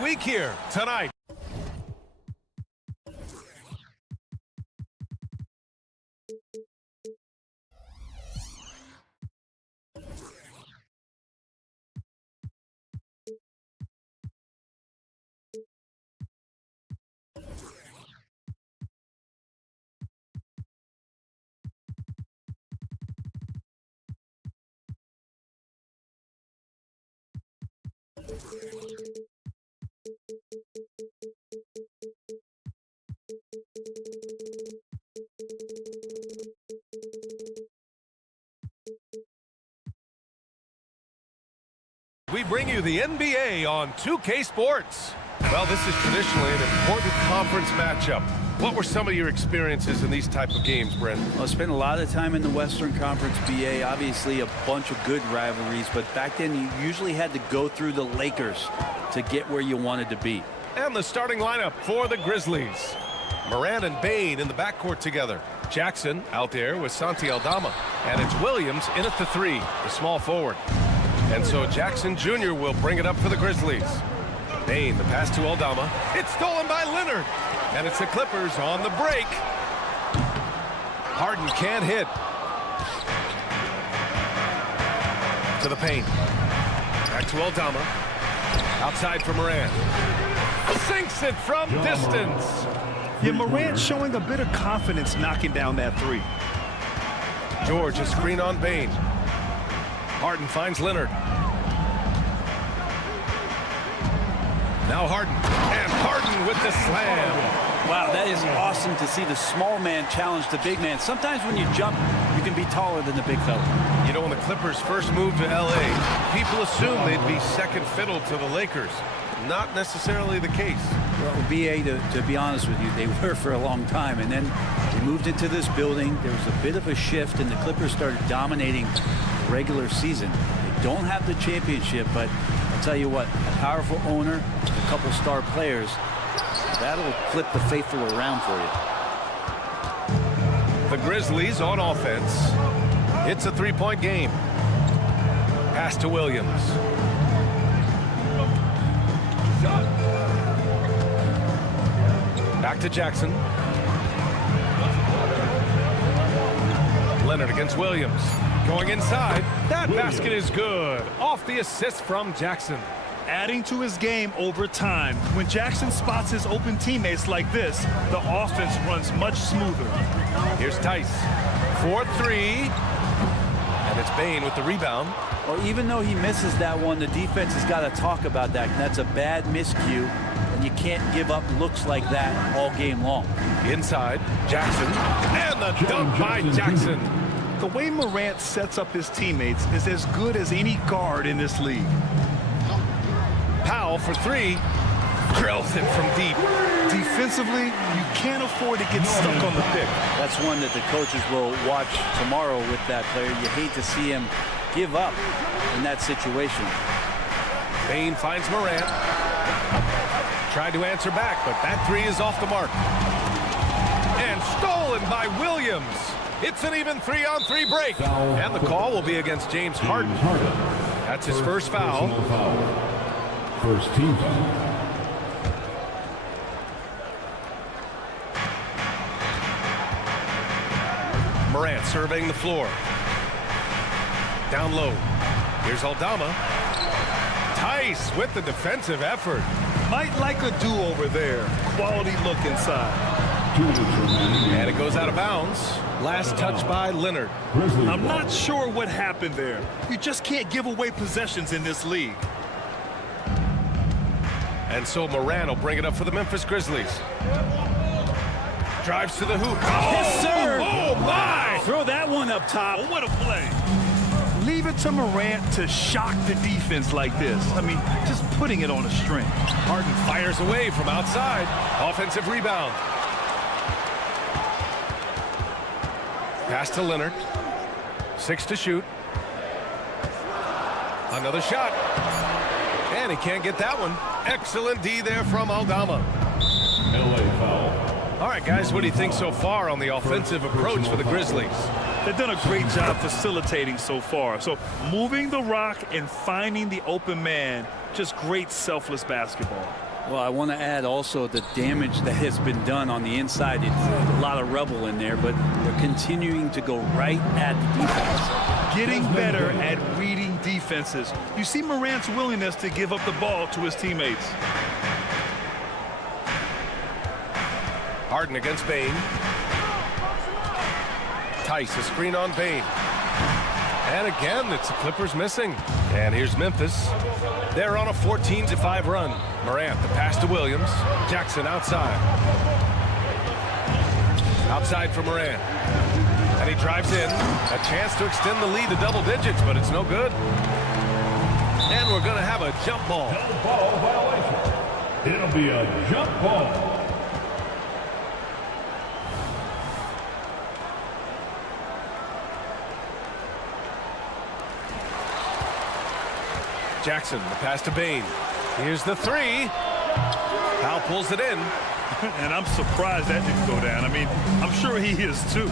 Week here tonight. We bring you the NBA on 2K Sports. Well, this is traditionally an important conference matchup. What were some of your experiences in these type of games, Brent? Well, I spent a lot of time in the Western Conference, BA. Obviously, a bunch of good rivalries, but back then you usually had to go through the Lakers to get where you wanted to be. And the starting lineup for the Grizzlies. Morant and Bane in the backcourt together. Jackson out there with Santi Aldama. And it's Williams in at the 3, the small forward. And so Jackson Jr. will bring it up for the Grizzlies. Bane, the pass to Aldama. It's stolen by Leonard. And it's the Clippers on the break. Harden can't hit. To the paint. Back to Aldama. Outside for Morant. Sinks it from distance. Yeah, Morant showing a bit of confidence knocking down that 3. George, a screen on Bane. Harden finds Leonard. Now Harden. And Harden with the slam. Wow, that is awesome to see the small man challenge the big man. Sometimes when you jump, you can be taller than the big fella. You know, when the Clippers first moved to L.A., people assumed they'd be second fiddle to the Lakers. Not necessarily the case. Well, BA, to be honest with you, they were for a long time. And then they moved into this building. There was a bit of a shift, and the Clippers started dominating the regular season. They don't have the championship, but I'll tell you what, a powerful owner, a couple star players, that'll flip the faithful around for you. The Grizzlies on offense. It's a three-point game. Pass to Williams. Back to Jackson. Leonard against Williams. Going inside. That basket is good. Off the assist from Jackson. Adding to his game over time. When Jackson spots his open teammates like this, the offense runs much smoother. Here's Tice. 4-3. And it's Bane with the rebound. Well, even though he misses that one, the defense has got to talk about that. That's a bad miscue, and you can't give up looks like that all game long. Inside, Jackson. And the dunk by Jackson. The way Morant sets up his teammates is as good as any guard in this league. Powell for 3. Drills it from deep. Defensively, you can't afford to get stuck on the pick. That's one that the coaches will watch tomorrow with that player. You hate to see him give up in that situation. Bane finds Morant. Tried to answer back, but that 3 is off the mark. And stolen by Williams. It's an even 3-on-3 break. And the call will be against James Harden. That's his first foul. First team foul. Morant surveying the floor. Down low. Here's Aldama. Tice with the defensive effort. Might like a do-over there. Quality look inside. And it goes out of bounds. Last touch by Leonard. I'm not sure what happened there. You just can't give away possessions in this league. And so Morant will bring it up for the Memphis Grizzlies. Drives to the hoop. Oh, Yes, sir. Oh, my! Throw that one up top. Oh, what a play. Leave it to Morant to shock the defense like this. I mean, just putting it on a string. Harden fires away from outside. Offensive rebound. Pass to Leonard. 6 to shoot. Another shot. And he can't get that one. Excellent D there from Aldama. LA foul. All right, guys, what do you think so far on the offensive approach for the Grizzlies? They've done a great job facilitating so far. So moving the rock and finding the open man, just great selfless basketball. Well, I want to add also the damage that has been done on the inside. It's a lot of rubble in there, but they're continuing to go right at the defense. Getting better at reading defenses. You see Morant's willingness to give up the ball to his teammates. Harden against Bane. Tice, a screen on Bane. And again, it's the Clippers missing. And here's Memphis. They're on a 14-5 run. Morant, the pass to Williams. Jackson outside. Outside for Morant. And he drives in. A chance to extend the lead to double digits, but it's no good. And we're going to have a jump ball. Jump ball violation. It'll be a jump ball. Jackson, the pass to Bane. Here's the three. Powell pulls it in. And I'm surprised that didn't go down. I mean, I'm sure he is too.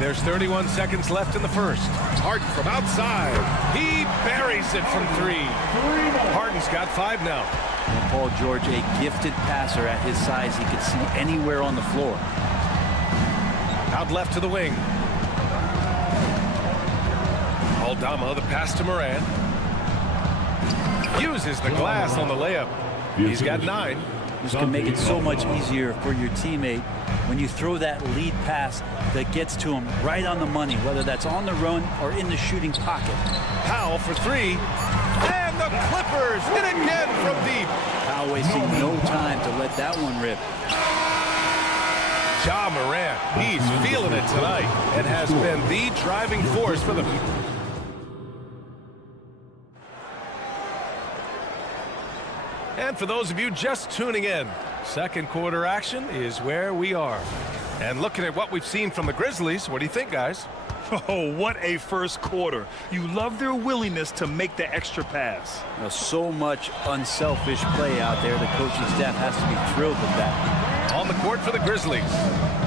There's 31 seconds left in the first. Harden from outside. He buries it from three. Harden's got 5 now. And Paul George, a gifted passer at his size. He could see anywhere on the floor. Out left to the wing. Aldama, the pass to Morant. Uses the glass on the layup. He's got 9. This can make it so much easier for your teammate when you throw that lead pass that gets to him right on the money, whether that's on the run or in the shooting pocket. Powell for 3. And the Clippers hit again from deep. Powell wasting no time to let that one rip. Ja Morant, he's feeling it tonight and has been the driving force for the... And for those of you just tuning in, second quarter action is where we are. And looking at what we've seen from the Grizzlies, what do you think, guys? Oh, what a first quarter. You love their willingness to make the extra pass. So much unselfish play out there. The coaching staff has to be thrilled with that. On the court for the Grizzlies,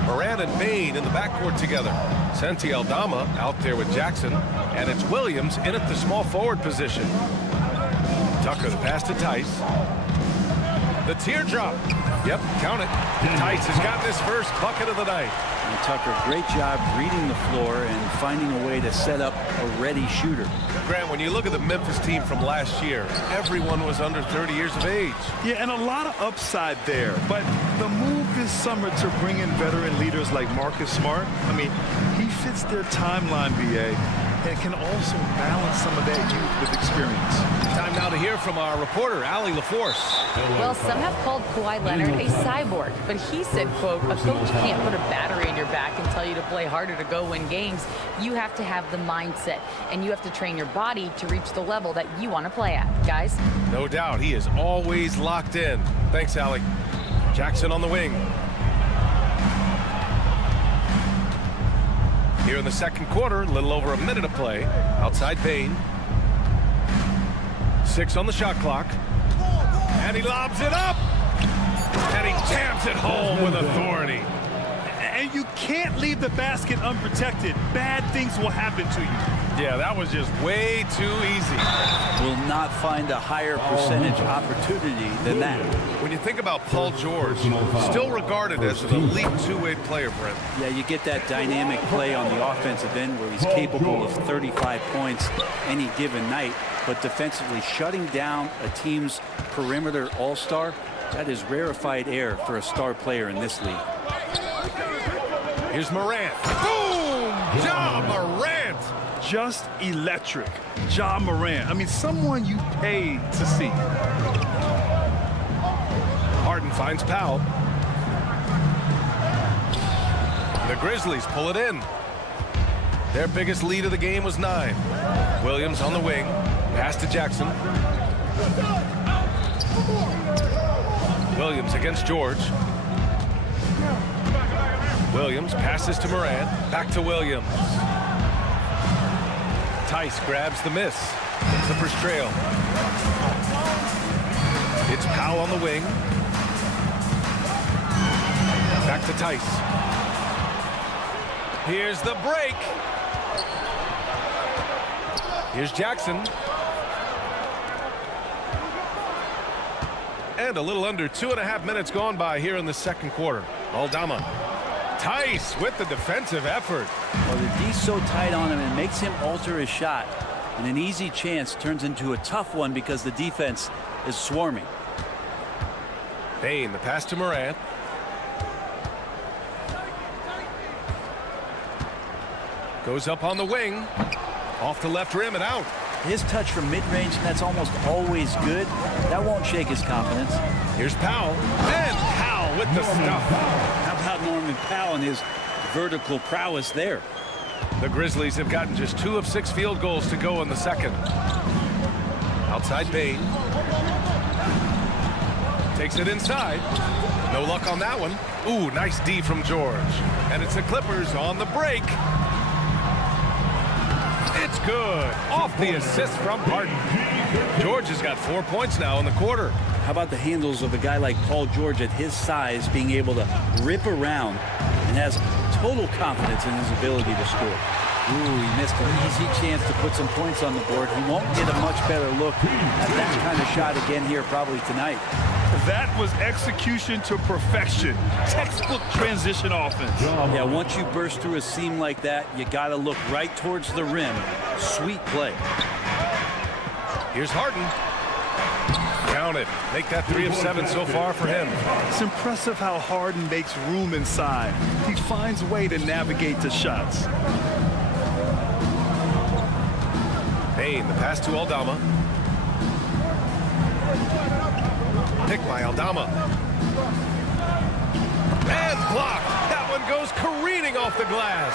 Morant and Bane in the backcourt together. Santi Aldama out there with Jackson. And it's Williams in at the small forward position. Tucker, the pass to Tice. The teardrop. Yep, count it. Tice has gotten his first bucket of the night. And Tucker, great job reading the floor and finding a way to set up a ready shooter. Grant, when you look at the Memphis team from last year, everyone was under 30 years of age. Yeah, and a lot of upside there. But the move this summer to bring in veteran leaders like Marcus Smart, I mean, he fits their timeline, BA, and can also balance some of that youth with experience. Time now to hear from our reporter, Allie LaForce. Well, some have called Kawhi Leonard a cyborg, but he said, quote, a coach can't put a battery in your back and tell you to play harder to go win games. You have to have the mindset, and you have to train your body to reach the level that you want to play at, guys. No doubt, he is always locked in. Thanks, Allie. Jackson on the wing. Here in the second quarter, a little over a minute of play. Outside Bane. 6 on the shot clock. And he lobs it up. And he jams it home with authority. And you can't leave the basket unprotected. Bad things will happen to you. Yeah, that was just way too easy. Will not find a higher percentage opportunity than that. When you think about Paul George, still regarded as an elite two-way player, Brent. Yeah, you get that dynamic play on the offensive end where he's capable of 35 points any given night, but defensively shutting down a team's perimeter all-star, that is rarefied air for a star player in this league. Here's Morant. Boom! Ja Morant! Just electric. Ja Morant. I mean, someone you pay to see. Harden finds Powell. The Grizzlies pull it in. Their biggest lead of the game was 9. Williams on the wing. Pass to Jackson. Williams against George. Williams passes to Morant. Back to Williams. Tice grabs the miss. The Clippers trail. It's Powell on the wing. Back to Tice. Here's the break. Here's Jackson. And a little under 2.5 minutes gone by here in the second quarter. Aldama. Tice with the defensive effort. Well, the D's so tight on him and makes him alter his shot. And an easy chance turns into a tough one because the defense is swarming. Bain, the pass to Morant. Goes up on the wing. Off the left rim and out. His touch from mid-range, that's almost always good. That won't shake his confidence. Here's Powell. And Powell with the stuff. How about Norman Powell and his vertical prowess there? The Grizzlies have gotten just 2 of 6 field goals to go in the second. Outside Bain. Takes it inside. No luck on that one. Ooh, nice D from George. And it's the Clippers on the break. It's good. Off the assist from Harden. George has got 4 points now in the quarter. How about the handles of a guy like Paul George at his size being able to rip around and has total confidence in his ability to score. Ooh, he missed an easy chance to put some points on the board. He won't get a much better look at that kind of shot again here probably tonight. That was execution to perfection. Textbook transition offense. Yeah, once you burst through a seam like that, you got to look right towards the rim. Sweet play. Here's Harden. Count it. Make that 3 of 7 so far for him. It's impressive how Harden makes room inside. He finds a way to navigate the shots. Bain, the pass to Aldama. Picked by Aldama. And blocked. That one goes careening off the glass.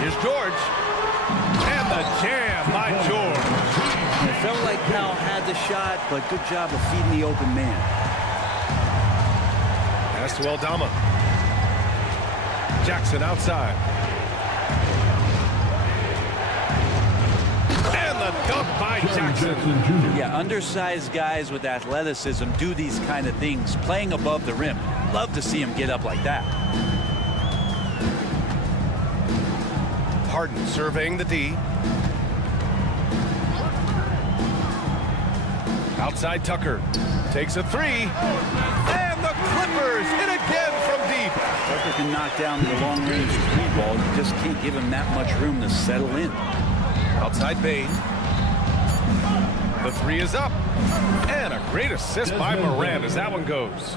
Here's George. And the jam by George. It felt like Powell had the shot, but good job of feeding the open man. Pass to Aldama. Jackson outside. And the dunk by Jackson. Yeah, undersized guys with athleticism do these kind of things, playing above the rim. Love to see him get up like that. Harden surveying the D. Outside Tucker. Takes a 3. And the Clippers hit again from deep. Tucker can knock down the long-range 3-ball. You just can't give him that much room to settle in. Outside Bain. The 3 is up. And a great assist by Morant as that one goes.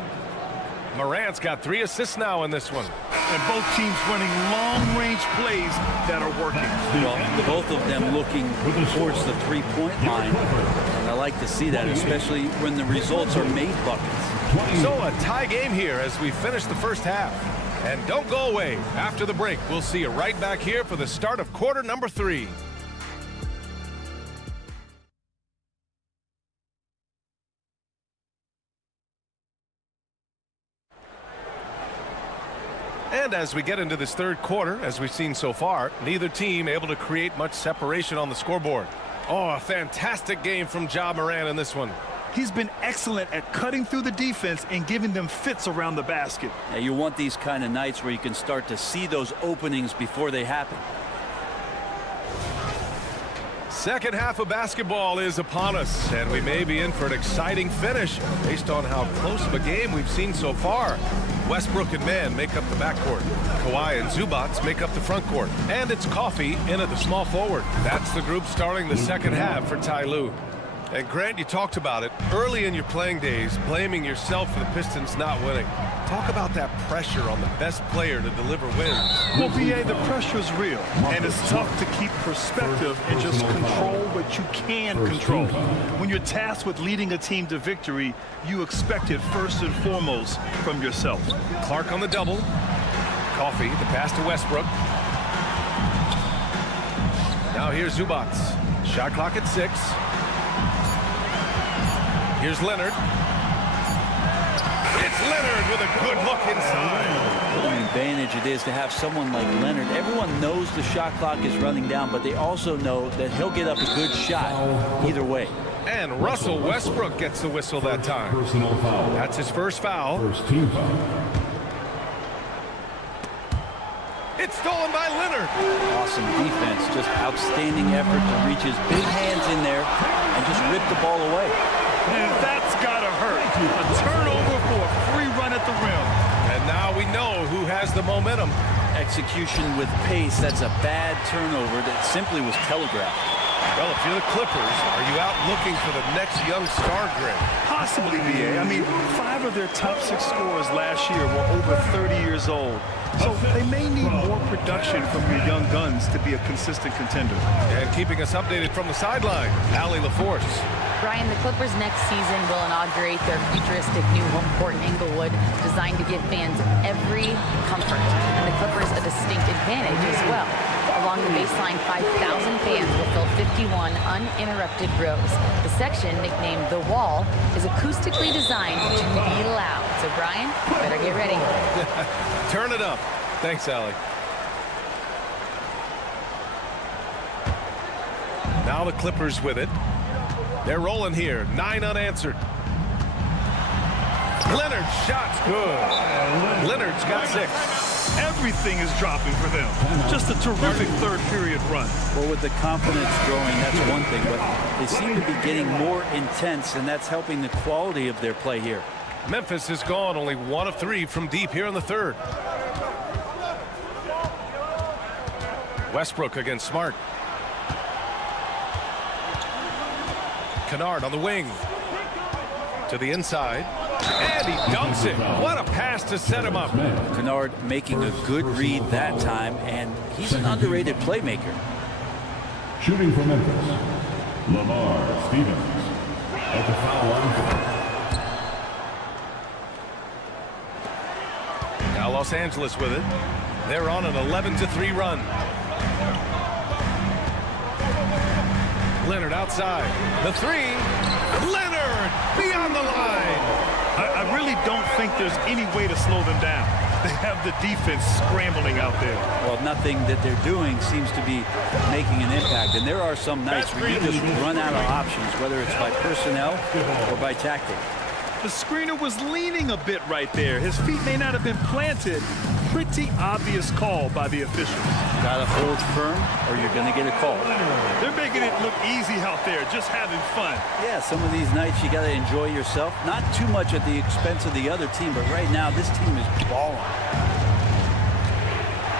Morant's got 3 assists now in this one. And both teams running long-range plays that are working. Well, both of them looking towards the 3-point line. And I like to see that, especially when the results are made buckets. So a tie game here as we finish the first half. And don't go away. After the break, we'll see you right back here for the start of quarter number 3. And as we get into this third quarter, as we've seen so far, neither team able to create much separation on the scoreboard. Oh, a fantastic game from Ja Morant in this one. He's been excellent at cutting through the defense and giving them fits around the basket. Now, you want these kind of nights where you can start to see those openings before they happen. Second half of basketball is upon us, and we may be in for an exciting finish based on how close of a game we've seen so far. Westbrook and Mann make up the backcourt. Kawhi and Zubats make up the front court. And it's Coffey in at the small forward. That's the group starting the second half for Ty Lue. And Grant, you talked about it early in your playing days, blaming yourself for the Pistons not winning. Talk about that pressure on the best player to deliver wins. Well, B.A., the pressure's real, and it's tough to keep perspective and just control what you can control. When you're tasked with leading a team to victory, you expect it first and foremost from yourself. Clark on the double. Coffey, the pass to Westbrook. Now here's Zubats. Shot clock at 6. Here's Leonard. It's it's Leonard with a good look inside. What an advantage it is to have someone like Leonard. Everyone knows the shot clock is running down, but they also know that he'll get up a good shot either way. And Russell Westbrook gets the whistle that time. Personal foul. That's his first foul. First team foul. It's stolen by Leonard. Awesome defense, just outstanding effort to reach his big hands in there and just rip the ball away. And that's gotta hurt. A turnover for a free run at the rim. And now we know who has the momentum. Execution with pace, that's a bad turnover that simply was telegraphed. Well, if you're the Clippers, are you out looking for the next young star grid? Possibly, BA. I mean, 5 of their top 6 scorers last year were over 30 years old. So they may need more production from your young guns to be a consistent contender. And keeping us updated from the sideline, Allie LaForce. Brian, the Clippers next season will inaugurate their futuristic new home court in Inglewood, designed to give fans every comfort, and the Clippers a distinct advantage as well. Along the baseline, 5,000 fans will fill 51 uninterrupted rows. The section, nicknamed The Wall, is acoustically designed to be loud. So, Brian, better get ready. Turn it up. Thanks, Allie. Now the Clippers with it. They're rolling here. 9 unanswered. Leonard's shot's good. Leonard's got 6. Everything is dropping for them. Just a terrific third period run. Well, with the confidence growing, that's one thing, but they seem to be getting more intense, and that's helping the quality of their play here. Memphis is gone, only 1 of 3 from deep here in the third. Westbrook against Smart. Kennard on the wing. To the inside. And he dunks it. What a pass to set him up. Kennard making a good read that time, and he's an underrated playmaker. Shooting for Memphis, Lamar Stevens. At the foul line. Now Los Angeles with it. They're on an 11-3 run. Leonard outside. The 3. Leonard beyond the line. I really don't think there's any way to slow them down. They have the defense scrambling out there. Well, nothing that they're doing seems to be making an impact. And there are some nights where you just run out of options, whether it's by personnel or by tactic. The screener was leaning a bit right there. His feet may not have been planted. Pretty obvious call by the officials. Gotta hold firm or you're gonna get a call. They're making it look easy out there, just having fun. Yeah, some of these nights you gotta enjoy yourself. Not too much at the expense of the other team, but right now this team is balling.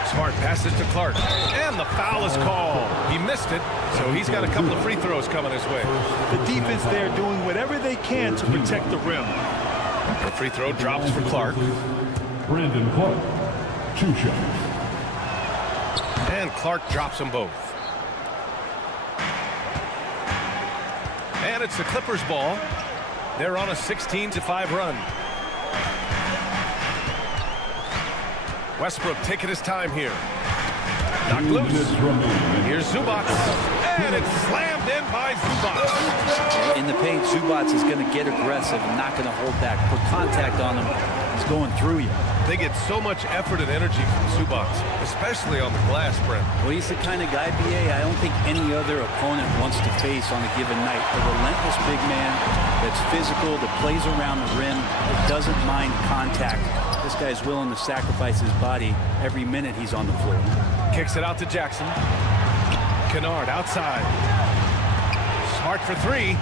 Smart passes to Clark. And the foul is called. He missed it, so he's got a couple of free throws coming his way. The defense there doing whatever they can to protect the rim. The free throw drops for Clark. Brandon Clark, 2 shots. And Clark drops them both. And it's the Clippers ball. They're on a 16-5 run. Westbrook taking his time here. Knocked loose. Here's Zubac. And it's slammed in by Zubac. In the paint, Zubac is going to get aggressive and not going to hold back. Put contact on him. He's going through you. They get so much effort and energy from Zubac, especially on the glass rim. Well, he's the kind of guy, BA, I don't think any other opponent wants to face on a given night. A relentless big man that's physical, that plays around the rim, that doesn't mind contact. This guy's willing to sacrifice his body every minute he's on the floor. Kicks it out to Jackson. Kennard outside. Smart for 3.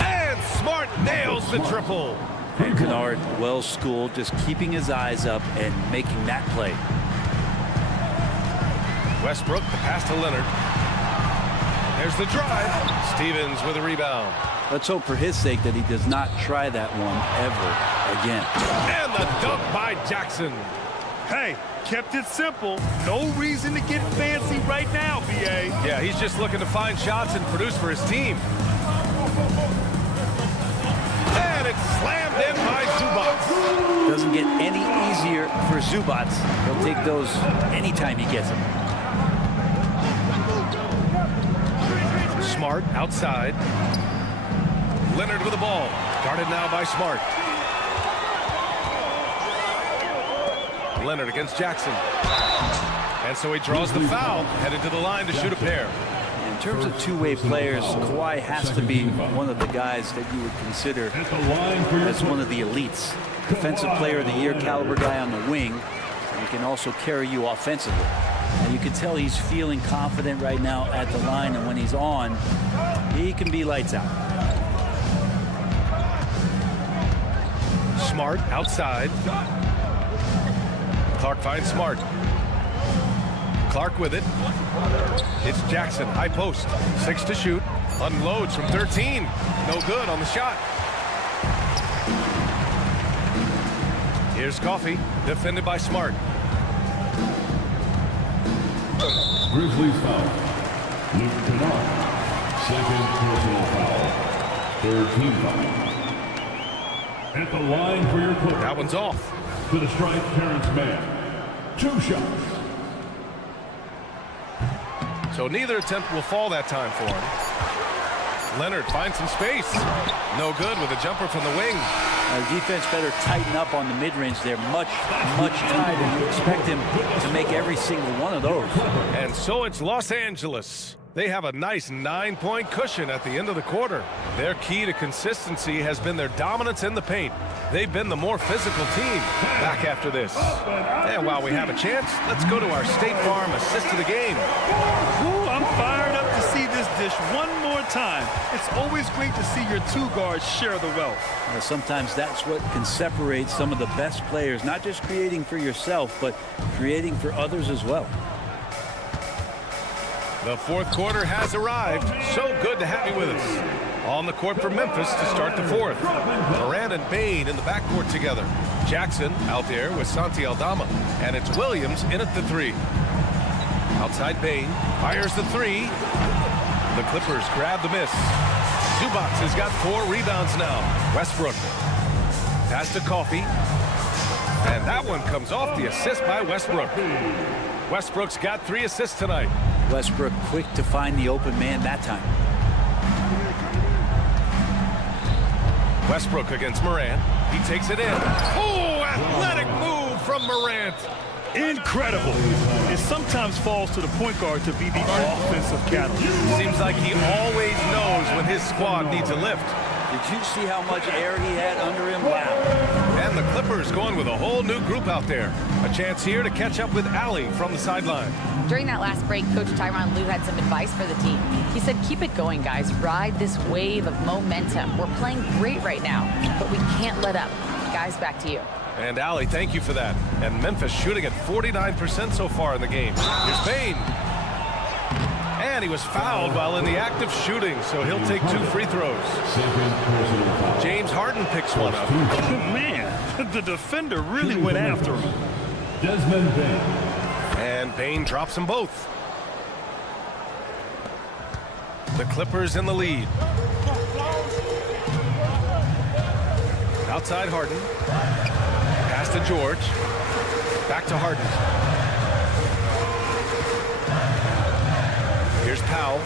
And Smart nails the triple. And Kennard, well schooled, just keeping his eyes up and making that play. Westbrook, the pass to Leonard. There's the drive. Stevens with a rebound. Let's hope for his sake that he does not try that one ever again. And the dunk by Jackson. Hey, kept it simple. No reason to get fancy right now, BA. Yeah, he's just looking to find shots and produce for his team. And it's slammed in by Zubac. Doesn't get any easier for Zubac. He'll take those anytime he gets them. Smart outside. Leonard with the ball. Guarded now by Smart. Leonard against Jackson. And so he draws the foul, headed to the line to shoot a pair. In terms of two-way players, Kawhi has to be one of the guys that you would consider as one of the elites. Defensive player of the year caliber guy on the wing. And he can also carry you offensively. And you can tell he's feeling confident right now at the line, and when he's on, he can be lights out. Smart outside. Clark finds Smart. Clark with it. It's Jackson, high post. 6 to shoot. Unloads from 13. No good on the shot. Here's Coffey, defended by Smart. Grizzlies foul. Luke Kennard. Second personal foul. Third team foul. At the line for your Clippers. That one's off. To the strike, Terrence Mann. 2 shots. So neither attempt will fall that time for him. Leonard finds some space. No good with a jumper from the wing. Defense better tighten up on the mid-range. They're much tighter. You expect him to make every single one of those. And so it's Los Angeles. They have a nice 9-point cushion at the end of the quarter. Their key to consistency has been their dominance in the paint. They've been the more physical team. Back after this. And while we have a chance, let's go to our State Farm assist of the game. Ooh, I'm fired up to see this dish one more time. It's always great to see your two guards share the wealth. Sometimes that's what can separate some of the best players, not just creating for yourself, but creating for others as well. The fourth quarter has arrived. So good to have you with us. On the court for Memphis to start the fourth. Moran and Bain in the backcourt together. Jackson out there with Santi Aldama. And it's Williams in at the 3. Outside Bain fires the 3. The Clippers grab the miss. Zubac has got 4 rebounds now. Westbrook. Pass to Coffey. And that one comes off the assist by Westbrook. Westbrook's got 3 assists tonight. Westbrook quick to find the open man that time. Westbrook against Morant. He takes it in. Oh, athletic move from Morant. Incredible. It sometimes falls to the point guard to be the offensive catalyst. Seems like he always knows when his squad needs a lift. Did you see how much air he had under him? Wow. And the Clippers going with a whole new group out there. A chance here to catch up with Allie from the sideline. During that last break, Coach Tyronn Lue had some advice for the team. He said, keep it going, guys. Ride this wave of momentum. We're playing great right now, but we can't let up. Guys, back to you. And Allie, thank you for that. And Memphis shooting at 49% so far in the game. Here's Bain. And he was fouled while in the act of shooting, so he'll take 2 free throws. James Harden picks one up. Man, the defender really went after him. Desmond Bain. And Bain drops them both. The Clippers in the lead. Outside Harden. Pass to George. Back to Harden. Here's Powell.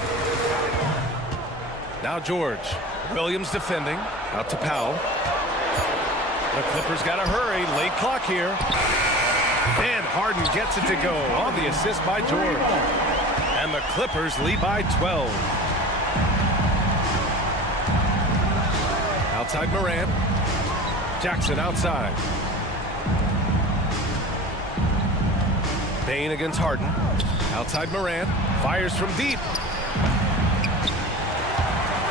Now George. Williams defending. Out to Powell. The Clippers got to hurry. Late clock here. And Harden gets it to go on the assist by George. And the Clippers lead by 12. Outside Morant. Jackson outside. Bain against Harden. Outside Morant. Fires from deep.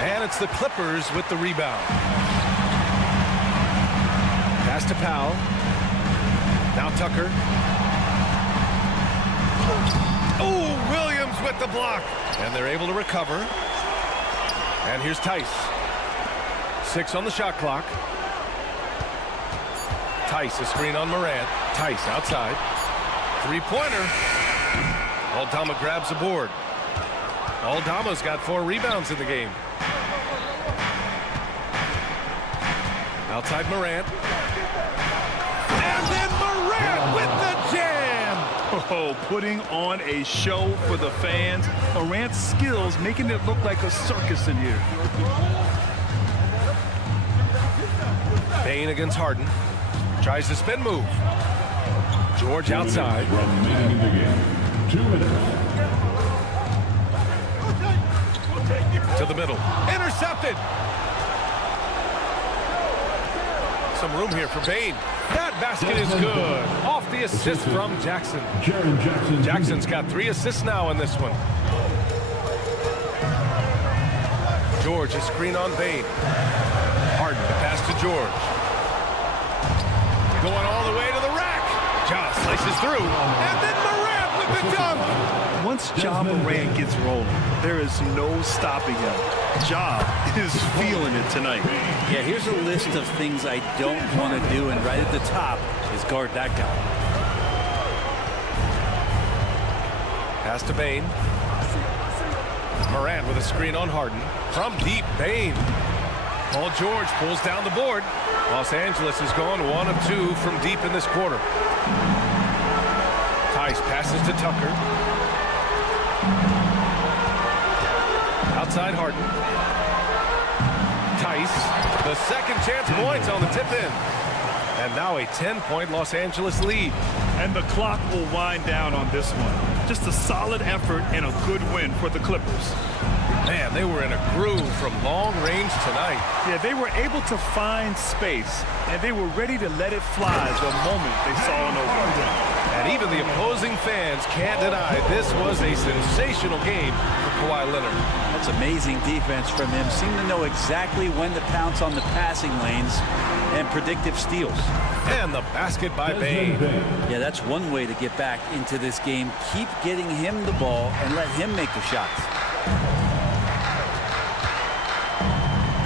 And it's the Clippers with the rebound. Pass to Powell. Now Tucker. Oh, Williams with the block. And they're able to recover. And here's Tice. 6 on the shot clock. Tice, a screen on Morant. Tice outside. 3-pointer. Aldama grabs the board. Aldama's got 4 rebounds in the game. Outside Morant. And then Morant with the jam! Oh, putting on a show for the fans. Morant's skills making it look like a circus in here. Bain against Harden. Tries the spin move. George outside. Remaining in the game. 2 minutes. To the middle. Intercepted. Some room here for Bane. That basket is good. Off the assist from Jackson. Jackson's got 3 assists now in this one. George, a screen on Bane. Harden, the pass to George. Going all the way to the rack. Ja slices through. And then Morant with the dunk. Once Ja Morant gets rolling, there is no stopping him. Ja is feeling it tonight. Yeah, here's a list of things I don't want to do, and right at the top is guard that guy. Pass to Bane. Morant with a screen on Harden. From deep, Bane. Paul George pulls down the board. Los Angeles has gone 1 of 2 from deep in this quarter. Tice passes to Tucker. Outside Harden. Tice. The second chance points on the tip in. And now a 10-point Los Angeles lead. And the clock will wind down on this one. Just a solid effort and a good win for the Clippers. Man, they were in a groove from long range tonight. Yeah, they were able to find space, and they were ready to let it fly the moment they saw an opening. And even the opposing fans can't deny this was a sensational game for Kawhi Leonard. That's amazing defense from him. Seemed to know exactly when to pounce on the passing lanes and predictive steals. And the basket by Bane. Yeah, that's one way to get back into this game. Keep getting him the ball and let him make the shots.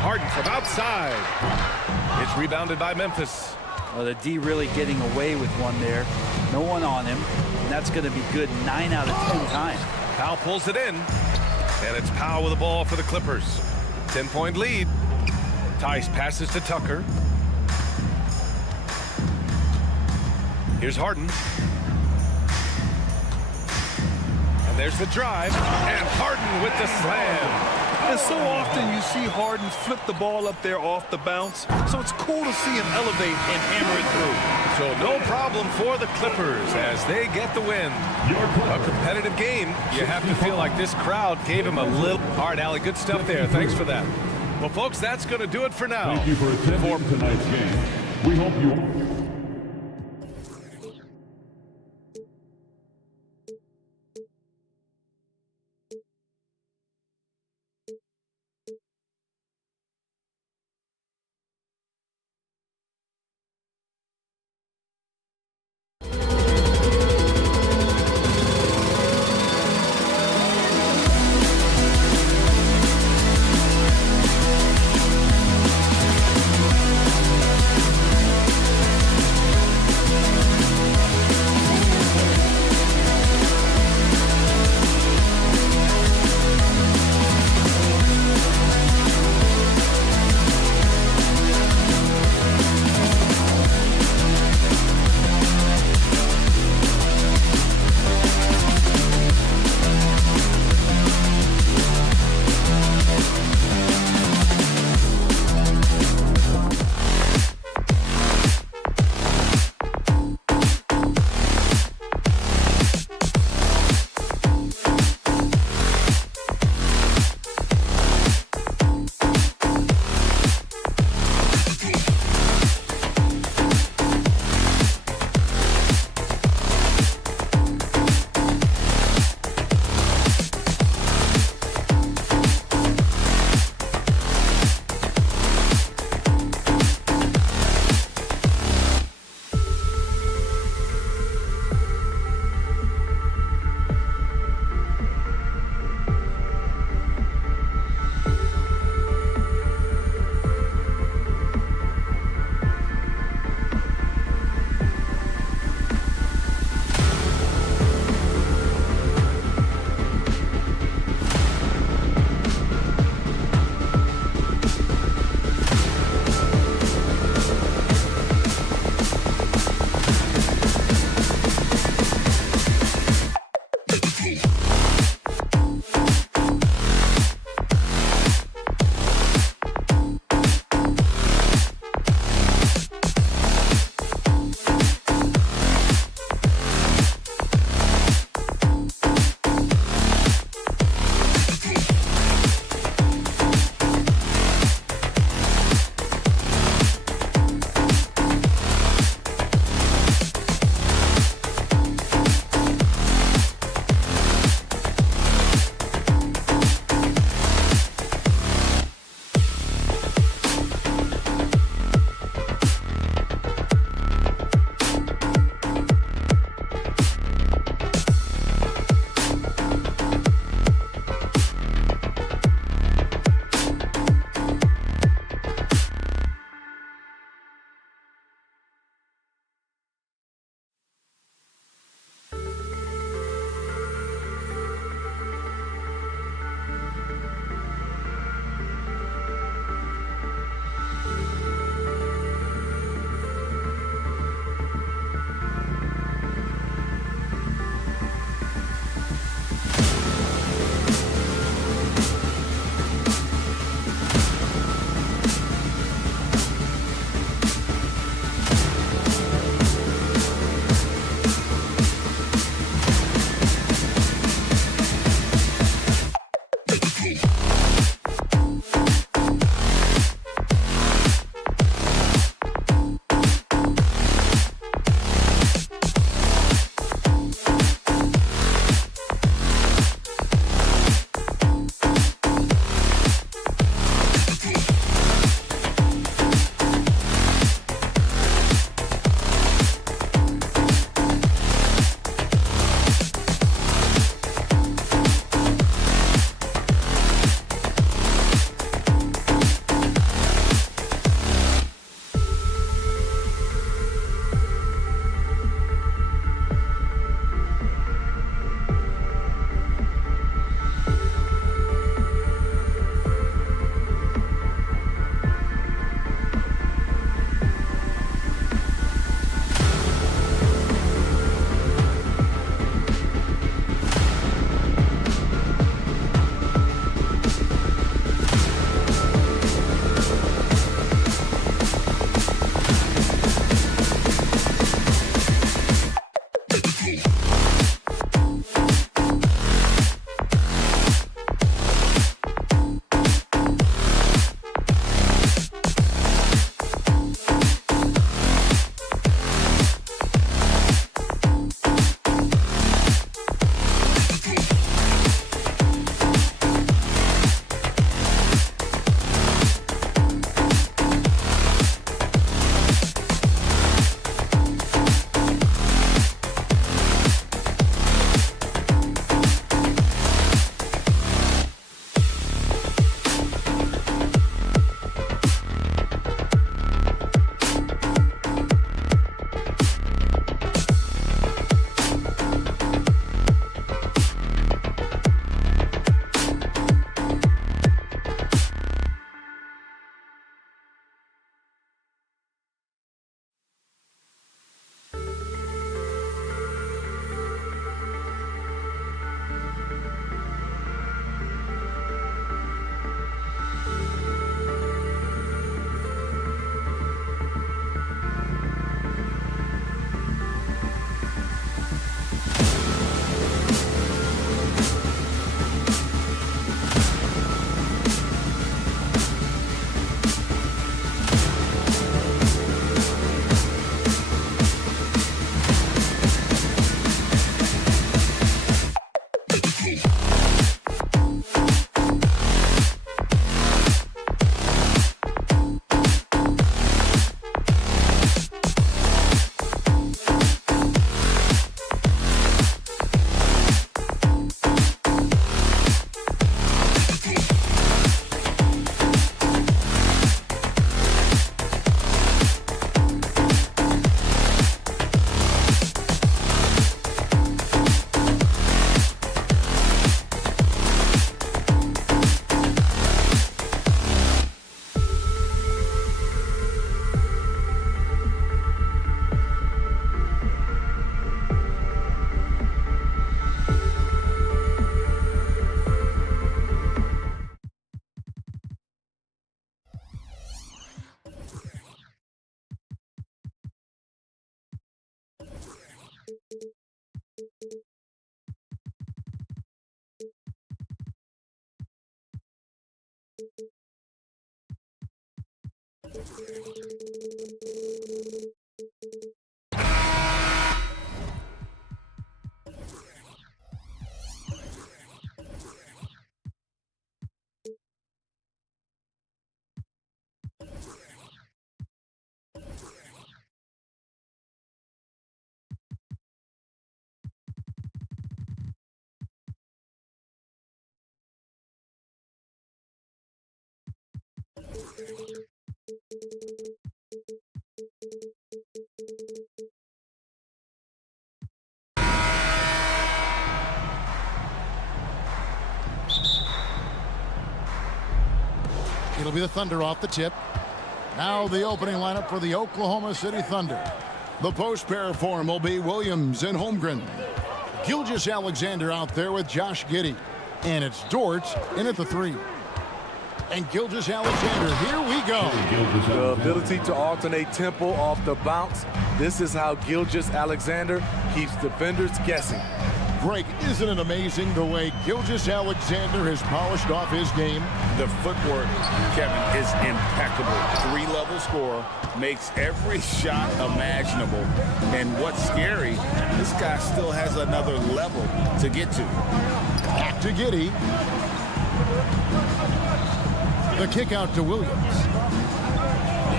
Harden from outside. It's rebounded by Memphis. Well, the D really getting away with one there. No one on him. And that's going to be good 9 out of 10 times. Powell pulls it in. And it's Powell with the ball for the Clippers. 10-point lead. Tice passes to Tucker. Here's Harden. And there's the drive. And Harden with the slam. And so often you see Harden flip the ball up there off the bounce. So it's cool to see him elevate and hammer it through. So no problem for the Clippers as they get the win. A competitive game. You have to feel like this crowd gave him a little. All right, Allie, good stuff there. Thanks for that. Well, folks, that's going to do it for now. Thank you for attending tonight's game. We hope you... It'll be the Thunder off the tip. Now the opening lineup for the Oklahoma City Thunder. The post pair form will be Williams and Holmgren. Gilgeous-Alexander out there with Josh Giddey. And it's Dort in at the 3. And Gilgeous-Alexander, here we go. The ability to alternate tempo off the bounce. This is how Gilgeous-Alexander keeps defenders guessing. Greg, isn't it amazing the way Gilgeous-Alexander has polished off his game? The footwork, Kevin, is impeccable. 3-level scorer, makes every shot imaginable. And what's scary, this guy still has another level to get to. Back to Giddey. The kick out to Williams.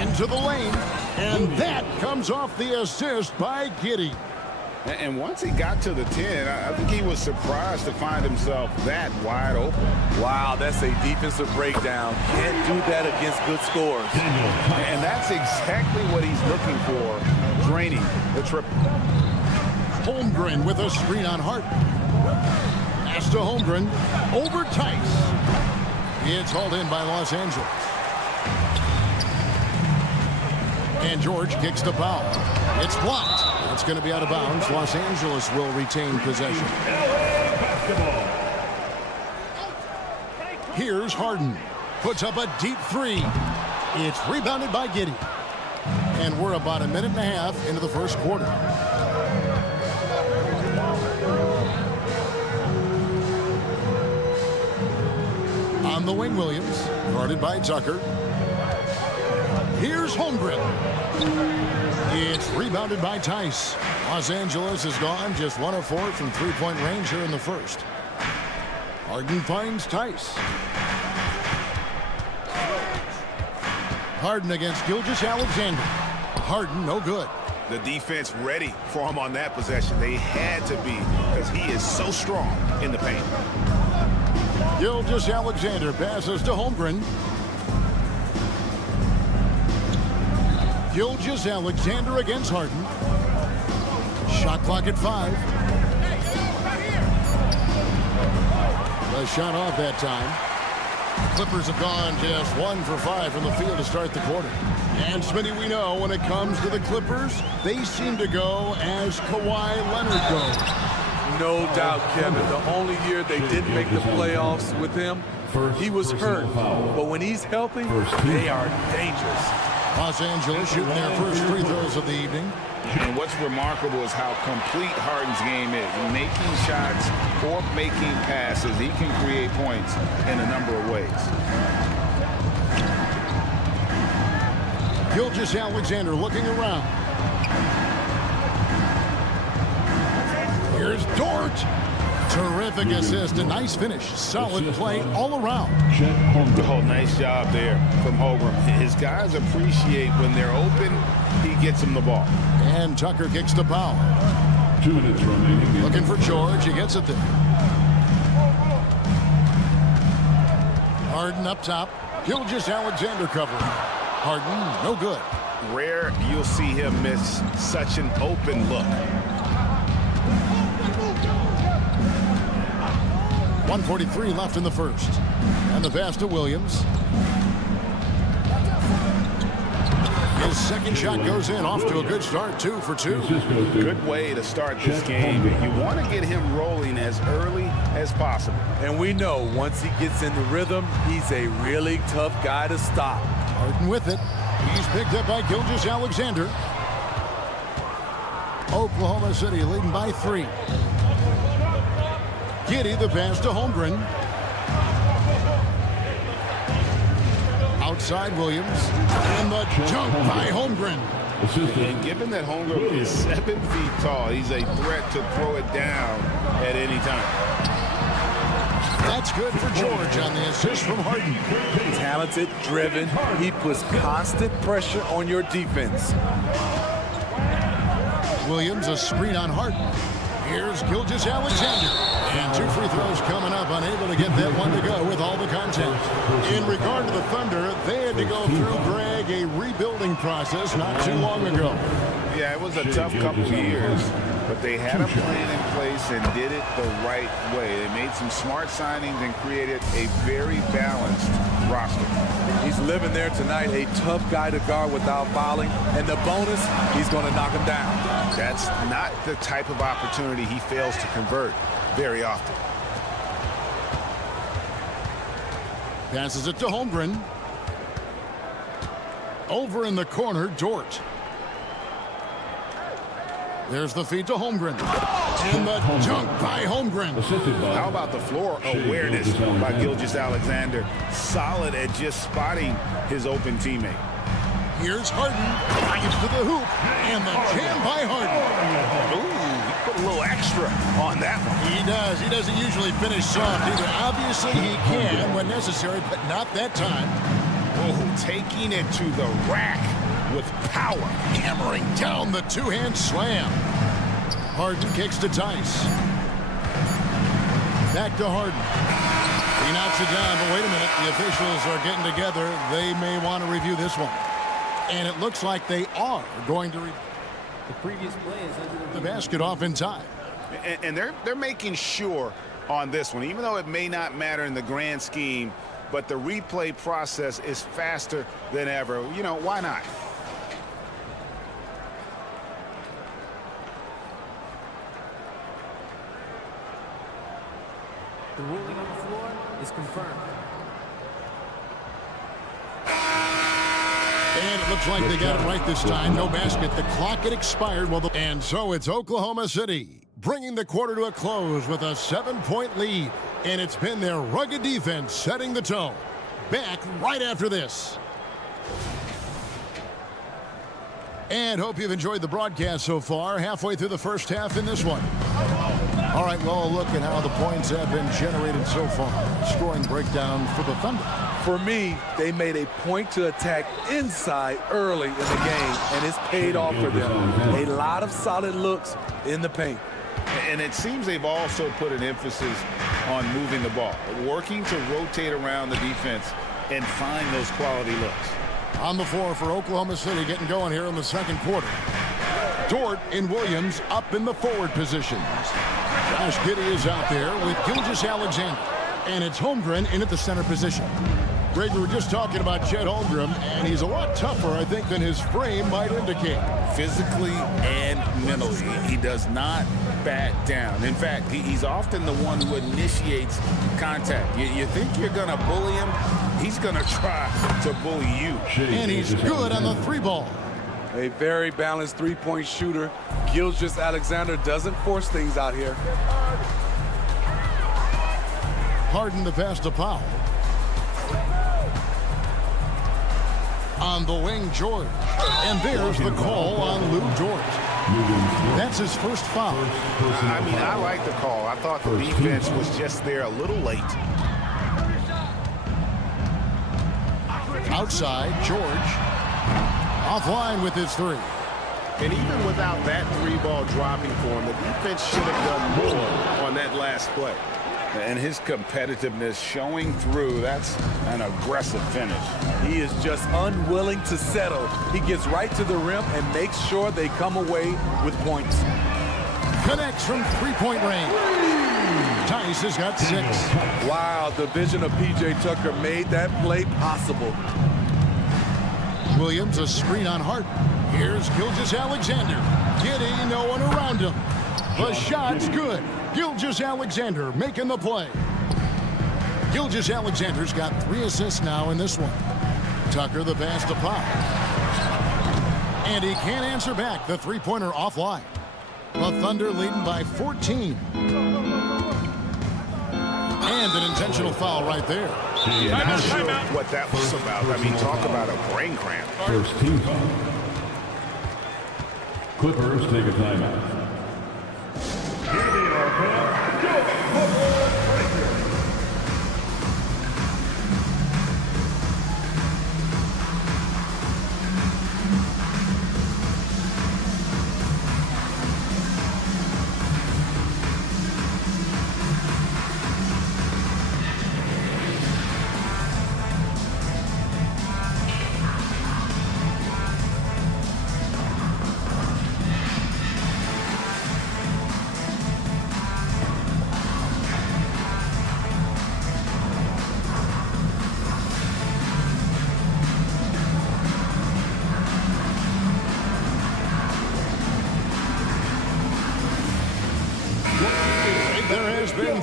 Into the lane. And that comes off the assist by Giddey. And once he got to the 10, I think he was surprised to find himself that wide open. Wow, that's a defensive breakdown. Can't do that against good scores. And that's exactly what he's looking for, draining the triple. Holmgren with a screen on Hart. Pass to Holmgren. Over Tice. It's hauled in by Los Angeles. And George kicks to Powell. It's blocked. It's going to be out of bounds. Los Angeles will retain possession. Here's Harden. Puts up a deep 3. It's rebounded by Giddey. And we're about a minute and a half into the first quarter. On the wing, Williams. Guarded by Tucker. Here's Holmgren. It's rebounded by Tice. Los Angeles is gone just 1 of 4 from three-point range here in the first. Harden finds Tice. Harden against Gilgeous-Alexander. Harden, no good. The defense ready for him on that possession. They had to be, because he is so strong in the paint. Gilgeous-Alexander passes to Holmgren. Gilgeous-Alexander against Harden. Shot clock at 5. The shot off that time. Clippers have gone just 1 for 5 from the field to start the quarter. And Smitty, we know when it comes to the Clippers, they seem to go as Kawhi Leonard goes. No doubt, Kevin. The only year they didn't make the playoffs with him, he was hurt. But when he's healthy, they are dangerous. Los Angeles shooting their first free throws of the evening. And what's remarkable is how complete Harden's game is. Making shots or making passes, he can create points in a number of ways. Gilgeous-Alexander looking around. Here's Dort. Terrific assist, a nice finish. Solid play all around. Oh, nice job there from Holmgren. His guys appreciate when they're open, he gets them the ball. And Tucker kicks to Powell. 2 minutes remaining. Looking for George. He gets it there. Harden up top. Gilgeous-Alexander covering. Harden, no good. Rare you'll see him miss such an open look. 1:43 left in the first. And the pass to Williams. His second shot goes in, off to a good start, 2 for 2. Good way to start this game. You want to get him rolling as early as possible. And we know once he gets in the rhythm, he's a really tough guy to stop. Harden with it. He's picked up by Gilgeous-Alexander. Oklahoma City leading by 3. Giddey the pass to Holmgren. Outside Williams. And the jump by Holmgren. And given that Holmgren is 7 feet tall, he's a threat to throw it down at any time. That's good for George on the assist from Harden. Talented, driven. He puts constant pressure on your defense. Williams, a screen on Harden. Here's Gilgeous-Alexander. And 2 free throws coming up, unable to get that one to go with all the contact. In regard to the Thunder, they had to go through, Greg, a rebuilding process not too long ago. Yeah, it was a tough couple of years, but they had a plan in place and did it the right way. They made some smart signings and created a very balanced roster. He's living there tonight, a tough guy to guard without fouling, and the bonus, he's going to knock him down. That's not the type of opportunity he fails to convert very often. Passes it to Holmgren. Over in the corner, Dort. There's the feed to Holmgren. And the dunk by Holmgren. How about the floor awareness by Gilgeous-Alexander? Solid at just spotting his open teammate. Here's Harden. Gets to the hoop. And the jam by Harden. Ooh, he put a little extra on that one. He does. He doesn't usually finish soft either. Obviously, he can when necessary, but not that time. Oh, taking it to the rack with power. Hammering down the two-hand slam. Harden kicks to Tice. Back to Harden. He knocks it down, but wait a minute. The officials are getting together. They may want to review this one. And it looks like they are going to review. The previous play is under the basket off in time. And they're making sure on this one, even though it may not matter in the grand scheme, but the replay process is faster than ever. You know, why not? The ruling on the floor is confirmed. And it looks like they got it right this time. No basket. The clock had expired. And so it's Oklahoma City bringing the quarter to a close with a 7-point lead. And it's been their rugged defense setting the tone. Back right after this. And hope you've enjoyed the broadcast so far. Halfway through the first half in this one. All right, well, a look at how the points have been generated so far. Scoring breakdown for the Thunder. For me, they made a point to attack inside early in the game, and it's paid off for them. A lot of solid looks in the paint. And it seems they've also put an emphasis on moving the ball, working to rotate around the defense and find those quality looks. On the floor for Oklahoma City, getting going here in the second quarter. Dort and Williams up in the forward position. Josh Giddey is out there with Gilgeous-Alexander. And it's Holmgren in at the center position. Greg, we were just talking about Chet Holmgren, and he's a lot tougher, I think, than his frame might indicate. Physically and mentally, he does not back down. In fact, he's often the one who initiates contact. You think you're going to bully him, he's going to try to bully you. And he's good on the three ball. A very balanced three-point shooter. Gilgeous-Alexander doesn't force things out here. Harden the pass to Powell. On the wing, George. And there's the call on Lou Dort. That's his first foul. I mean, I like the call. I thought the defense was just there a little late. Outside, George. Offline with his three. And even without that three ball dropping for him, the defense should have done more on that last play. And his competitiveness showing through. That's an aggressive finish. He is just unwilling to settle. He gets right to the rim and makes sure they come away with points. Connects from three-point range. Tice has got 6. Wow, the vision of P.J. Tucker made that play possible. Williams, a screen on Harden. Here's Gilgeous-Alexander. Giddey, no one around him. The shot's good. Gilgeous-Alexander making the play. Gilgeous-Alexander's got 3 assists now in this one. Tucker the pass to Powell. And he can't answer back. The three-pointer offline. The Thunder leading by 14. And an intentional foul right there. Yeah, not sure what that was about. I mean, talk about a brain cramp. First team foul. Clippers take a timeout. Here they are, fans. Go, Clippers!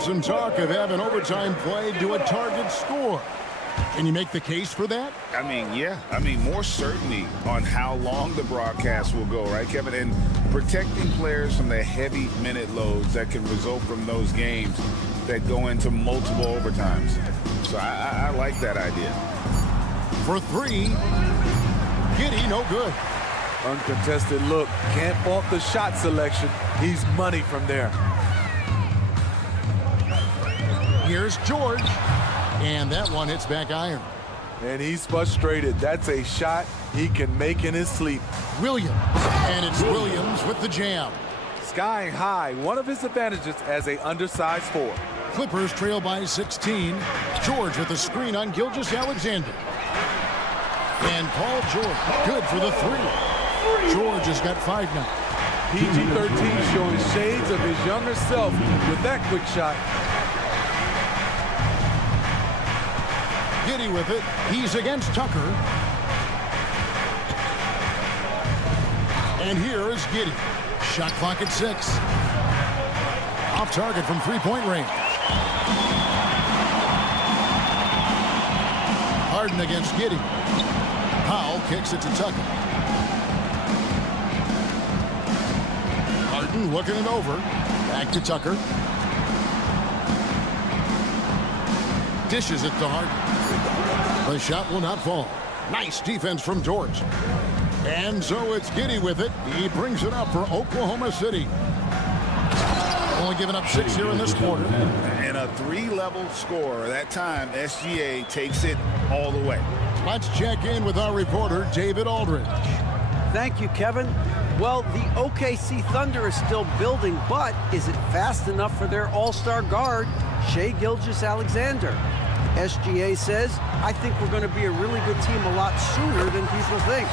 Some talk of having overtime played to a target score. Can you make the case for that? I mean, yeah. I mean, more certainty on how long the broadcast will go, right, Kevin? And protecting players from the heavy minute loads that can result from those games that go into multiple overtimes. So I like that idea. For three, Giddey, no good. Uncontested look. Can't fault the shot selection. He's money from there. Here's George, and that one hits back iron. And he's frustrated. That's a shot he can make in his sleep. Williams, and it's Williams with the jam. Skying high, one of his advantages as a undersized forward. Clippers trail by 16. George with the screen on Gilgeous-Alexander. And Paul George, good for the three. George has got 5 now. PG-13 showing shades of his younger self with that quick shot. Giddey with it. He's against Tucker. And here is Giddey. Shot clock at 6. Off target from three-point range. Harden against Giddey. Powell kicks it to Tucker. Harden looking it over. Back to Tucker. Dishes it to Harden. The shot will not fall. Nice defense from George. And so it's Giddey with it. He brings it up for Oklahoma City. Only giving up 6 here in this quarter. And a 3-level score. That time, SGA takes it all the way. Let's check in with our reporter, David Aldridge. Thank you, Kevin. Well, the OKC Thunder is still building, but is it fast enough for their all-star guard, Shai Gilgeous-Alexander? SGA says, I think we're going to be a really good team a lot sooner than people think.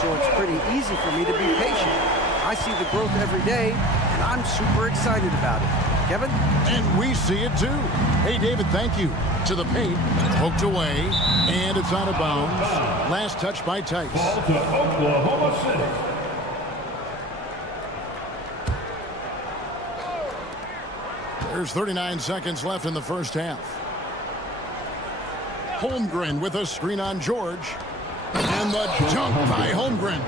So it's pretty easy for me to be patient. I see the growth every day, and I'm super excited about it. Kevin? And we see it too. Hey, David, thank you. To the paint, poked away, and it's out of bounds. Last touch by Tice. Ball to Oklahoma City. There's 39 seconds left in the first half. Holmgren with a screen on George. And the dunk by Holmgren.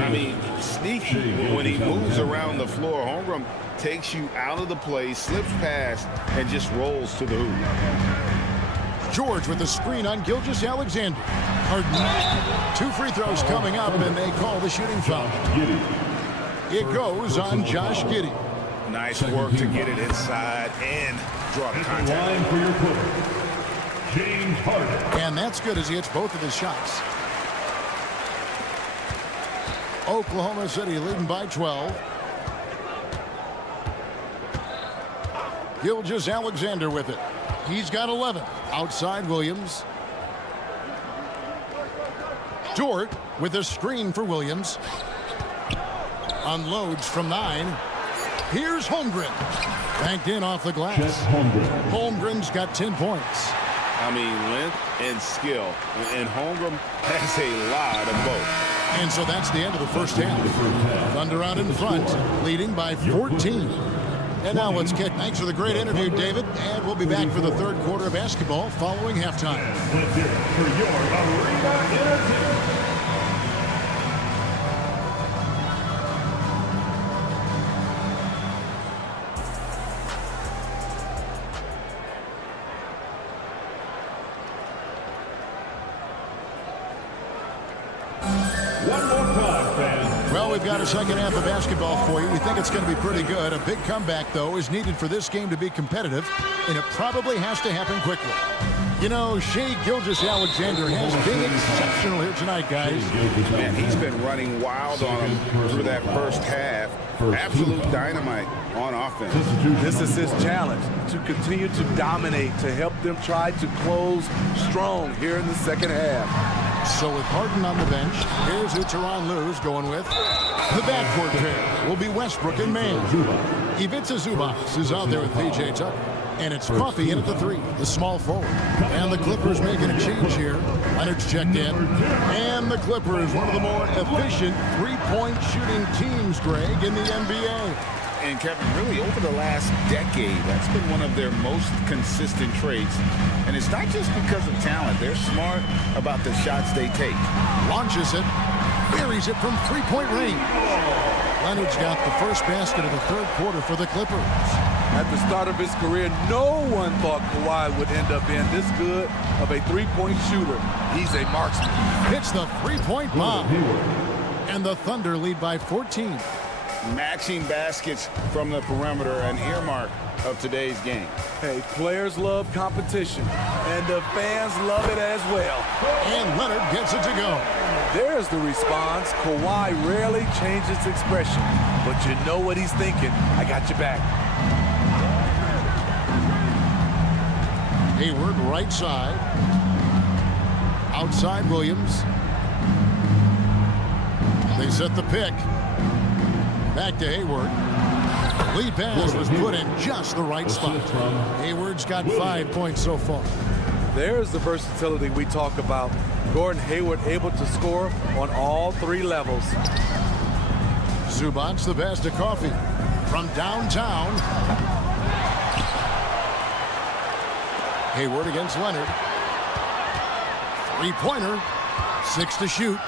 I mean, sneaky when he moves around the floor. Holmgren takes you out of the play, slips past, and just rolls to the hoop. George with the screen on Gilgeous-Alexander. Harden. 2 free throws coming up, and they call the shooting foul. It goes on Josh Giddey. Nice work to get it inside and draw the contact. Line for your Clippers, James Harden. And that's good as he hits both of his shots. Oklahoma City leading by 12. Gilgeous-Alexander with it. He's got 11. Outside Williams. Dort with a screen for Williams. Unloads from 9. Here's Holmgren. Banked in off the glass. Holmgren's got 10 points. I mean, length and skill. And Holmgren has a lot of both. And so that's the end of the first half. Thunder out in front, leading by 14. And now let's kick. Thanks for the great interview, David. And we'll be back for the third quarter of basketball following halftime. Let's hear it for your Arena Entertainment. One more time, fans. Well, we've got a second half of basketball for you. We think it's going to be pretty good. A big comeback, though, is needed for this game to be competitive, and it probably has to happen quickly. You know, Shai Gilgeous-Alexander has been exceptional here tonight, guys. Man, he's been running wild on him through that first half. Absolute dynamite on offense. This is his challenge, to continue to dominate, to help them try to close strong here in the second half. So with Harden on the bench, here's who Tyronn Lue's going with. The backcourt pair will be Westbrook and Mann. Ivica Zubac is out there with P.J. Tucker. And it's Coffee in at the 3, the small forward. And the Clippers making a change here. Leonard's checked in. And the Clippers, one of the more efficient three-point shooting teams, Greg, in the NBA. And Kevin, really over the last decade, that's been one of their most consistent traits. And it's not just because of talent. They're smart about the shots they take. Launches it, buries it from three-point range. Leonard's got the first basket of the third quarter for the Clippers. At the start of his career, no one thought Kawhi would end up being this good of a three-point shooter. He's a marksman. Hits the three-point bomb. And the Thunder lead by 14. Matching baskets from the perimeter, an earmark of today's game. Hey, players love competition, and the fans love it as well. And Leonard gets it to go. There's the response. Kawhi rarely changes expression, but you know what he's thinking. I got your back. Hayward right side. Outside Williams. They set the pick. Back to Hayward. Lead pass was put in just the right spot. Hayward's got 5 points so far. There's the versatility we talk about. Gordon Hayward able to score on all three levels. Zubac the pass to Coffee. From downtown. Hayward against Leonard. Three-pointer. 6 to shoot.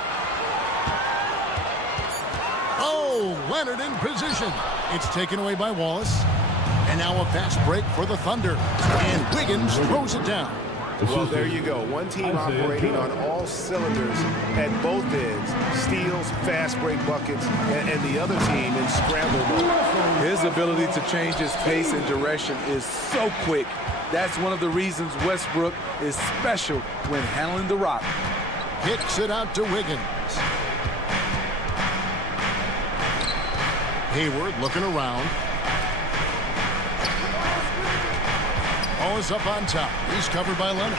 Oh, Leonard in position. It's taken away by Wallace. And now a fast break for the Thunder. And Wiggins throws it down. Well, there you go. One team operating on all cylinders at both ends. Steals, fast break buckets, and the other team in scramble mode. His ability to change his pace and direction is so quick. That's one of the reasons Westbrook is special when handling the rock. Kicks it out to Wiggins. Hayward looking around. Ball is up on top. He's covered by Leonard.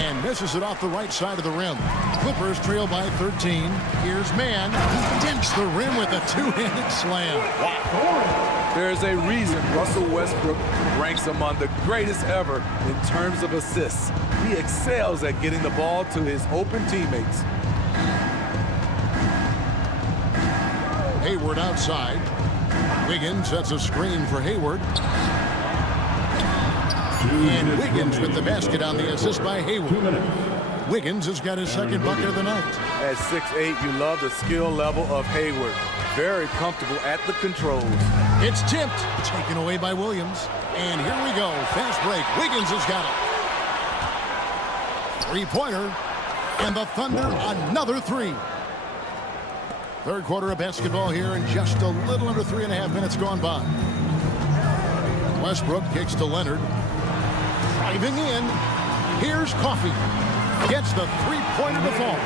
And misses it off the right side of the rim. Clippers trail by 13. Here's Mann. He dents the rim with a two-handed slam. Wow. There's a reason Russell Westbrook ranks among the greatest ever in terms of assists. He excels at getting the ball to his open teammates. Hayward outside. Wiggins sets a screen for Hayward. And Wiggins with the basket on the assist by Hayward. Wiggins has got his second bucket of the night. At 6'8", you love the skill level of Hayward. Very comfortable at the controls. It's tipped. Taken away by Williams. And here we go. Fast break. Wiggins has got it. Three-pointer. And the Thunder another three. Third quarter of basketball here in just a little under 3.5 minutes gone by. Westbrook kicks to Leonard. Driving in. Here's Coffee. Gets the three-pointer to fall.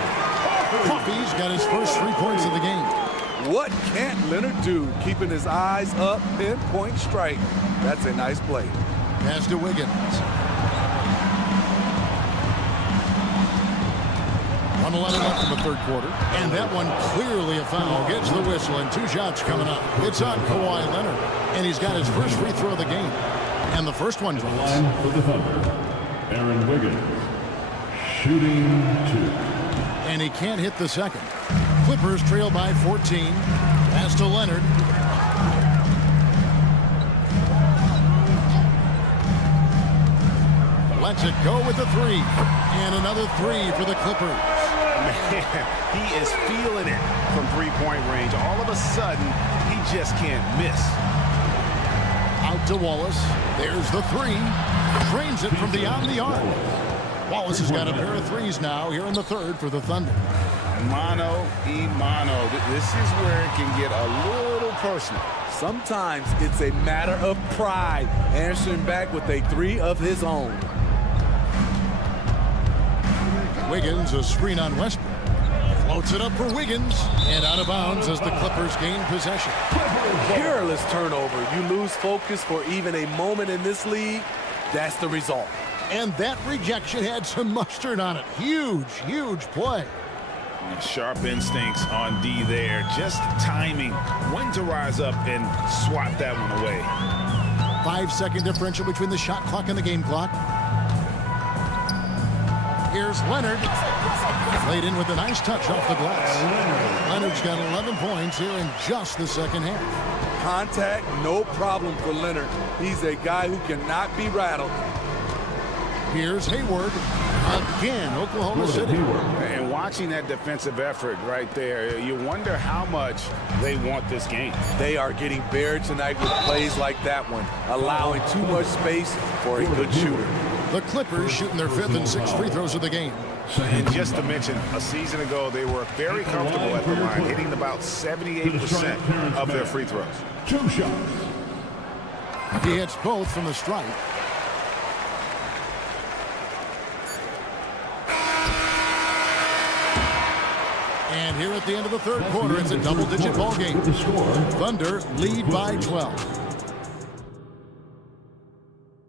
Coffee's got his first 3 points of the game. What can't Leonard do? Keeping his eyes up, pinpoint strike. That's a nice play. Pass to Wiggins. 1:11 left in the third quarter. And that one clearly a foul. Gets the whistle and 2 shots coming up. It's on Kawhi Leonard. And he's got his first free throw of the game. And the first one drops. Line for the Thunder, Aaron Wiggins, shooting 2. And he can't hit the second. Clippers trail by 14. Pass to Leonard. Lets it go with the 3. And another 3 for the Clippers. Man, he is feeling it from three-point range. All of a sudden, he just can't miss. Out to Wallace. There's the 3. Trains it from beyond the arc. Wallace has got a pair of threes now here in the third for the Thunder. Mano y mano. This is where it can get a little personal. Sometimes it's a matter of pride, answering back with a three of his own. Wiggins, a screen on Westbrook. Floats it up for Wiggins, and out of bounds as the Clippers gain possession. Careless turnover. You lose focus for even a moment in this league. That's the result. And that rejection had some mustard on it. Huge, huge play. Sharp instincts on D there. Just timing when to rise up and swat that one away. 5-second differential between the shot clock and the game clock. Here's Leonard. Played in with a nice touch off the glass. Leonard's got 11 points here in just the second half. Contact, no problem for Leonard. He's a guy who cannot be rattled. Here's Hayward. Again, Oklahoma City. And watching that defensive effort right there, you wonder how much they want this game. They are getting buried tonight with plays like that one, allowing too much space for a good shooter. The Clippers shooting their 5th and 6th free throws of the game. And just to mention, a season ago, they were very comfortable at the line, hitting about 78% of their free throws. 2 shots. He hits both from the stripe. And here at the end of the third quarter, it's a double-digit ball game. Thunder lead by 12.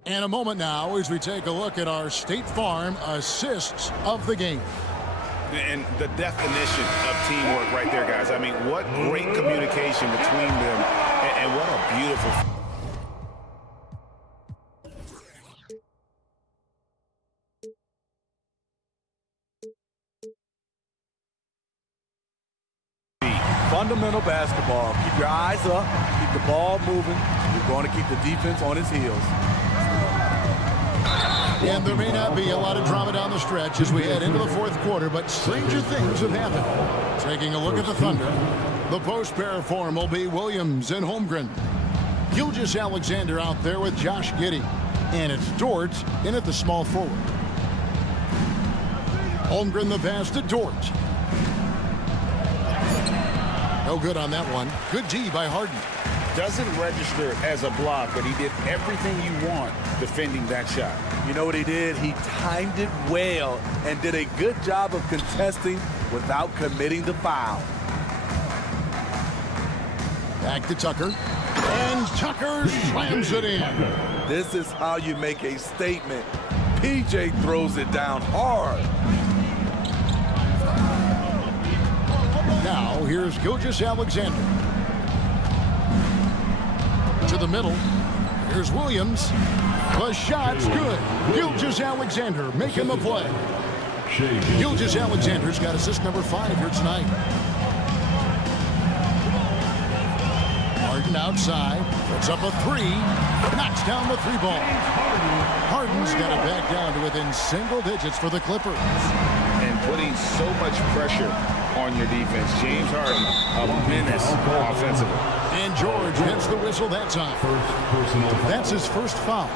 And a moment now as we take a look at our State Farm assists of the game. And the definition of teamwork right there, guys. I mean, what great communication between them, and what a beautiful... Fundamental basketball. Keep your eyes up, keep the ball moving. You're going to keep the defense on its heels. And there may not be a lot of drama down the stretch as we head into the fourth quarter, but stranger things have happened. Taking a look at the Thunder, the post pair form will be Williams and Holmgren. Gilgeous Alexander out there with Josh Giddey. And it's Dort in at the small forward. Holmgren the pass to Dort. No good on that one. Good D by Harden. Doesn't register as a block, but he did everything you want defending that shot. You know what he did? He timed it well and did a good job of contesting without committing the foul. Back to Tucker. And Tucker slams it in. This is how you make a statement. PJ throws it down hard. Now, here's Gilgeous Alexander. To the middle. Here's Williams. The shot's good. Gilgeous Alexander making the play. Gilgeous Alexander's got assist number 5 here tonight. Harden outside. Puts up a 3. Knocks down the 3 ball. Harden's got it back down to within single digits for the Clippers. And putting so much pressure on your defense. James Harden, a menace offensively. And George gets the whistle that time. That's his first foul.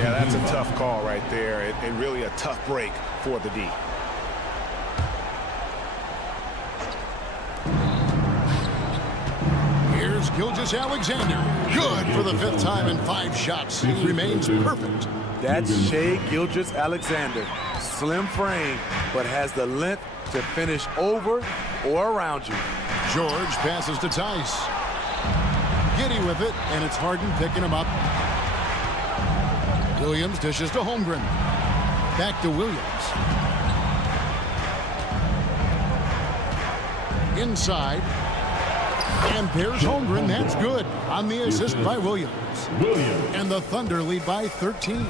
Yeah, that's a tough call right there. And really a tough break for the D. Here's Gilgeous Alexander. Good for the 5th time in 5 shots. He remains perfect. That's Shai Gilgeous-Alexander. Slim frame, but has the length to finish over or around you. George passes to Tice. Giddey with it, and it's Harden picking him up. Williams dishes to Holmgren. Back to Williams. Inside. And there's Holmgren. That's good on the assist by Williams. And the Thunder lead by 13.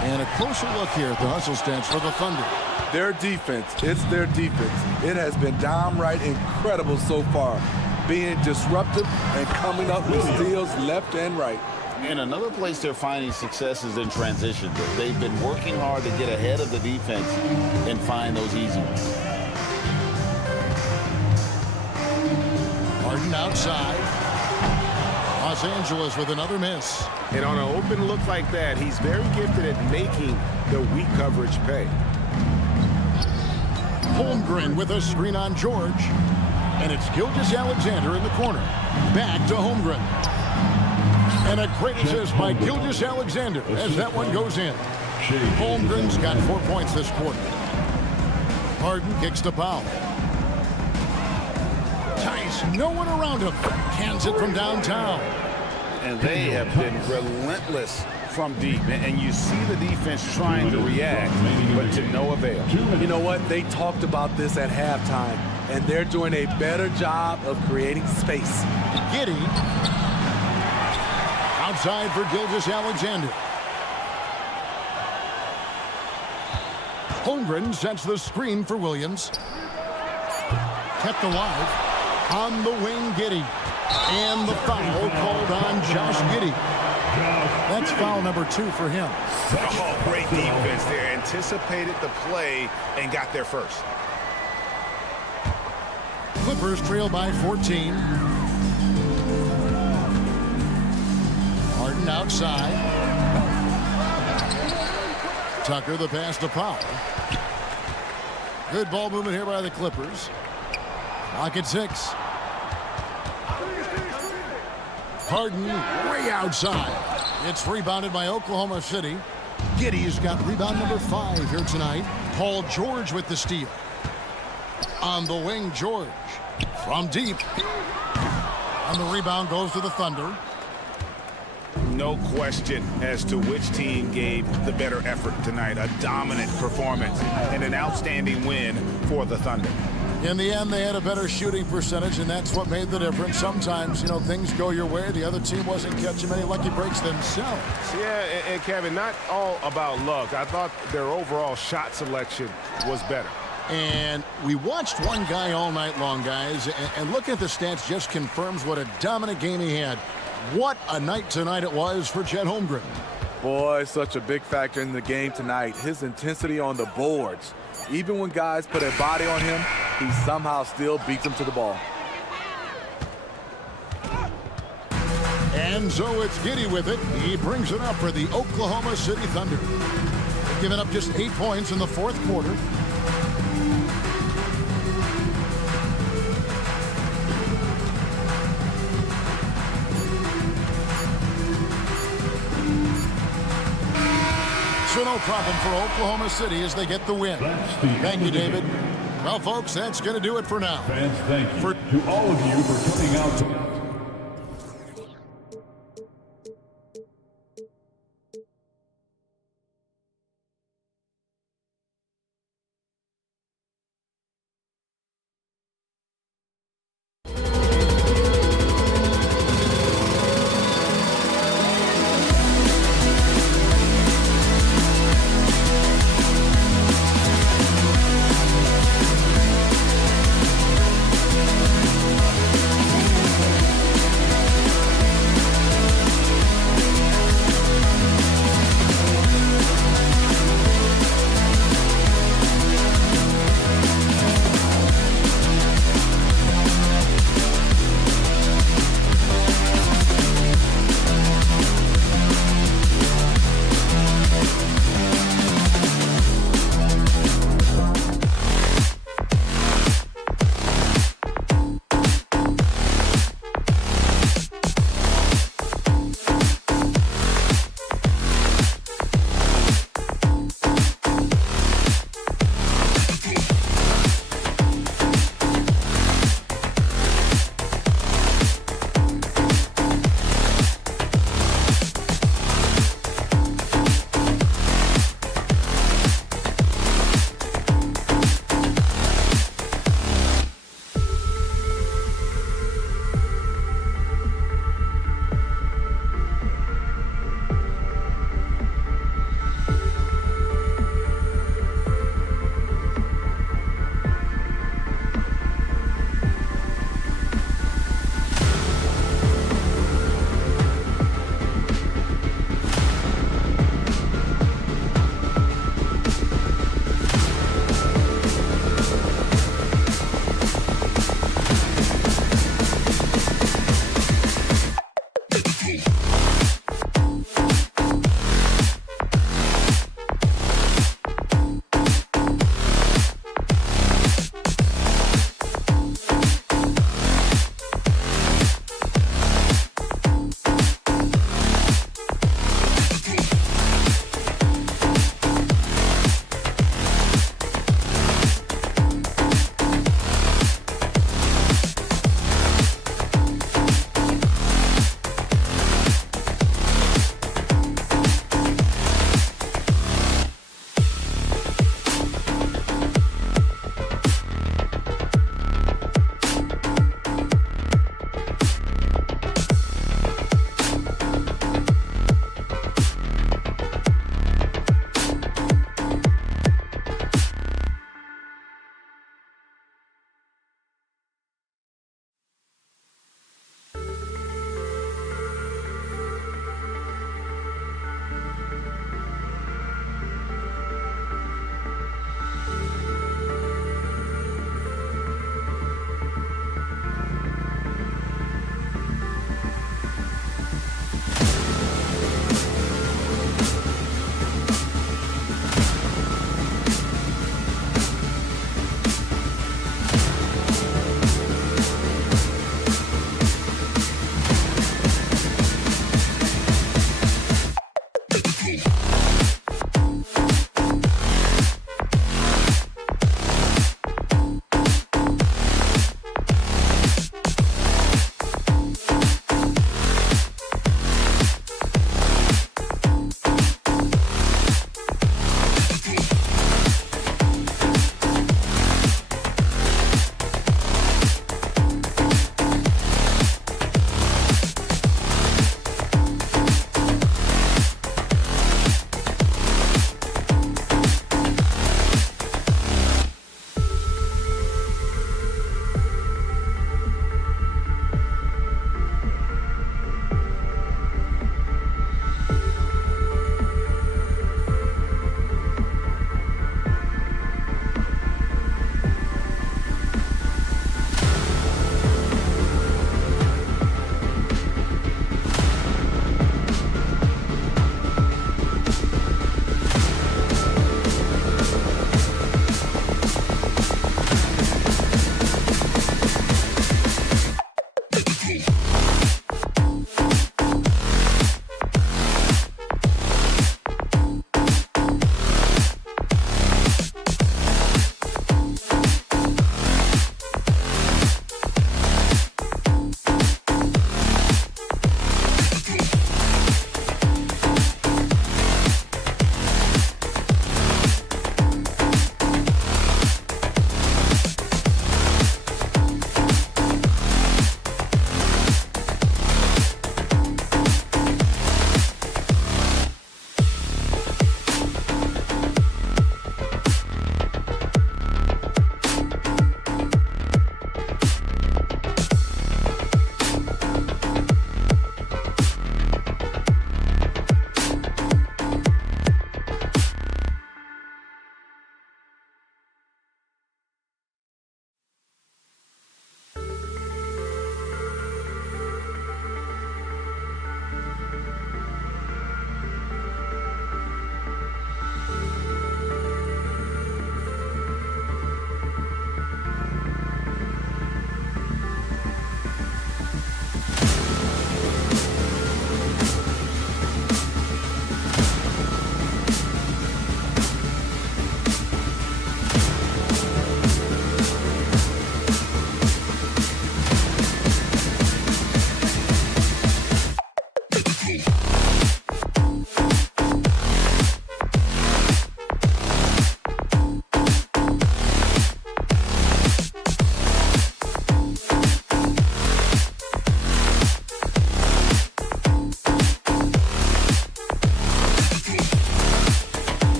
And a closer look here at the hustle stats for the Thunder. Their defense, it's their defense. It has been downright incredible so far, being disruptive and coming up with steals left and right. And another place they're finding success is in transition. They've been working hard to get ahead of the defense and find those easy ones. Harden outside. A Los Angeles with another miss. And on an open look like that, he's very gifted at making the weak coverage pay. Holmgren with a screen on George. And it's Gilgeous-Alexander in the corner. Back to Holmgren. And a great assist by Gilgeous-Alexander as that one goes in. Holmgren's got 4 points this quarter. Harden kicks to Powell. Tice, no one around him. Cans it from downtown. And they have been relentless from deep. And you see the defense trying to react, but to no avail. You know what? They talked about this at halftime, and they're doing a better job of creating space. Giddey. Outside for Gilgeous-Alexander. Holmgren sets the screen for Williams. Kept alive. On the wing, Giddey. And the foul called on Josh Giddey. That's foul number 2 for him. Oh, great defense there. Anticipated the play and got there first. Clippers trail by 14. Harden outside. Tucker the pass to Powell. Good ball movement here by the Clippers. Clock at 6. Harden way outside. It's rebounded by Oklahoma City. Giddey's got rebound number 5 here tonight. Paul George with the steal. On the wing, George. From deep. And the rebound goes to the Thunder. No question as to which team gave the better effort tonight. A dominant performance and an outstanding win for the Thunder. In the end, they had a better shooting percentage, and that's what made the difference. Sometimes, you know, things go your way. The other team wasn't catching many lucky breaks themselves. Yeah, and Kevin, not all about luck. I thought their overall shot selection was better. And we watched one guy all night long, guys, and looking at the stats just confirms what a dominant game he had. What a night tonight it was for Chet Holmgren. Boy, such a big factor in the game tonight. His intensity on the boards. Even when guys put a body on him, he somehow still beats them to the ball. And so it's Giddey with it. He brings it up for the Oklahoma City Thunder. They've given up just 8 points in the fourth quarter. So no problem for Oklahoma City as they get the win. Thank you, David. Well, folks, that's going to do it for now. Fans, thank you to all of you for coming out tonight.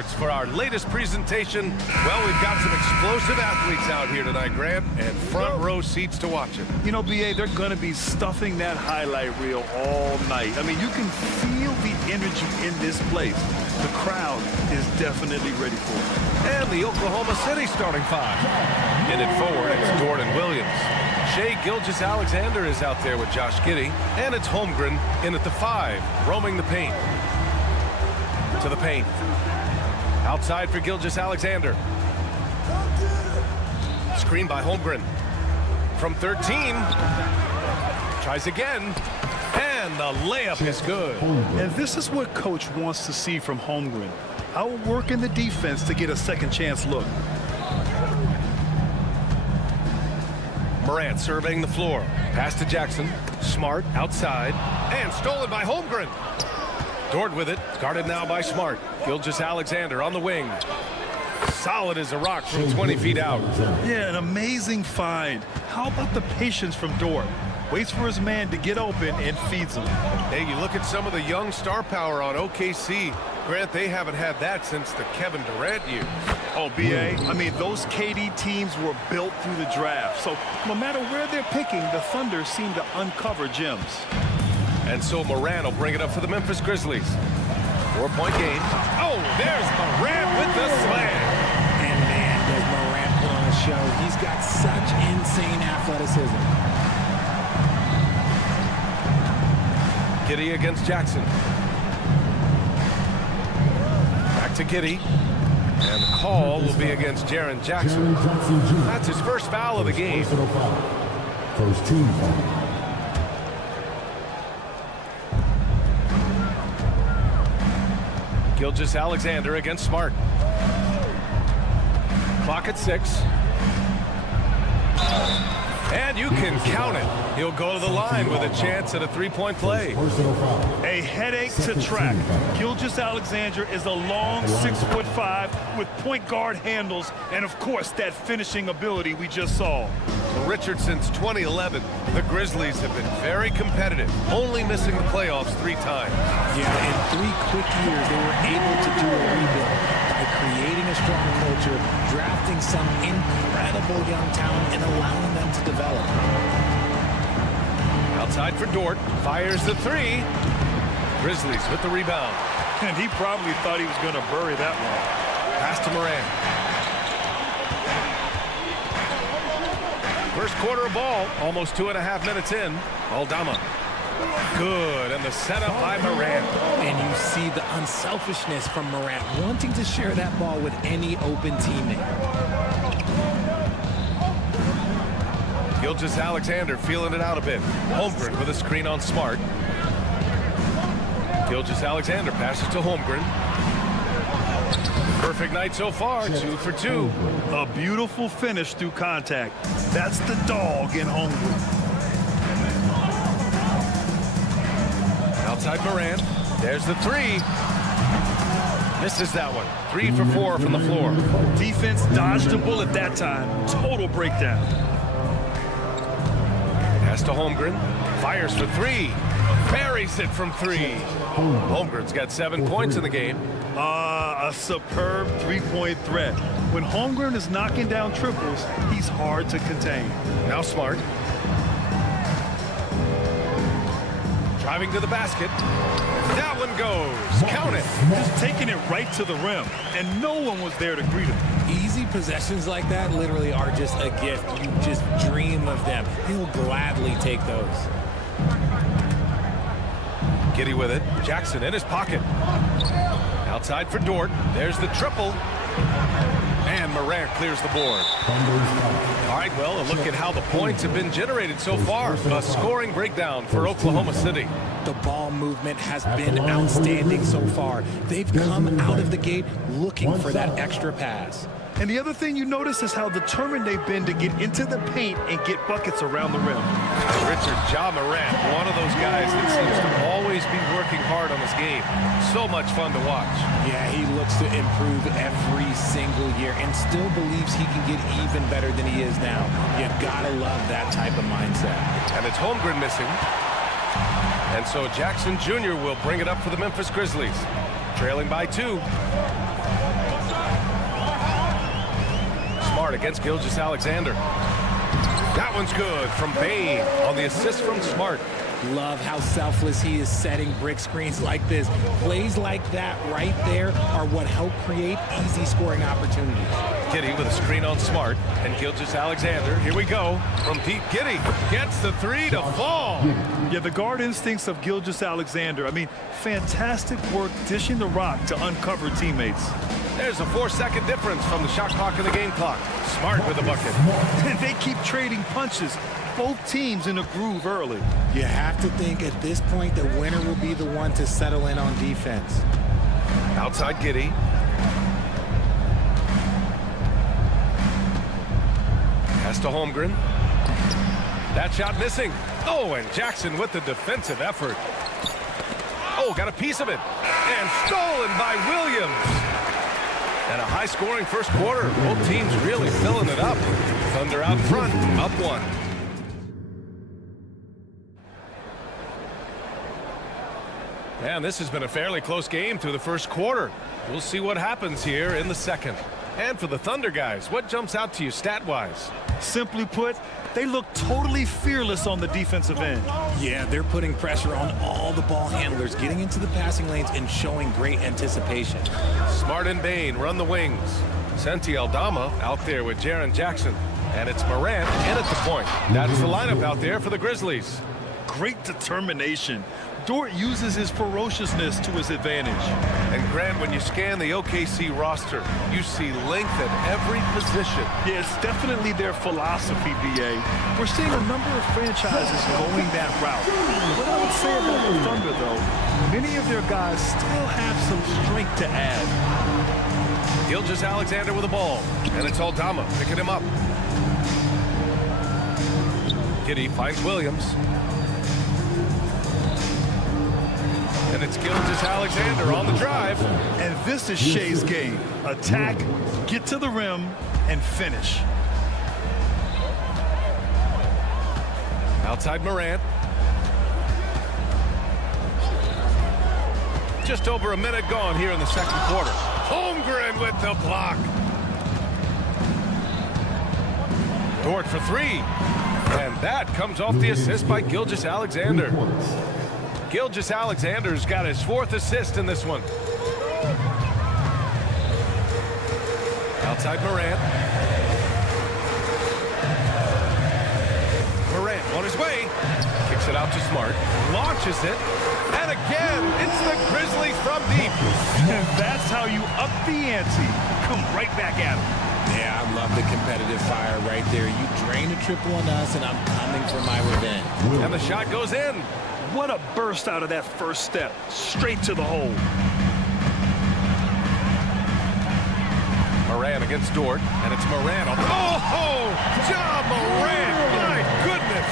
Sports for our latest presentation. Well, we've got some explosive athletes out here tonight, Grant, and front row seats to watch it. You know, BA, they're going to be stuffing that highlight reel all night. I mean, you can feel the energy in this place. The crowd is definitely ready for it. And the Oklahoma City starting five. In at forward, it's Jordan Williams. Shai Gilgeous-Alexander is out there with Josh Giddey. And it's Holmgren in at the 5, roaming the paint. To the paint. Outside for Gilgeous-Alexander. Screen by Holmgren. From 13. Tries again. And the layup is good. And this is what Coach wants to see from Holmgren. Outworking the defense to get a second chance look. Morant surveying the floor. Pass to Jackson. Smart outside. And stolen by Holmgren. Dort with it. Guarded now by Smart. Gilgeous-Alexander on the wing. Solid as a rock from 20 feet out. Yeah, an amazing find. How about the patience from Dort? Waits for his man to get open and feeds him. Hey, you look at some of the young star power on OKC. Grant, they haven't had that since the Kevin Durant years. Oh, BA, I mean, those KD teams were built through the draft. So no matter where they're picking, the Thunder seem to uncover gems. And so Morant will bring it up for the Memphis Grizzlies. 4-point game. Oh, there's Morant with the slam. And man, does Morant put on a show. He's got such insane athleticism. Giddey against Jackson. Back to Giddey. And the call will be against Jaren Jackson. That's his first foul of the game. First team foul. Gilgeous-Alexander against Smart. Clock at 6. And you can count it. He'll go to the line with a chance at a three-point play. A headache to track. Gilgeous-Alexander is a long 6'5" with point guard handles and, of course, that finishing ability we just saw. Richard, since 2011, the Grizzlies have been very competitive, only missing the playoffs 3 times. Yeah, in 3 quick years, they were able to do a rebuild by creating a strong culture, drafting some incredible young talent, and allowing them to develop. Outside for Dort, fires the 3. Grizzlies with the rebound. And he probably thought he was going to bury that one. Pass to Morant. First quarter of ball, almost 2.5 minutes in. Aldama. Good, and the setup by Morant. And you see the unselfishness from Morant, wanting to share that ball with any open teammate. Gilgeous-Alexander feeling it out a bit. Holmgren with a screen on Smart. Gilgeous-Alexander passes to Holmgren. Perfect night so far, 2 for 2. A beautiful finish through contact. That's the dog in Holmgren. Outside Morant. There's the 3. Misses that one. 3 for 4 from the floor. Defense dodged a bullet that time. Total breakdown. Pass to Holmgren. Fires for 3. Buries it from 3. Holmgren's got 7 points in the game. A superb three-point threat. When Holmgren is knocking down triples, he's hard to contain. Now Smart. Driving to the basket. That one goes. Count it. Just taking it right to the rim, and no one was there to greet him. Easy possessions like that literally are just a gift. You just dream of them. He'll gladly take those. Giddey with it. Jackson in his pocket. Outside for Dort. There's the triple. And Morant clears the board. All right, well, a look at how the points have been generated so far. A scoring breakdown for Oklahoma City. The ball movement has been outstanding so far. They've come out of the gate looking for that extra pass. And the other thing you notice is how determined they've been to get into the paint and get buckets around the rim. Richard, Ja Morant, one of those guys that seems to always be working hard on his game. So much fun to watch. Yeah, he looks to improve every single year and still believes he can get even better than he is now. You gotta love that type of mindset. And it's Holmgren missing. And so Jackson Jr. will bring it up for the Memphis Grizzlies. Trailing by 2. Smart against Gilgeous Alexander. That one's good from Bain on the assist from Smart. Love how selfless he is setting brick screens like this. Plays like that right there are what help create easy scoring opportunities. Giddey with a screen on Smart and Gilgeous Alexander. Here we go from deep. Giddey gets the three to fall. Yeah, the guard instincts of Gilgeous Alexander. I mean, fantastic work dishing the rock to uncover teammates. There's a 4-second difference from the shot clock and the game clock. Smart with the bucket. And they keep trading punches. Both teams in a groove early. You have to think at this point the winner will be the one to settle in on defense. Outside Giddey. Pass to Holmgren. That shot missing. Oh, and Jackson with the defensive effort. Oh, got a piece of it. And stolen by Williams. And a high-scoring first quarter. Both teams really filling it up. Thunder out front, up one. And this has been a fairly close game through the first quarter. We'll see what happens here in the second. And for the Thunder guys, what jumps out to you stat-wise? Simply put, they look totally fearless on the defensive end. Yeah, they're putting pressure on all the ball handlers, getting into the passing lanes and showing great anticipation. Smart and Bain run the wings. Santi Aldama out there with Jaren Jackson. And it's Morant in at the point. That's the lineup out there for the Grizzlies. Great determination. Dort uses his ferociousness to his advantage. And Grant, when you scan the OKC roster, you see length at every position. Yeah, it's definitely their philosophy, BA. We're seeing a number of franchises going that route. What I would say about the Thunder, though, many of their guys still have some strength to add. Gilgeous Alexander with the ball, and it's Aldama picking him up. Giddey finds Williams. And it's Gilgeous Alexander on the drive. And this is Shea's game. Attack, get to the rim, and finish. Outside Morant. Just over a minute gone here in the second quarter. Holmgren with the block. Dort for three. And that comes off the assist by Gilgeous Alexander. Gilgeous Alexander's got his fourth assist in this one. Outside Morant. Morant on his way. Kicks it out to Smart. Launches it. And again, it's the Grizzlies from deep. And that's how you up the ante. Come right back at them. Yeah, I love the competitive fire right there. You drain a triple on us, and I'm coming for my revenge. And the shot goes in. What a burst out of that first step. Straight to the hole. Morant against Dort, and it's Morant. Oh, Ja Morant, my goodness.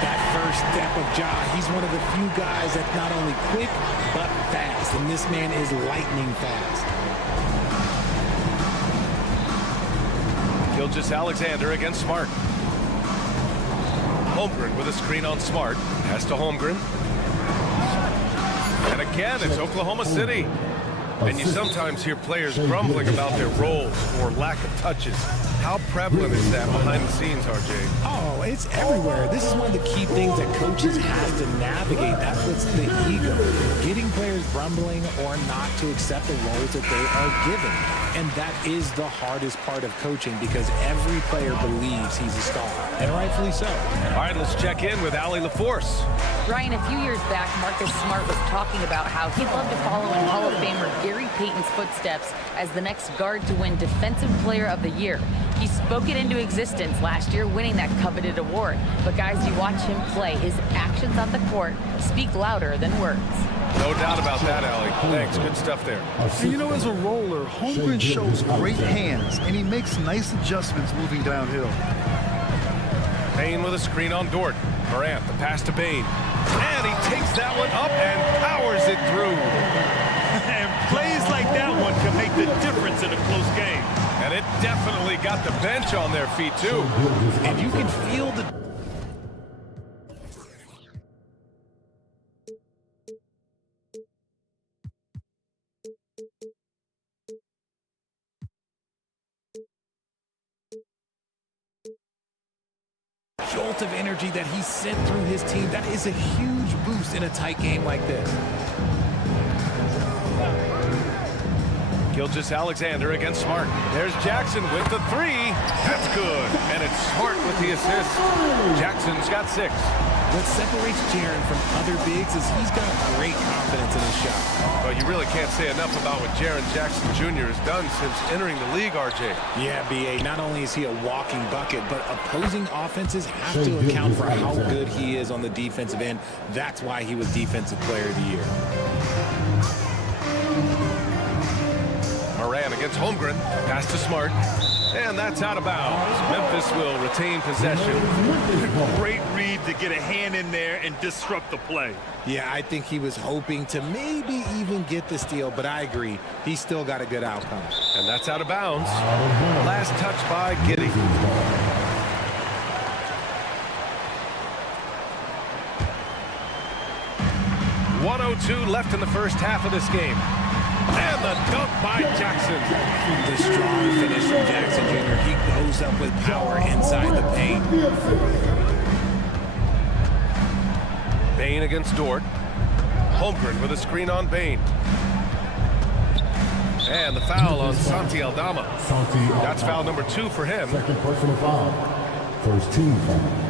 That first step of Ja, he's one of the few guys that's not only quick, but fast. And this man is lightning fast. Gilgeous Alexander against Smart. Holmgren with a screen on Smart. Pass to Holmgren. And again, it's Oklahoma City. And you sometimes hear players grumbling about their roles or lack of touches. How prevalent is that behind the scenes, RJ? Oh, it's everywhere. This is one of the key things that coaches have to navigate. That's what's the ego. Getting players grumbling or not to accept the roles that they are given. And that is the hardest part of coaching because every player believes he's a star. And rightfully so. All right, let's check in with Allie LaForce. Ryan, a few years back, Marcus Smart was talking about how he'd love to follow in Hall of Famer Gary Payton's footsteps as the next guard to win Defensive Player of the Year. He spoke it into existence last year, winning that coveted award. But guys, you watch him play, his actions on the court speak louder than words. No doubt about that, Allie. Thanks. Good stuff there. And you know, as a roller, Holmgren shows great hands, and he makes nice adjustments moving downhill. Bain with a screen on Dort. Morant, the pass to Bain. And he takes that one up and powers it through. And plays like that one can make the difference in a close game. And it definitely got the bench on their feet, too. And you can feel the jolt of energy that he sent through his team, that is a huge boost in a tight game like this. Gilgeous-Alexander against Smart. There's Jackson with the three. That's good. And it's Smart with the assist. Jackson's got 6. What separates Jaren from other bigs is he's got great confidence in his shot. Well, you really can't say enough about what Jaren Jackson Jr. has done since entering the league, RJ. Yeah, B.A., not only is he a walking bucket, but opposing offenses have to account for how good he is on the defensive end. That's why he was Defensive Player of the Year. Moran against Holmgren. Pass to Smart. And that's out of bounds. Memphis will retain possession. Great read to get a hand in there and disrupt the play. Yeah, I think he was hoping to maybe even get the steal, but I agree. He still got a good outcome. And that's out of bounds. Last touch by Giddey. .102 left in the first half of this game. And the dunk by Jackson. The strong finish from Jackson Jr. He goes up with power inside the paint. Bain against Dort. Holmgren with a screen on Bain. And the foul on Santi Aldama. That's foul number 2 for him. Second personal foul. First team foul.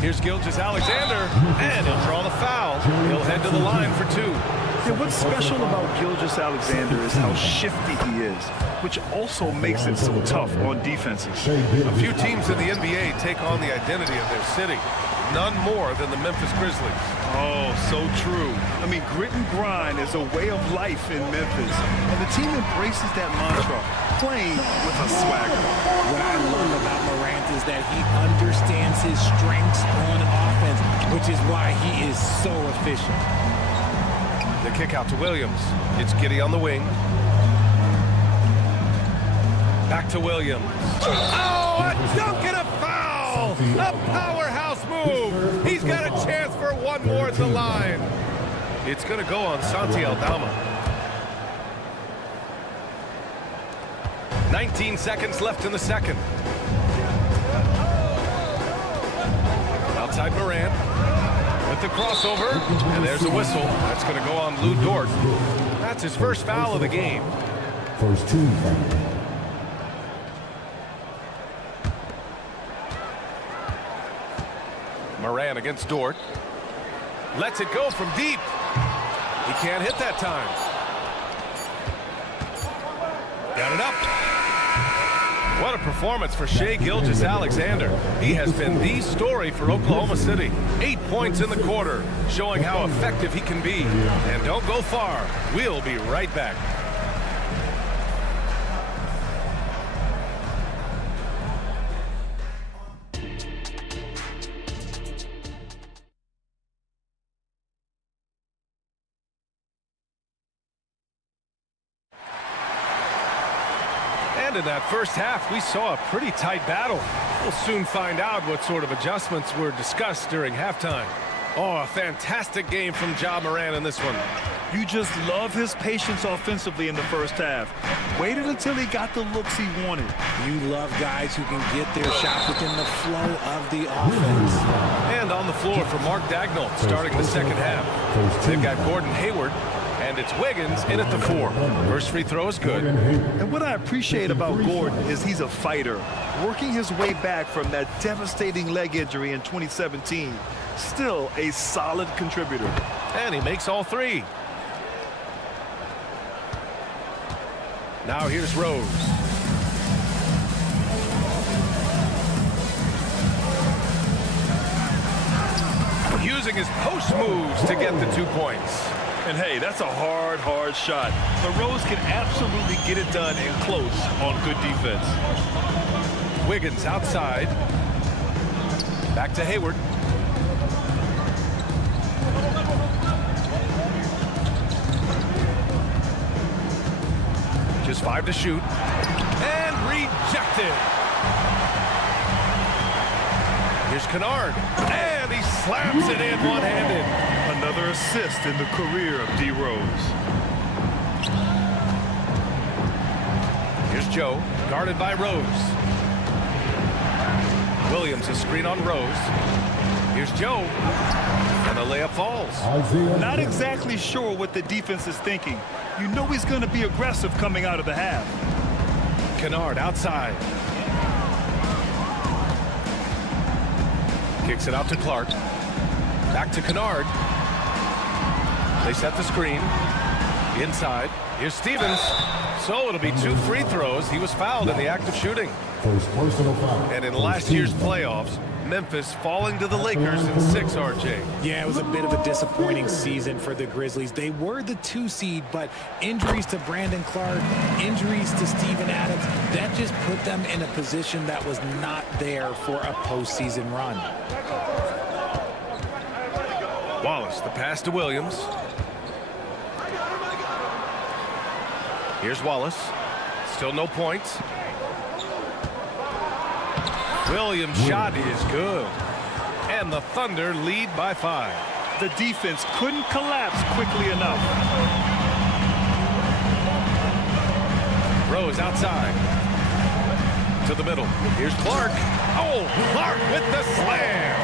Here's Gilgeous-Alexander, and he'll draw the foul. He'll head to the line for 2. Yeah, what's special about Gilgeous-Alexander is how shifty he is, which also makes it so tough on defenses. A few teams in the NBA take on the identity of their city. None more than the Memphis Grizzlies. Oh, so true. I mean, grit and grind is a way of life in Memphis, and the team embraces that mantra, playing with a swagger. What I love about Morant is that he understands his strengths on offense, which is why he is so efficient. The kick out to Williams. It's Giddey on the wing. Back to Williams. Oh, a dunk and a foul! A powerhouse move! He's got a chance for one more at the line. It's going to go on Santi Aldama. 19 seconds left in the second. Outside Moran with the crossover, and there's a whistle. That's going to go on Lou Dort. That's his first foul of the game. First team foul. Moran against Dort. Lets it go from deep. He can't hit that time. Got it up. What a performance for Shai Gilgeous-Alexander. He has been the story for Oklahoma City. 8 points in the quarter, showing how effective he can be. And don't go far. We'll be right back. And in that first half, we saw a pretty tight battle. We'll soon find out what sort of adjustments were discussed during halftime. Oh, a fantastic game from Ja Morant in this one. You just love his patience offensively in the first half. Waited until he got the looks he wanted. You love guys who can get their shot within the flow of the offense. And on the floor for Mark Dagnall starting the second half. They've got Gordon Hayward, and it's Wiggins in at the 4. First free throw is good. And what I appreciate about Gordon is he's a fighter, working his way back from that devastating leg injury in 2017. Still a solid contributor. And he makes all 3. Now here's Rose. Using his post moves to get the 2 points. And hey, that's a hard shot. But Rose can absolutely get it done and close on good defense. Wiggins outside. Back to Hayward. Just 5 to shoot. And rejected. Here's Kennard. And he slams it in one-handed. Another assist in the career of D. Rose. Here's Joe, guarded by Rose. Williams, a screen on Rose. Here's Joe, and the layup falls. Not exactly sure what the defense is thinking. You know he's going to be aggressive coming out of the half. Kennard outside. Kicks it out to Clark. Back to Kennard. They set the screen. Inside. Here's Stevens. So it'll be 2 free throws. He was fouled in the act of shooting. First personal foul. And in last year's playoffs, Memphis falling to the Lakers in 6, RJ. Yeah, it was a bit of a disappointing season for the Grizzlies. They were the 2 seed, but injuries to Brandon Clark, injuries to Steven Adams, that just put them in a position that was not there for a postseason run. Wallace, the pass to Williams. Here's Wallace. Still no points. Williams' shot is good. And the Thunder lead by 5. The defense couldn't collapse quickly enough. Rose outside. To the middle. Here's Clark. Oh, Clark with the slam.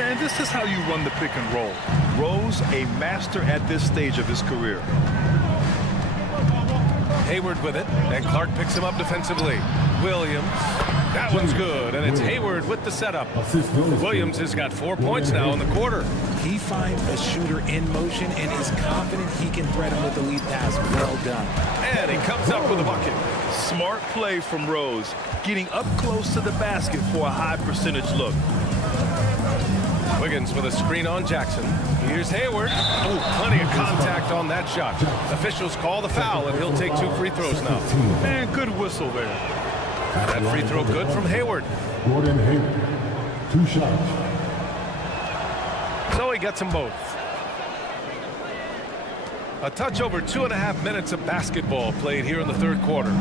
And this is how you run the pick and roll. Rose, a master at this stage of his career. Hayward with it, and Clark picks him up defensively. Williams, that one's good, and it's Hayward with the setup. Williams has got 4 points now in the quarter. He finds a shooter in motion and is confident he can thread him with the lead pass. Well done. And he comes up with a bucket. Smart play from Rose, getting up close to the basket for a high percentage look. Wiggins with a screen on Jackson. Here's Hayward. Oh, plenty of contact on that shot. Officials call the foul, and he'll take 2 free throws now. And good whistle there. That free throw good from Hayward. Gordon Hayward. 2 shots. So he gets them both. A touch over 2.5 minutes of basketball played here in the 3rd quarter.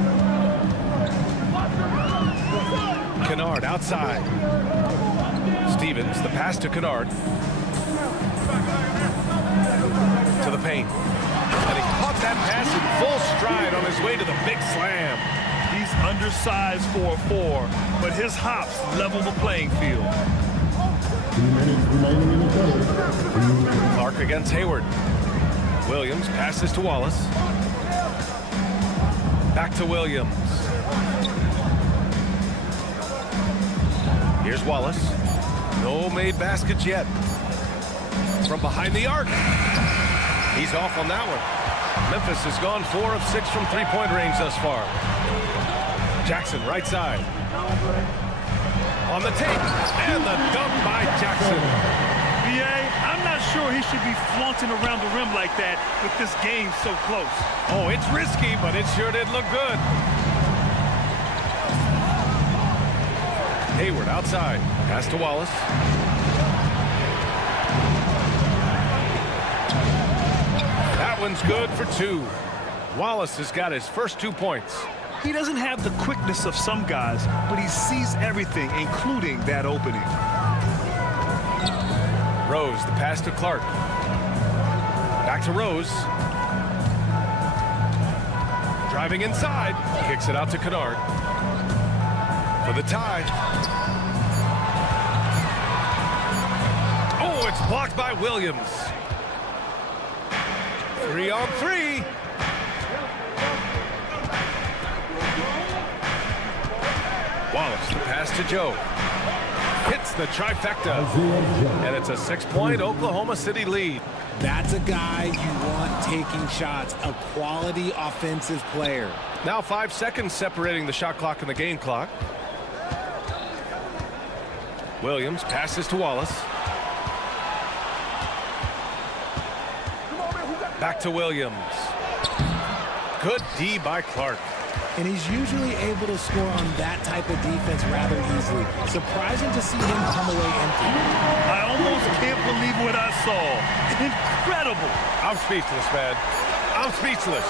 Kennard outside. Stevens, the pass to Kennard. To the paint. And he caught that pass in full stride on his way to the big slam. He's undersized for a 4, but his hops level the playing field. 2 minutes remaining in the third. Clark against Hayward. Williams passes to Wallace. Back to Williams. Here's Wallace. No made baskets yet. From behind the arc. He's off on that one. Memphis has gone 4 of 6 from 3-point range thus far. Jackson, right side. On the tape. And the dunk by Jackson. BA, I'm not sure he should be flaunting around the rim like that with this game so close. Oh, it's risky, but it sure did look good. Hayward outside. Pass to Wallace. That one's good for 2. Wallace has got his first 2 points. He doesn't have the quickness of some guys, but he sees everything, including that opening. Rose, the pass to Clark. Back to Rose. Driving inside. Kicks it out to Kennard. For the tie. Oh, it's blocked by Williams. 3 on 3. Wallace, the pass to Joe. Hits the trifecta. And it's a 6-point Oklahoma City lead. That's a guy you want taking shots, a quality offensive player. Now 5 seconds separating the shot clock and the game clock. Williams passes to Wallace. Back to Williams. Good D by Clark. And he's usually able to score on that type of defense rather easily. Surprising to see him come away empty. I almost can't believe what I saw. Incredible. I'm speechless, man. I'm speechless.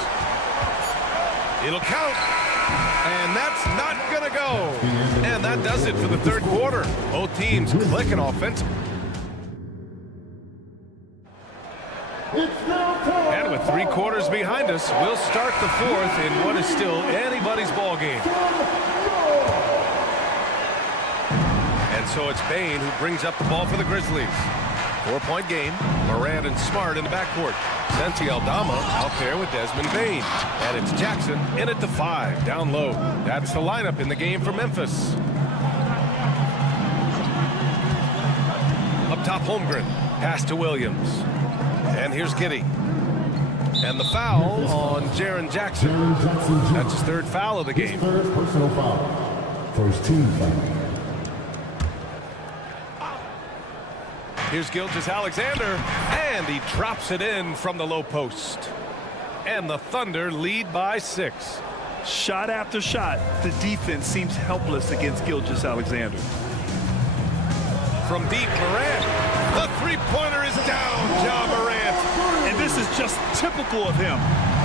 It'll count. And that's not going to go. And that does it for the 3rd quarter. Both teams clicking offensively. It's now time. And right, with 3 quarters behind us, we'll start the 4th in what is still anybody's ball game. And so it's Bain who brings up the ball for the Grizzlies. 4-point game. Morant and Smart in the backcourt. Santi Aldama out there with Desmond Bain. And it's Jackson in at the 5, down low. That's the lineup in the game for Memphis. Up top, Holmgren. Pass to Williams. And here's Giddey. And the foul on Jaren Jackson. That's his 3rd foul of the game. Third personal foul. First team foul. Here's Gilgeous-Alexander, and he drops it in from the low post. And the Thunder lead by 6. Shot after shot, the defense seems helpless against Gilgeous-Alexander. From deep, Morant. The three-pointer is down, Ja Morant. And this is just typical of him.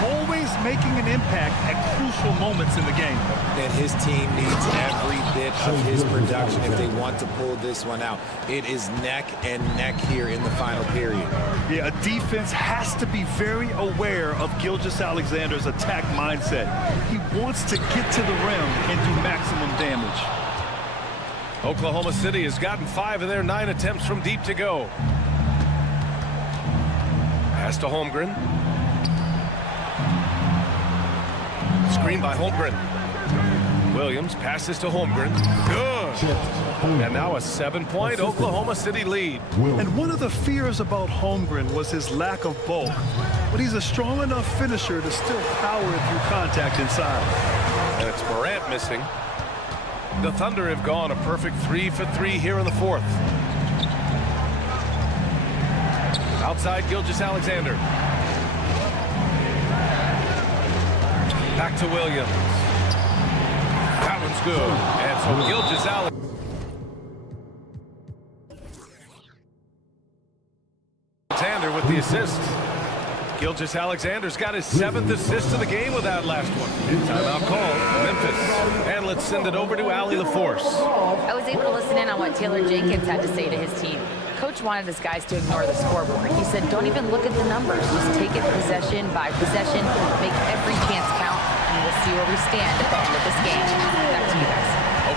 Always making an impact at crucial moments in the game. And his team needs every bit of his production if they want to pull this one out. It is neck and neck here in the final period. Yeah, a defense has to be very aware of Gilgeous-Alexander's attack mindset. He wants to get to the rim and do maximum damage. Oklahoma City has gotten 5 of their 9 attempts from deep to go. Pass to Holmgren. Screen by Holmgren. Williams passes to Holmgren. Good. And now a 7-point Oklahoma City lead. And one of the fears about Holmgren was his lack of bulk. But he's a strong enough finisher to still power it through contact inside. And it's Morant missing. The Thunder have gone a perfect 3 for 3 here in the 4th. Outside, Gilgeous-Alexander. Back to Williams. That one's good. And so Gilgeous-Alexander. With the assist. Gilgeous-Alexander's got his 7th assist of the game with that last one. Timeout call, Memphis. And let's send it over to Allie LaForce. I was able to listen in on what Taylor Jenkins had to say to his team. Coach wanted his guys to ignore the scoreboard. He said, don't even look at the numbers. Just take it possession by possession, make every chance count, and we'll see where we stand at the end of this game. Back to you guys.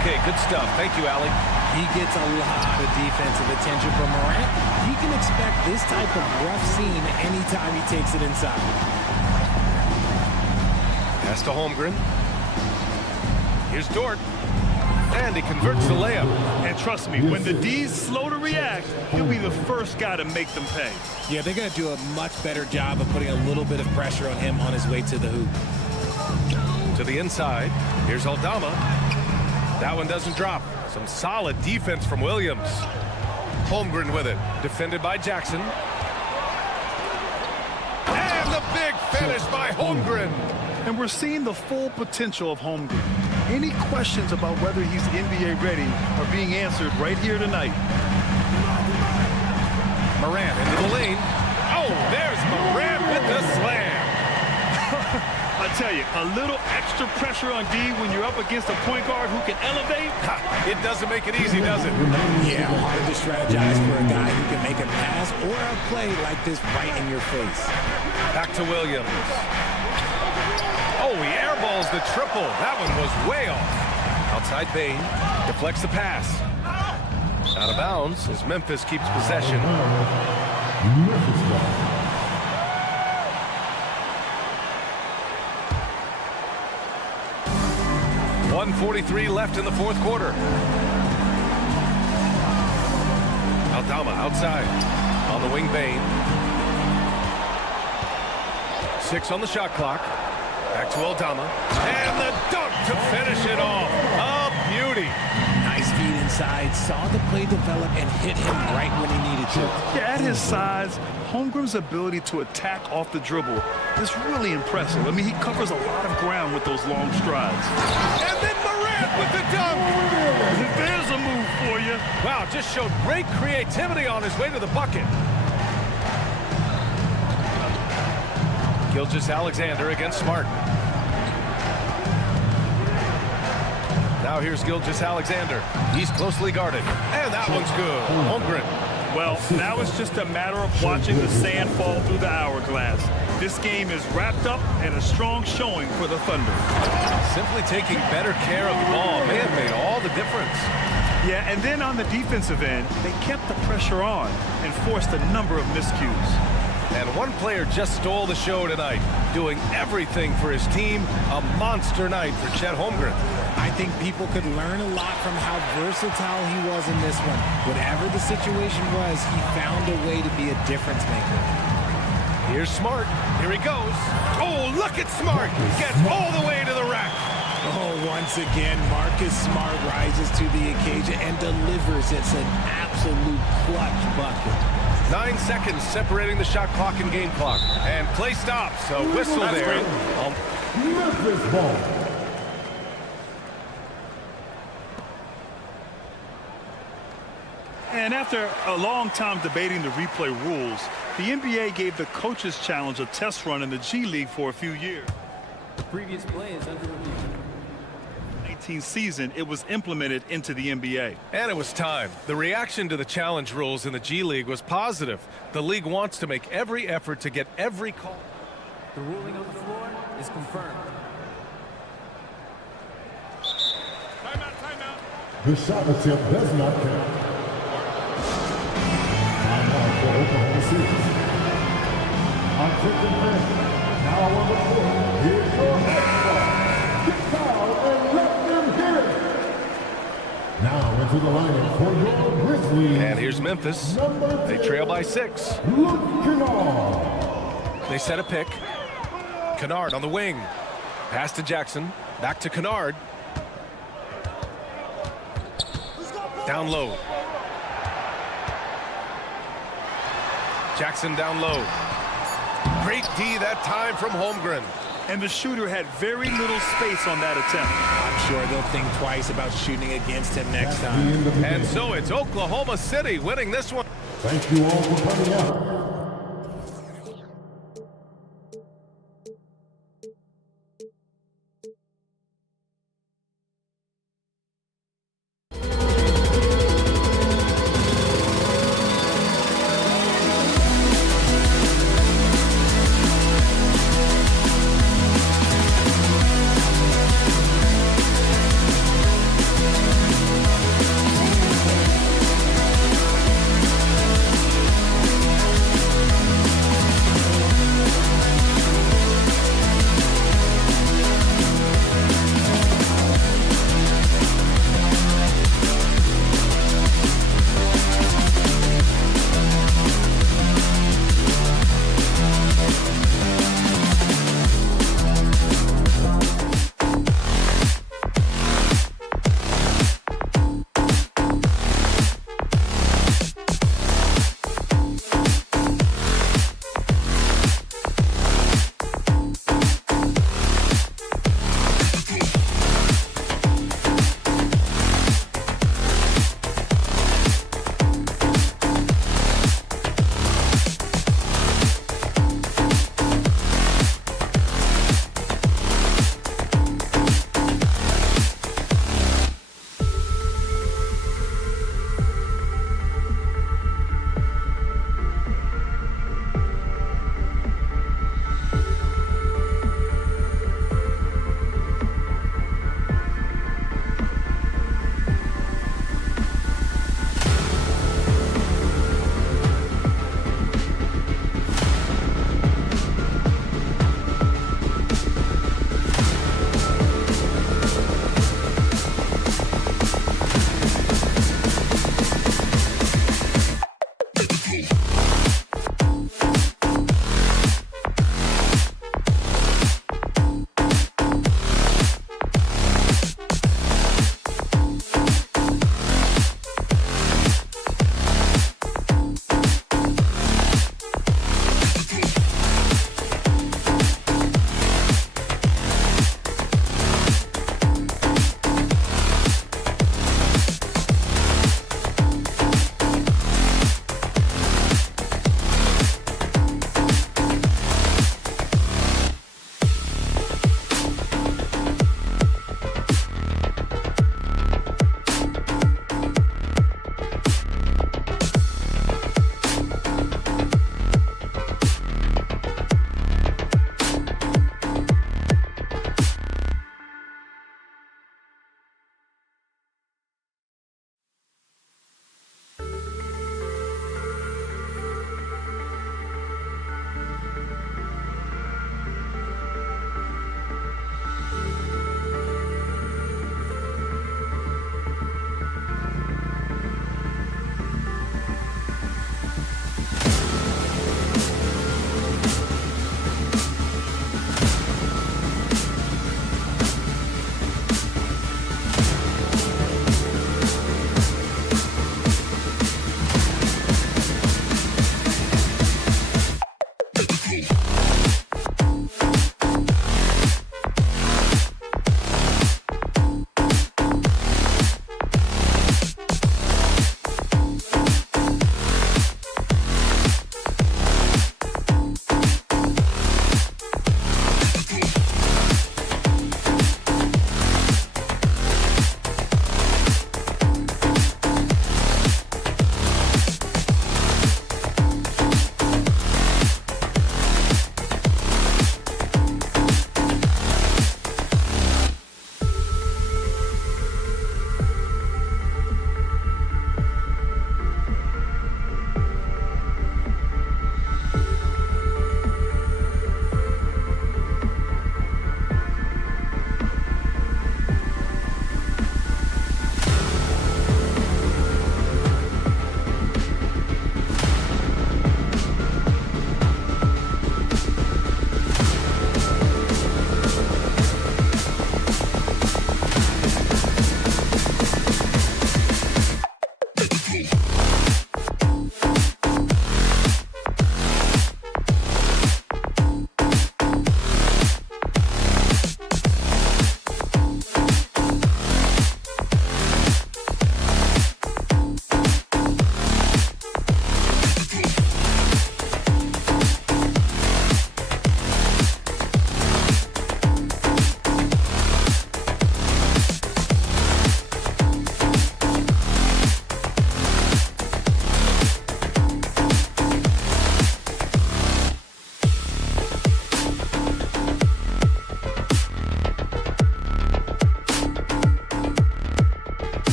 Okay, good stuff. Thank you, Allie. He gets a lot of defensive attention from Morant. You can expect this type of rough scene anytime he takes it inside. Pass to Holmgren. Here's Dort. And he converts the layup. And trust me, when the D's slow to react, he'll be the first guy to make them pay. Yeah, they're going to do a much better job of putting a little bit of pressure on him on his way to the hoop. To the inside. Here's Aldama. That one doesn't drop. Some solid defense from Williams. Holmgren with it. Defended by Jackson. And the big finish by Holmgren. And we're seeing the full potential of Holmgren. Any questions about whether he's NBA ready are being answered right here tonight. Morant into the lane. Oh, there's Morant with the slam. I tell you, a little extra pressure on D when you're up against a point guard who can elevate. It doesn't make it easy, does it? Yeah, hard to strategize for a guy who can make a pass or a play like this right in your face. Back to Williams. Oh, he airballs the triple. That one was way off. Outside Bain. Deflects the pass. Out of bounds as Memphis keeps possession. 1:43 left in the 4th quarter. Aldama outside. On the wing, Bain. 6 on the shot clock. Back to Aldama. And the dunk to finish it off. A beauty. Nice feed inside. Saw the play develop and hit him right when he needed to. Yeah, at his size, Holmgren's ability to attack off the dribble is really impressive. I mean, he covers a lot of ground with those long strides. And then Morant with the dunk. There's a move for you. Wow, just showed great creativity on his way to the bucket. Gilgeous-Alexander against Smart. Now here's Gilgeous-Alexander. He's closely guarded. And that one's good. Holmgren. Well, now it's just a matter of watching the sand fall through the hourglass. This game is wrapped up in a strong showing for the Thunder. Simply taking better care of the ball may have made all the difference. Yeah, and then on the defensive end, they kept the pressure on and forced a number of miscues. And one player just stole the show tonight, doing everything for his team. A monster night for Chet Holmgren. I think people could learn a lot from how versatile he was in this one. Whatever the situation was, he found a way to be a difference maker. Here's Smart. Here he goes. Oh, look at Smart. Gets all the way to the rack. Oh, once again, Marcus Smart rises to the occasion and delivers. It's an absolute clutch bucket. 9 seconds separating the shot clock and game clock. And play stops. A whistle there. Memphis ball. And after a long time debating the replay rules, the NBA gave the Coaches Challenge a test run in the G League for a few years. The previous play is under review. 2019 season, it was implemented into the NBA. And it was time. The reaction to the challenge rules in the G League was positive. The league wants to make every effort to get every call. The ruling on the floor is confirmed. The shot attempt does not count. Timeout for Oklahoma City. On quick and now on the floor, here's your X-Ball. Get foul and let them hit it. Now into the lineup for your Grizzlies. And here's Memphis. They trail by 6. Luke Kennard. They set a pick. Kennard on the wing. Pass to Jackson. Back to Kennard. Down low. Jackson down low. Great D that time from Holmgren. And the shooter had very little space on that attempt. I'm sure they'll think twice about shooting against him next time. And so it's Oklahoma City winning this one. Thank you all for coming out.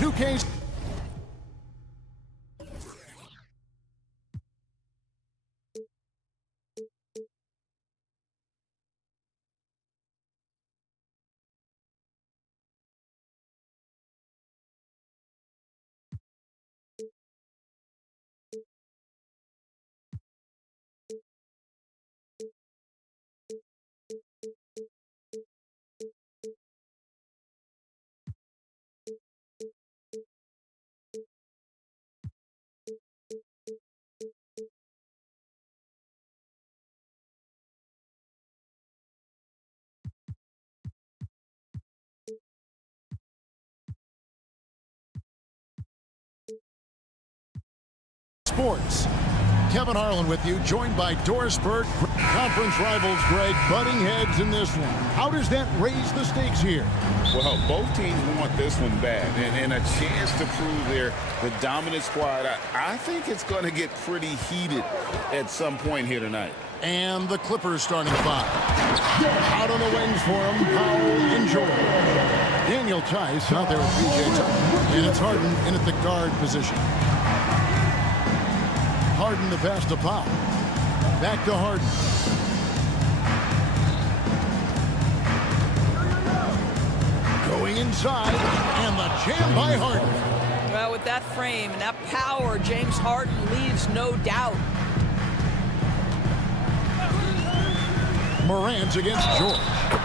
2K. Sports. Kevin Harlan with you, joined by Doris Burke. Conference rivals, Greg, butting heads in this one. How does that raise the stakes here? Well, both teams want this one bad, and a chance to prove they're the dominant squad. I think it's going to get pretty heated at some point here tonight. And the Clippers starting five. Out on the wings for him, Powell and Jordan. Daniel Tice out there with P.J. Tucker. And it's Harden in at the guard position. Harden the pass to Powell. Back to Harden. Going inside, and the jam by Harden. Well, with that frame and that power, James Harden leaves no doubt. Morant against George.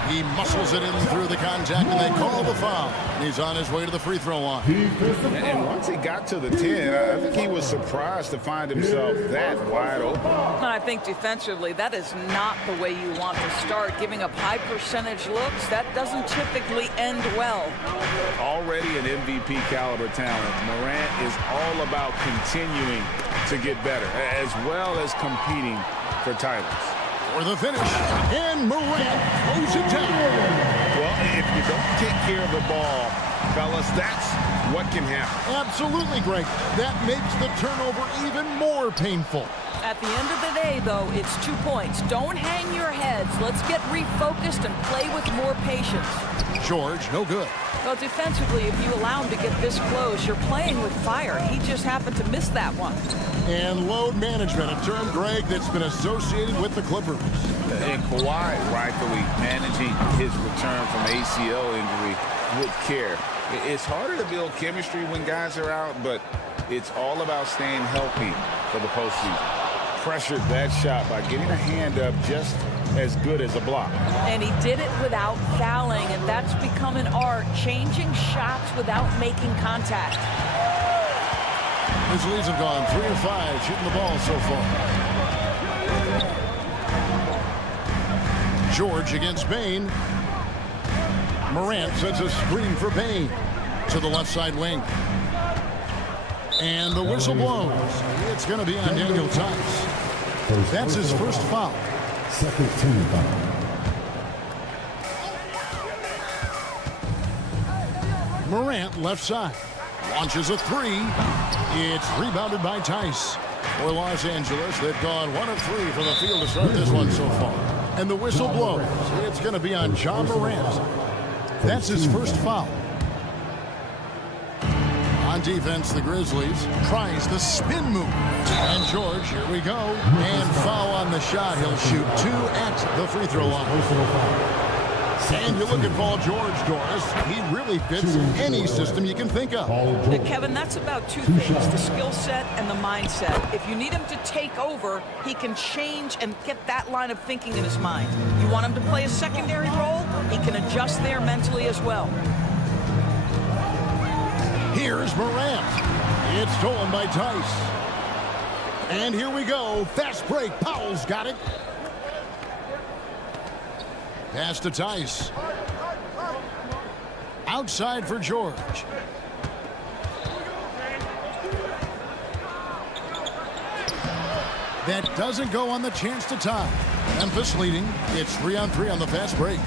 He muscles it in through the contact, and they call the foul. He's on his way to the free throw line. And once he got to the 10, I think he was surprised to find himself that wide open. I think defensively, that is not the way you want to start. Giving up high percentage looks, that doesn't typically end well. Already an MVP caliber talent, Morant is all about continuing to get better, as well as competing for titles. For the finish, and Morant throws it down. Well, if you don't take care of the ball, fellas, that's what can happen. Absolutely, Greg. That makes the turnover even more painful. At the end of the day, though, it's 2 points. Don't hang your heads. Let's get refocused and play with more patience. George, no good. Well, defensively, if you allow him to get this close, you're playing with fire. He just happened to miss that one. And load management, a term, Greg, that's been associated with the Clippers. And Kawhi rightfully managing his return from ACL injury with care. It's harder to build chemistry when guys are out, but it's all about staying healthy for the postseason. Pressured that shot by getting a hand up just as good as a block. And he did it without fouling, and that's become an art, changing shots without making contact. Grizzlies have gone 3 of 5 shooting the ball so far. George against Bain. Morant sets a screen for Bain to the left side wing. And the whistle blows. It's going to be on Daniel Tice. That's his first foul. Second team foul. Morant left side. Launches a three. It's rebounded by Tice. For Los Angeles, they've gone 1 of 3 from the field to start this one so far. And the whistle blows. It's going to be on John Morant. That's his first foul. On defense, the Grizzlies tries the spin move. And George, here we go. And foul on the shot. He'll shoot 2 at the free throw line. And you look at Paul George, Doris. He really fits any system you can think of. Kevin, that's about 2 things, the skill set and the mindset. If you need him to take over, he can change and get that line of thinking in his mind. You want him to play a secondary role, he can adjust there mentally as well. Here's Morant. It's stolen by Tice. And here we go. Fast break. Powell's got it. Pass to Tice. Outside for George. That doesn't go on the chance to tie. Memphis leading. It's 3-on-3 on the fast break.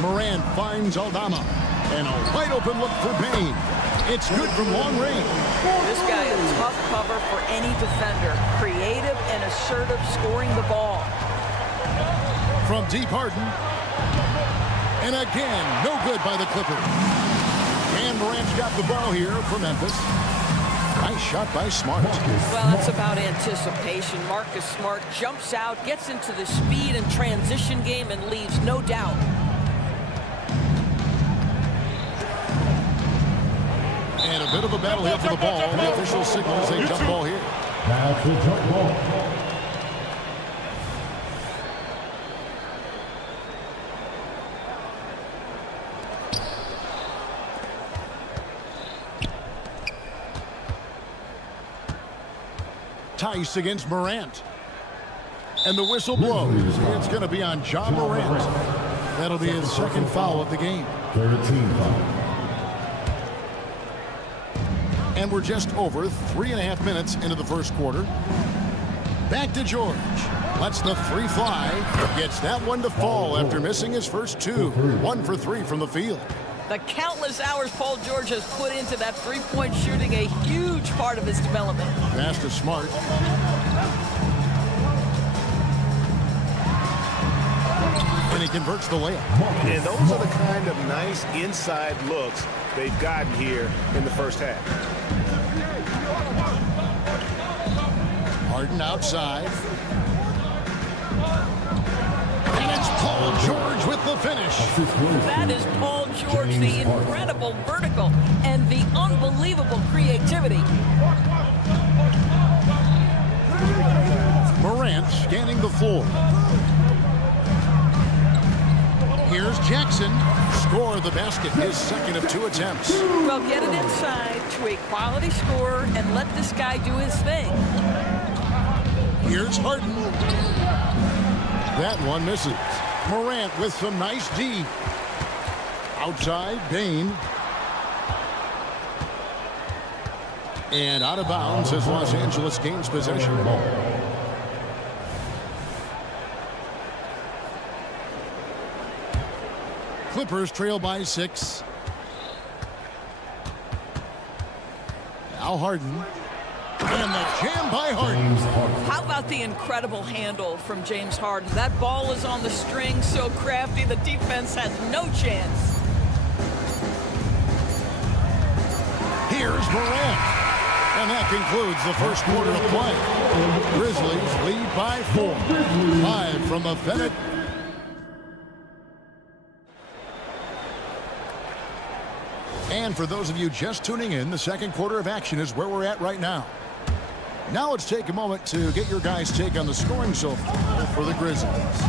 Morant finds Aldama. And a wide open look for Bain. It's good from long range. This guy is a tough cover for any defender. Creative and assertive scoring the ball. From deep Harden. And again, no good by the Clippers. And And Morant's got the ball here for Memphis. Nice shot by Smart. Well, that's about anticipation. Marcus Smart jumps out, gets into the speed and transition game, and leaves no doubt. And a bit of a battle here for the ball. The official signals a jump ball here. That's a jump ball. Tice against Morant. And the whistle blows. It's going to be on John Morant. That'll be his second foul of the game. 13 foul. And we're just over 3.5 minutes into the first quarter. Back to George. Lets the three fly. Gets that one to fall after missing his first two. 1 for 3 from the field. The countless hours Paul George has put into that three-point shooting, a huge part of his development. Pass to Smart. And he converts the layup. And those are the kind of nice inside looks they've gotten here in the first half. Harden outside. And it's Paul George with the finish. That is Paul George, the incredible vertical and the unbelievable creativity. Morant scanning the floor. Here's Jackson. Score the basket, his second of 2 attempts. Well, get it inside to a quality scorer and let this guy do his thing. Here's Harden. That one misses. Morant with some nice D. Outside, Bain. And out of bounds as Los Angeles gains possession. Clippers trail by 6. Now Harden. And the jam by Harden. How about the incredible handle from James Harden? That ball is on the string, so crafty, the defense has no chance. Here's Morant. And that concludes the first quarter of play. Grizzlies lead by 4. Live from the Bennett. And for those of you just tuning in, the second quarter of action is where we're at right now. Now let's take a moment to get your guys' take on the scoring so far for the Grizzlies.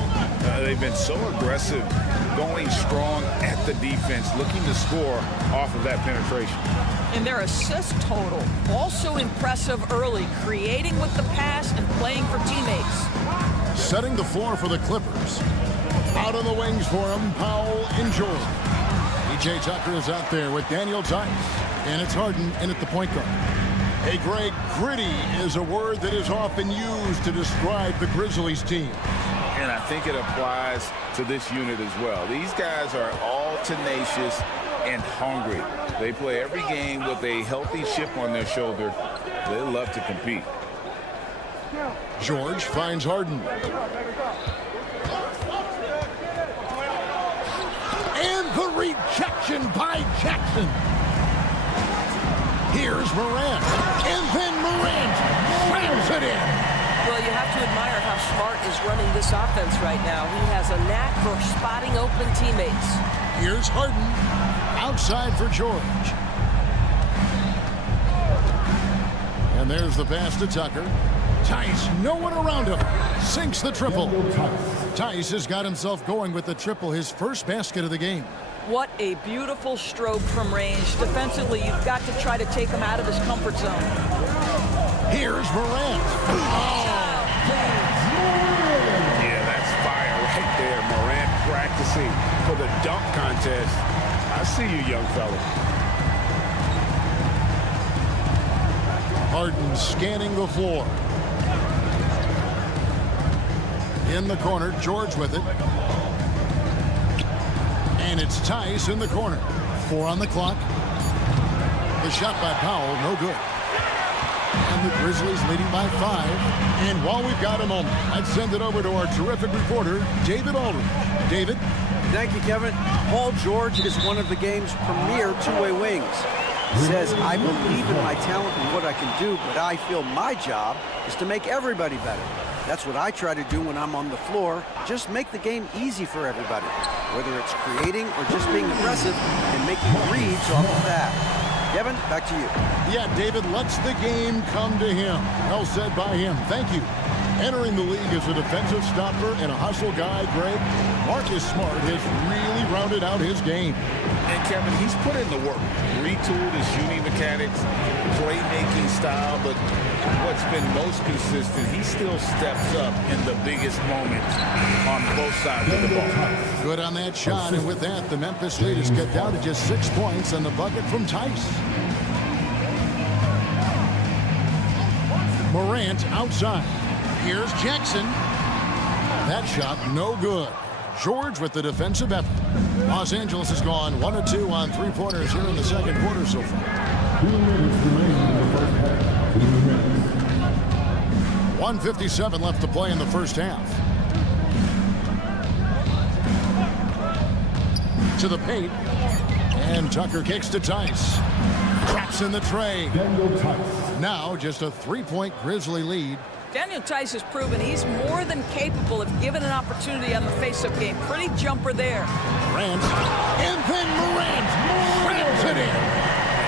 They've been so aggressive, going strong at the defense, looking to score off of that penetration. And their assist total, also impressive early, creating with the pass and playing for teammates. Setting the floor for the Clippers. Out on the wings for them, Powell and George. PJ Tucker is out there with Daniel Tice. And it's Harden in at the point guard. Hey, Greg, gritty is a word that is often used to describe the Grizzlies team. And I think it applies to this unit as well. These guys are all tenacious and hungry. They play every game with a healthy chip on their shoulder. They love to compete. George finds Harden. And the rejection by Jackson. Here's Morant. And then Morant slams it in. Well, you have to admire how Smart is running this offense right now. He has a knack for spotting open teammates. Here's Harden. Outside for George. And there's the pass to Tucker. Tice, no one around him. Sinks the triple. Tice has got himself going with the triple, his first basket of the game. What a beautiful stroke from range. Defensively, you've got to try to take him out of his comfort zone. Here's Morant. Yeah, that's fire right there. Morant practicing for the dunk contest. I see you, young fella. Harden scanning the floor. In the corner, George with it. And it's Tice in the corner. 4 on the clock. The shot by Powell, no good. And the Grizzlies leading by 5. And while we've got a moment, I'd send it over to our terrific reporter, David Aldridge. David? Thank you, Kevin. Paul George is one of the game's premier two-way wings. He says, I believe in my talent and what I can do, but I feel my job is to make everybody better. That's what I try to do when I'm on the floor. Just make the game easy for everybody, whether it's creating or just being aggressive and making reads off of that. Kevin, back to you. Yeah, David lets the game come to him. Well said by him. Thank you. Entering the league as a defensive stopper and a hustle guy, Greg, Marcus Smart has really rounded out his game. And Kevin, he's put in the work. Retooled his shooting mechanics, playmaking style, but what's been most consistent, he still steps up in the biggest moments on both sides of the ball. Good on that shot, and with that, the Memphis lead is cut down to just 6 points on the bucket from Tice. Morant outside. Here's Jackson. That shot no good. George with the defensive effort. Los Angeles has gone 1 of 2 on three-pointers here in the second quarter so far. 2 minutes remaining in the first half. 2 minutes. 1:57 left to play in the first half. To the paint. And Tucker kicks to Tice. Traps in the tray. Now just a 3-point Grizzly lead. Daniel Tice has proven he's more than capable if given an opportunity on the face-up game. Pretty jumper there. Morant. And then Morant traps it in.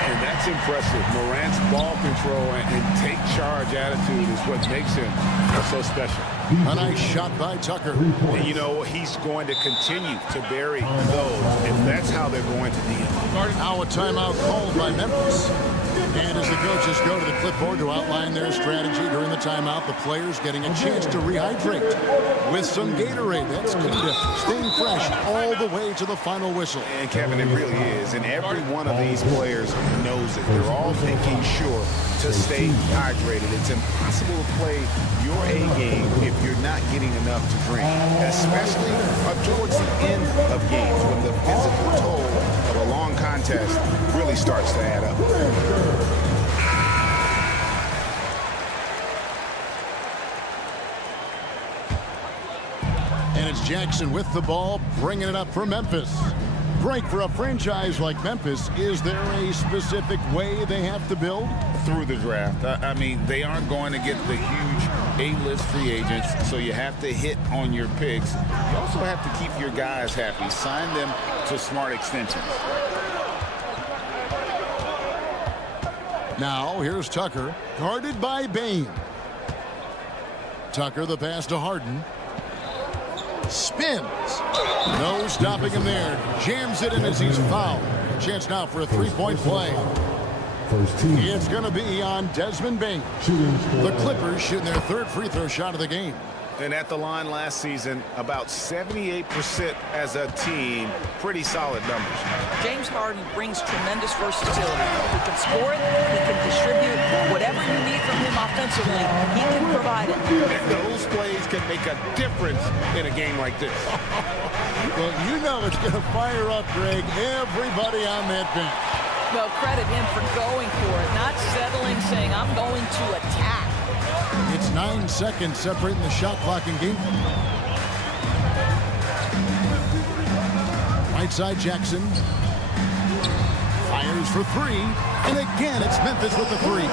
And that's impressive. Morant's ball control and take charge attitude is what makes him so special. A nice shot by Tucker. And you know, he's going to continue to bury those, and that's how they're going to deal. Now a timeout called by Memphis. And as the coaches go to the clipboard to outline their strategy during the timeout, the players getting a chance to rehydrate with some Gatorade. That's key to staying fresh all the way to the final whistle. And Kevin, it really is. And every one of these players knows it. They're all making sure to stay hydrated. It's impossible to play your A game if you're not getting enough to drink, especially towards the end of games when the physical toll of a long contest really starts to add up. And it's Jackson with the ball, bringing it up for Memphis. Greg, for a franchise like Memphis, is there a specific way they have to build? Through the draft. I mean, they aren't going to get the huge A-list free agents, so you have to hit on your picks. You also have to keep your guys happy. Sign them to smart extensions. Now, here's Tucker, guarded by Bane. Tucker, the pass to Harden. Spins. No stopping him there. Jams it in as he's fouled. Chance now for a three-point play. It's going to be on Desmond Bane. The Clippers shooting their third free throw shot of the game. And at the line last season, about 78% as a team. Pretty solid numbers. James Harden brings tremendous versatility. He can score it, he can distribute. Whatever you need from him offensively, he can provide it. And those plays can make a difference in a game like this. Well, you know it's going to fire up, Greg, everybody on that bench. Well, credit him for going for it, not settling, saying, I'm going to attack. It's 9 seconds separating the shot clock and game. Right side, Jackson. Fires for three. And again, it's Memphis with the three.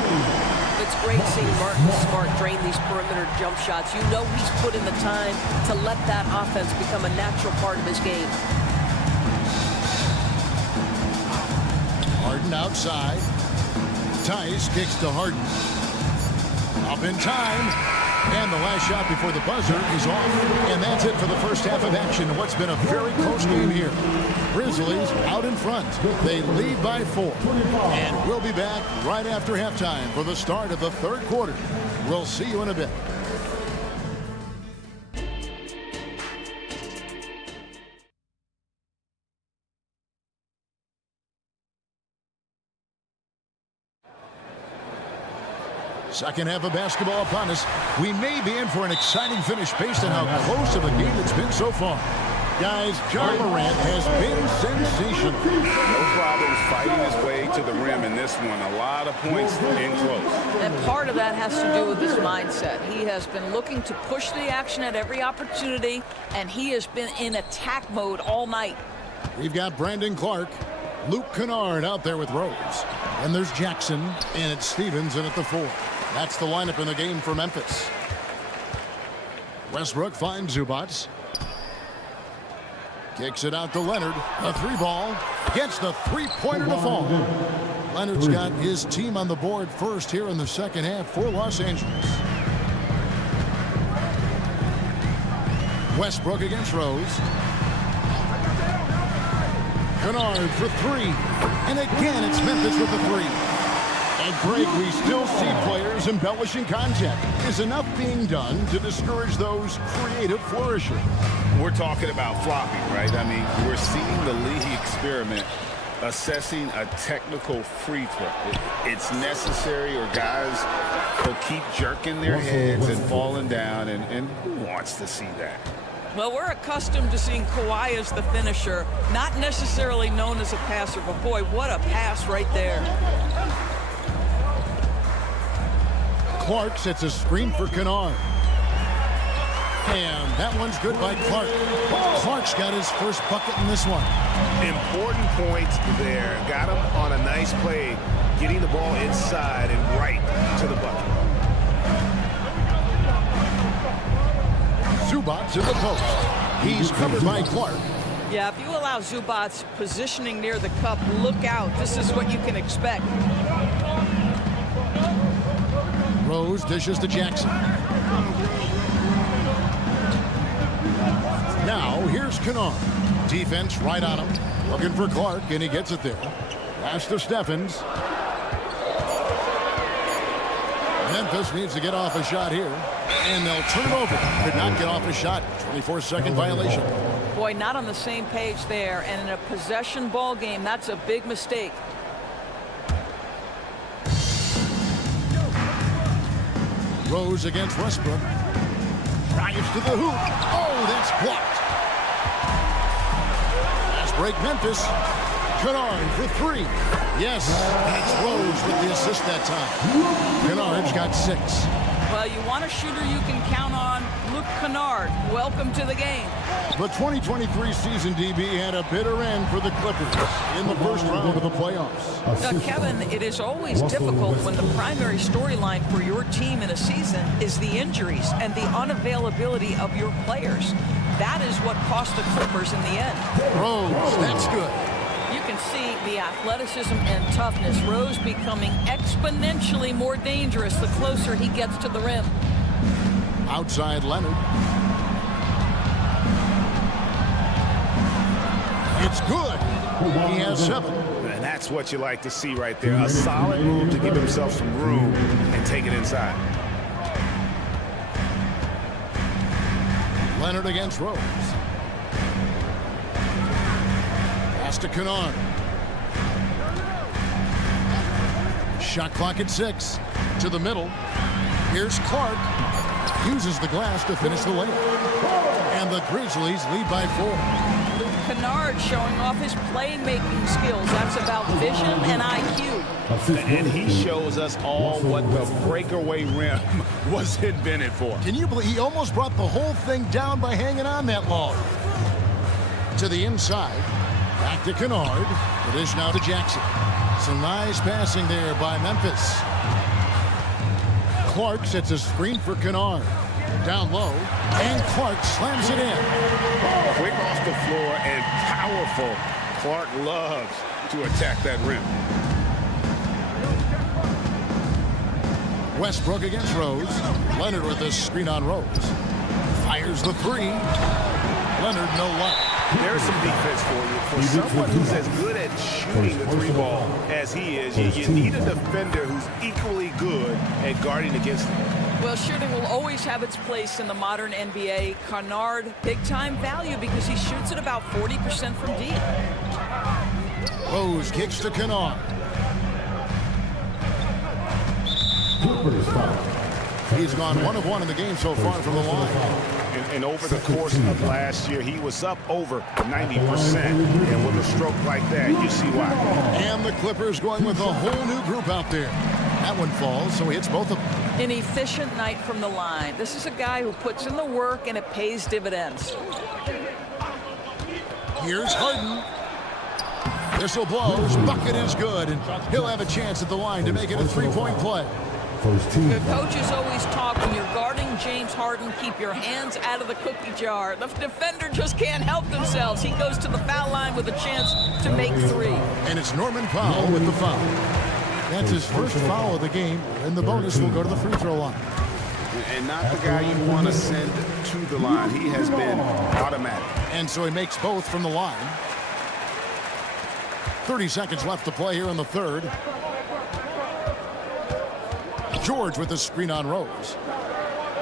It's great seeing Marcus Smart drain these perimeter jump shots. You know he's put in the time to let that offense become a natural part of his game. Harden outside. Tice kicks to Harden. Up in time. And the last shot before the buzzer is off. And that's it for the first half of action in what's been a very close game here. Grizzlies out in front. They lead by 4. And we'll be back right after halftime for the start of the third quarter. We'll see you in a bit. Second half of basketball upon us. We may be in for an exciting finish based on how close of a game it's been so far. Guys, John Morant has been sensational. No problems fighting his way to the rim in this one. A lot of points in close. And part of that has to do with his mindset. He has been looking to push the action at every opportunity, and he has been in attack mode all night. We've got Brandon Clark, Luke Kennard out there with Rose. And there's Jackson, and it's Stevens in at the 4. That's the lineup in the game for Memphis. Westbrook finds Zubac. Kicks it out to Leonard. A 3-ball. Gets the 3-pointer to fall. Leonard's got his team on the board first here in the second half for Los Angeles. Westbrook against Rose. Kennard for 3. And again, it's Memphis with the 3. And Greg, we still see players embellishing contact. Is enough being done to discourage those creative flourishes? We're talking about flopping, right? I mean, we're seeing the league experiment assessing a technical free throw. It's necessary, or guys will keep jerking their heads and falling down, and who wants to see that? Well, we're accustomed to seeing Kawhi as the finisher, not necessarily known as a passer, but boy, what a pass right there. Clark sets a screen for Kennard. And that one's good by Clark. Clark's got his first bucket in this one. Important points there. Got him on a nice play, getting the ball inside and right to the bucket. Zubac in the post. He's covered by Clark. Yeah, if you allow Zubac positioning near the cup, look out. This is what you can expect. Rose dishes to Jackson. Now, here's Kennard. Defense right on him. Looking for Clark, and he gets it there. Pass to Steffens. Memphis needs to get off a shot here. And they'll turn over. Could not get off a shot. 24-second violation. Boy, not on the same page there. And in a possession ball game, that's a big mistake. Rose against Westbrook. Drives to the hoop. Oh, that's blocked. Last break, Memphis. Kennard for 3. Yes, that's Rose with the assist that time. Kennard's got 6. Well, you want a shooter you can count on. Luke Kennard, welcome to the game. The 2023 season, DB, had a bitter end for the Clippers in the first round of the playoffs. Now, Kevin, it is always difficult when the primary storyline for your team in a season is the injuries and the unavailability of your players. That is what cost the Clippers in the end. Rose, that's good. You can see the athleticism and toughness. Rose becoming exponentially more dangerous the closer he gets to the rim. Outside Leonard. It's good. He has 7. And that's what you like to see right there. A solid move to give himself some room and take it inside. Leonard against Rose. Pass to Kennard. Shot clock at 6. To the middle. Here's Clark. Uses the glass to finish the layup. And the Grizzlies lead by 4. Kennard showing off his playmaking skills. That's about vision and IQ. And he shows us all what the breakaway rim was invented for. Can you believe he almost brought the whole thing down by hanging on that long? To the inside. Back to Kennard. The dish now to Jackson. Some nice passing there by Memphis. Clark sets a screen for Kennard. Down low. And Clark slams it in. Quick off the floor and powerful. Clark loves to attack that rim. Westbrook against Rose. Leonard with a screen on Rose. Fires the 3. Leonard, no luck. There's some defense for you. For someone who's as good at shooting the 3-ball as he is, you need a defender who's equally good at guarding against him. Well, shooting will always have its place in the modern NBA. Kennard, big-time value because he shoots at about 40% from deep. Rose kicks to Kennard. Clippers foul. He's gone 1 of 1 in the game so far from the line. And over the course of last year, he was up over 90%. And with a stroke like that, you see why. And the Clippers going with a whole new group out there. That one falls, so he hits both of them. An efficient night from the line. This is a guy who puts in the work, and it pays dividends. Here's Harden. Whistle blows. Bucket is good, and he'll have a chance at the line to make it a three-point play. The coaches always talk when you're guarding James Harden, keep your hands out of the cookie jar. The defender just can't help themselves. He goes to the foul line with a chance to make 3. And it's Norman Powell with the foul. That's his first foul of the game, and the bonus will go to the free throw line. And not the guy you want to send to the line. He has been automatic. And so he makes both from the line. 30 seconds left to play here in the third. George with the screen on Rose.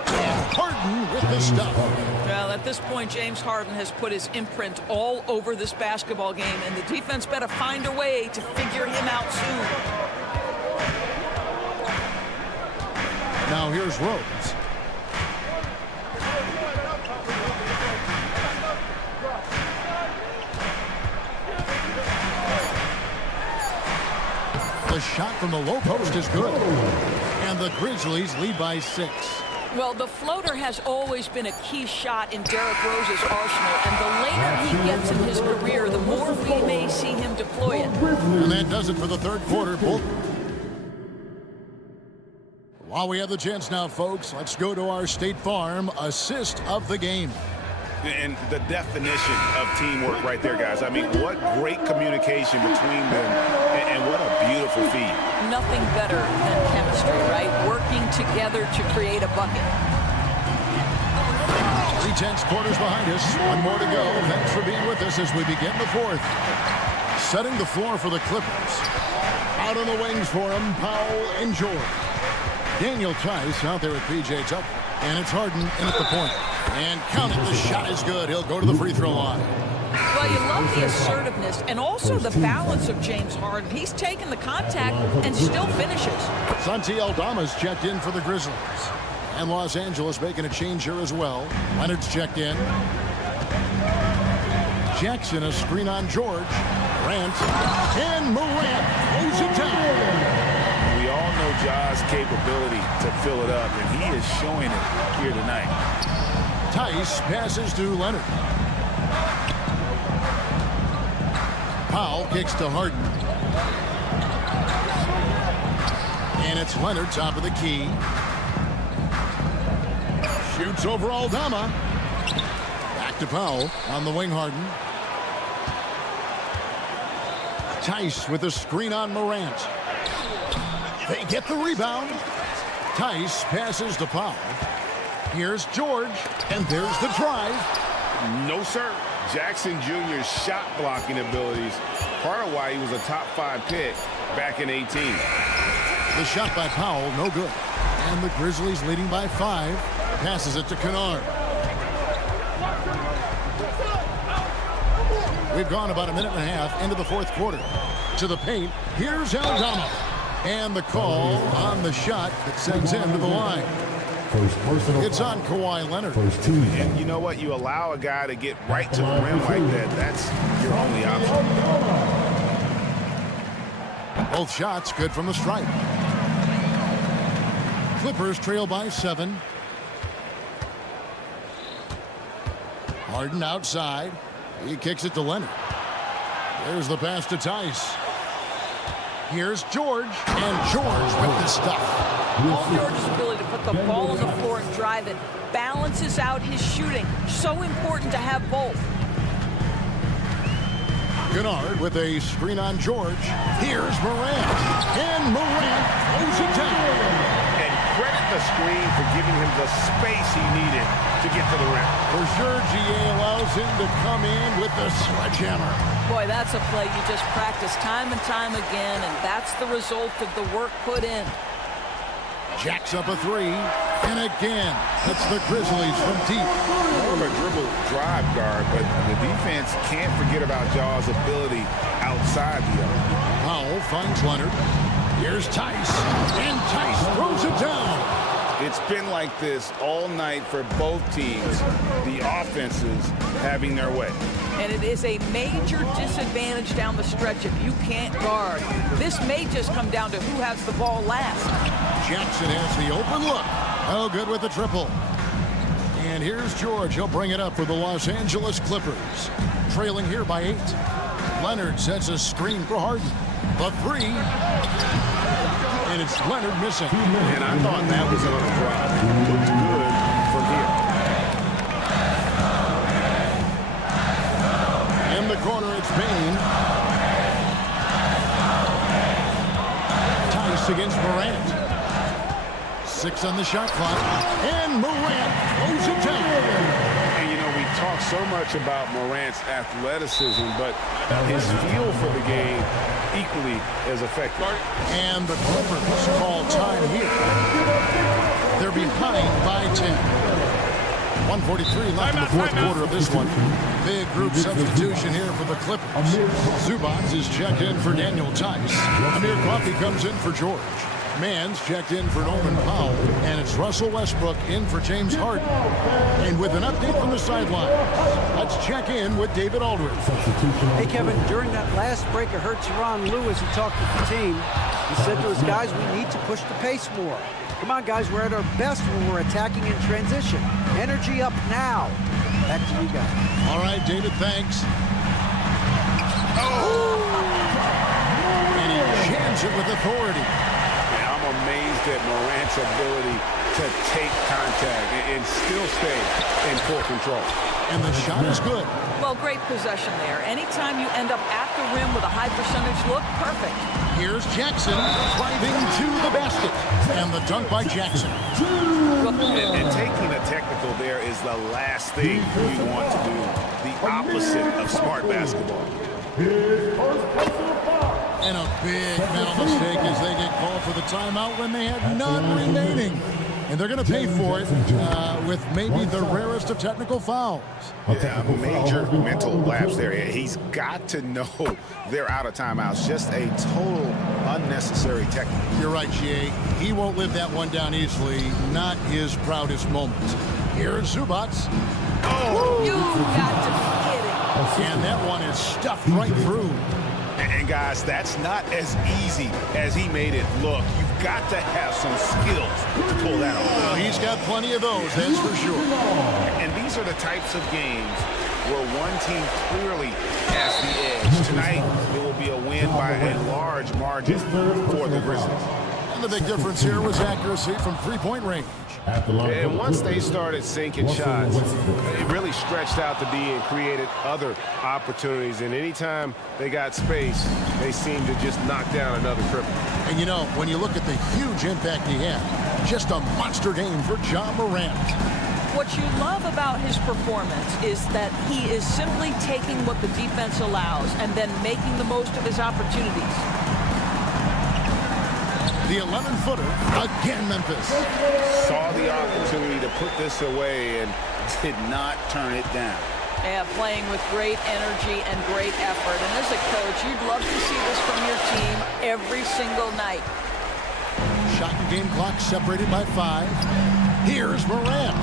And Harden with the stuff. Well, at this point, James Harden has put his imprint all over this basketball game, and the defense better find a way to figure him out soon. Now here's Rose. The shot from the low post is good. And the Grizzlies lead by 6. Well, the floater has always been a key shot in Derrick Rose's arsenal, and the later he gets in his career, the more we may see him deploy it. And that does it for the third quarter. While we have the chance now, folks, let's go to our State Farm assist of the game. And the definition of teamwork right there, guys. I mean, what great communication between them, and what a beautiful feed. Nothing better than chemistry, right? Working together to create a bucket. 3/10 quarters behind us. One more to go. Thanks for being with us as we begin the fourth. Setting the floor for the Clippers. Out on the wings for him, Powell and George. Daniel Tice out there with P.J. Tucker. And it's Harden in at the point. And count it, the shot is good. He'll go to the free throw line. Well, you love the assertiveness and also the balance of James Harden. He's taken the contact and still finishes. Santi Aldama's checked in for the Grizzlies. And Los Angeles making a change here as well. Leonard's checked in. Jackson, a screen on George. Morant. And Morant close it down. We all know Ja's capability to fill it up, and he is showing it here tonight. Tice passes to Leonard. Powell kicks to Harden. And it's Leonard top of the key. Shoots over Aldama. Back to Powell on the wing. Harden. Tice with a screen on Morant. They get the rebound. Tice passes to Powell. Here's George, and there's the drive. No, sir. Jackson Jr.'s shot blocking abilities, part of why he was a top 5 pick back in 18. The shot by Powell, no good. And the Grizzlies leading by 5. Passes it to Kennard. We've gone about a minute and a half into the fourth quarter. To the paint, here's Aldama. And the call on the shot that sends him to the line. It's on Kawhi Leonard. And you know what? You allow a guy to get right to the rim like that. That's your only option. Both shots good from the stripe. Clippers trail by 7. Harden outside. He kicks it to Leonard. There's the pass to Tice. Here's George. And George with the stuff. Paul George's ability to put the ball on the floor and drive it balances out his shooting. So important to have both. Kennard with a screen on George. Here's Morant. And Morant throws it down. And credit the screen for giving him the space he needed to get to the rim. For sure, GA allows him to come in with the sledgehammer. Boy, that's a play you just practice time and time again, and that's the result of the work put in. Jacks up a 3, and again, that's the Grizzlies from deep. More of a dribble drive guard, but the defense can't forget about Ja's ability outside the arc. Powell finds Leonard. Here's Tice, and Tice throws it down. It's been like this all night for both teams, the offenses having their way. And it is a major disadvantage down the stretch if you can't guard. This may just come down to who has the ball last. Jackson has the open look. Oh, good with the triple. And here's George. He'll bring it up for the Los Angeles Clippers. Trailing here by 8. Leonard sets a screen for Harden. The 3. And it's Leonard missing. And I thought that was on a drive. It looked good from here. In the corner, it's Bain. Tice against Morant. 6 on the shot clock. And Morant throws it down. And, you know, we talk so much about Morant's athleticism, but his feel for the game equally as effective. And the Clippers call time here. They're behind by 10. 1:43 left in the fourth quarter of this one. Big group substitution here for the Clippers. Zubac is checked in for Daniel Tice. Amir Coffey comes in for George. Mann's checked in for Norman Powell. And it's Russell Westbrook in for James Harden. And with an update from the sidelines, let's check in with David Aldridge. Hey, Kevin, during that last break, I heard Tyronn Lue as he talked with the team. He said to his guys, we need to push the pace more. Come on, guys, we're at our best when we're attacking in transition. Energy up now. Back to you guys. All right, David, thanks. And he jams it with authority. I'm amazed at Morant's ability to take contact and still stay in full control. And the shot is good. Well, great possession there. Anytime you end up at the rim with a high percentage look, perfect. Here's Jackson driving to the basket. And the dunk by Jackson. And taking a technical there is the last thing you want to do. The opposite of smart basketball. And a big mental mistake as they get called for the timeout when they had none remaining. And they're going to pay for it with maybe the rarest of technical fouls. Yeah, a major mental lapse there. He's got to know they're out of timeouts. Just a total unnecessary technical. You're right, G.A. He won't live that one down easily. Not his proudest moment. Here's Zubac. Oh! You got to be kidding. And that one is stuffed right through. And guys, that's not as easy as he made it look. You've got to have some skills to pull that off. Well, he's got plenty of those, that's for sure. And these are the types of games where one team clearly has the edge. Tonight, it will be a win by a large margin for the Grizzlies. And the big difference here was accuracy from three-point range. And once they started sinking shots, it really stretched out the D and created other opportunities. And anytime they got space, they seemed to just knock down another triple. And you know, when you look at the huge impact he had, just a monster game for Ja Morant. What you love about his performance is that he is simply taking what the defense allows and then making the most of his opportunities. The 11-footer, again Memphis. Saw the opportunity to put this away and did not turn it down. Yeah, playing with great energy and great effort. And as a coach, you'd love to see this from your team every single night. Shot and game clock separated by 5. Here's Morant.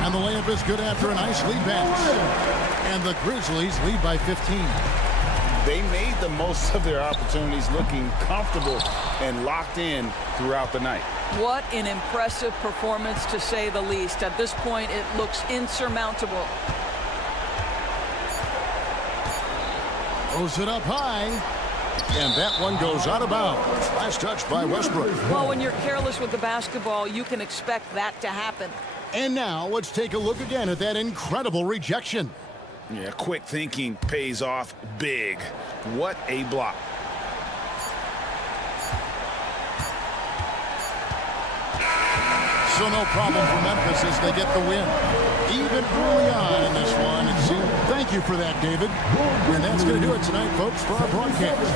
And the layup is good after a nice lead pass. And the Grizzlies lead by 15. They made the most of their opportunities, looking comfortable and locked in throughout the night. What an impressive performance, to say the least. At this point, it looks insurmountable. Throws it up high. And that one goes out of bounds. Last touch by Westbrook. Well, when you're careless with the basketball, you can expect that to happen. And now let's take a look again at that incredible rejection. Yeah, quick thinking pays off big. What a block. So no problem for Memphis as they get the win. Even early on in this one, it seemed. Thank you for that, David. And that's going to do it tonight, folks, for our broadcast.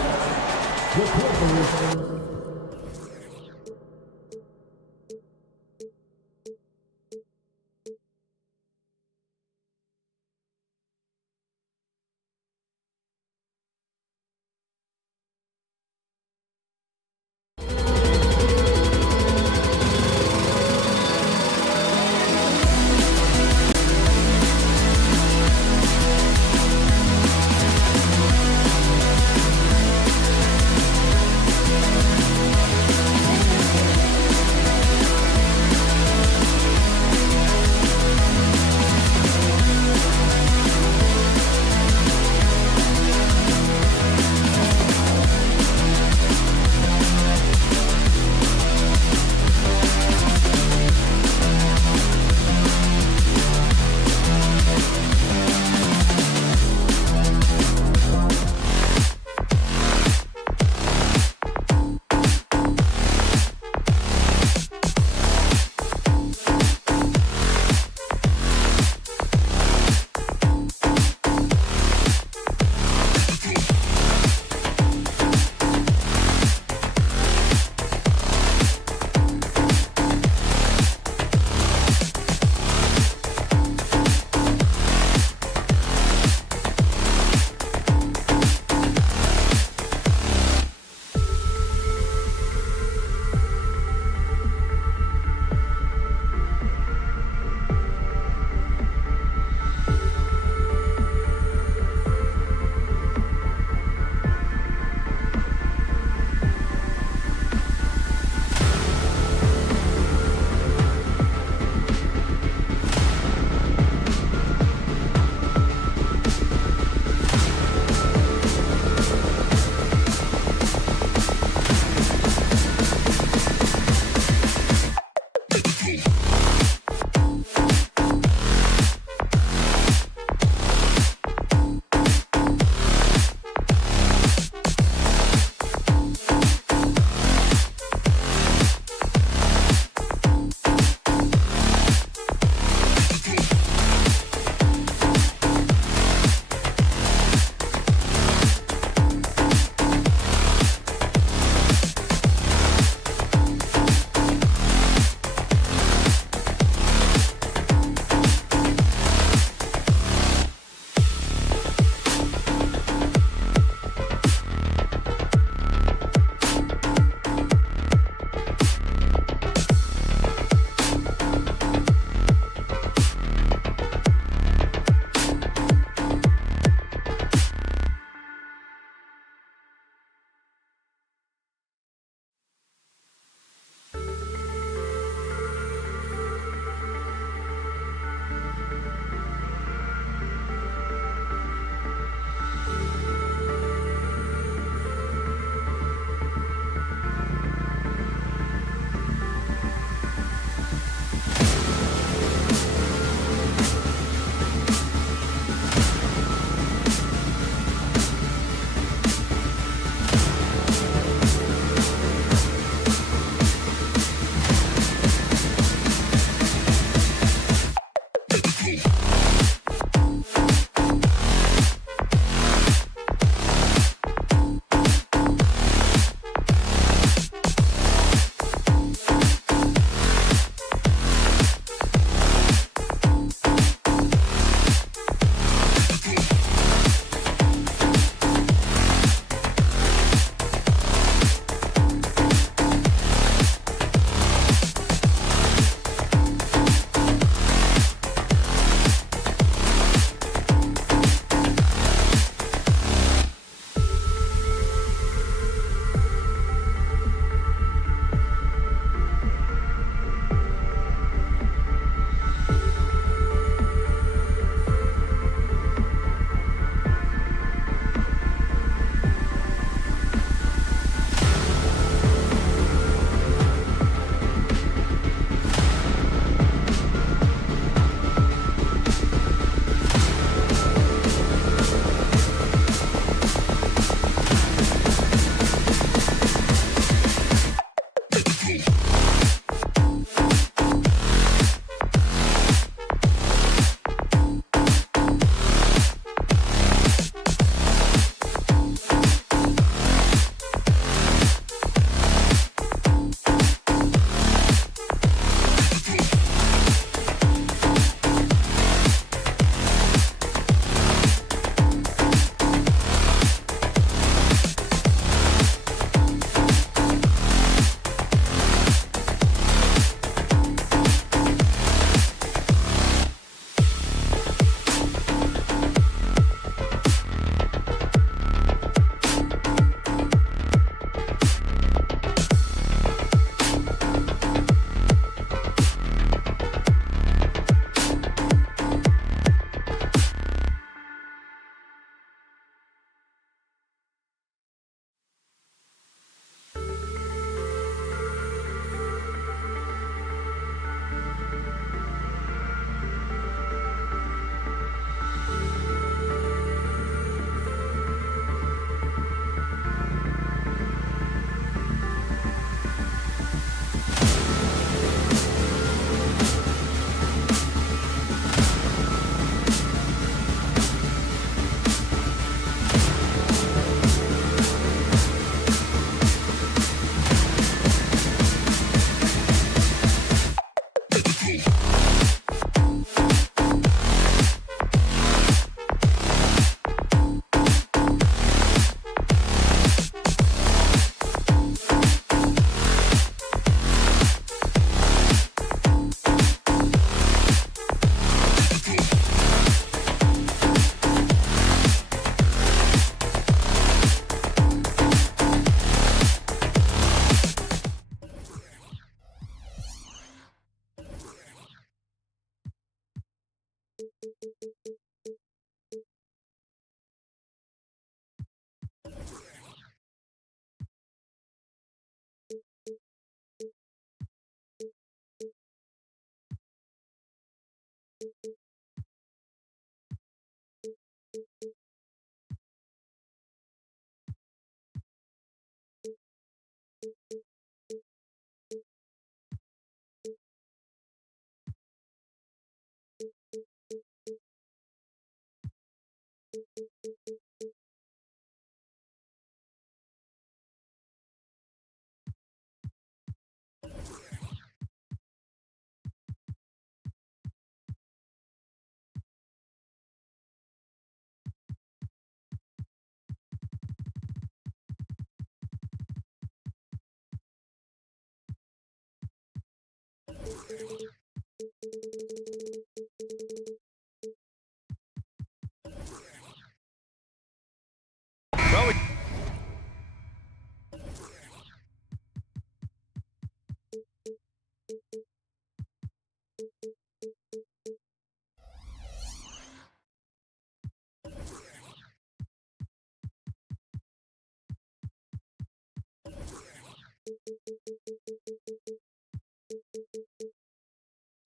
Well,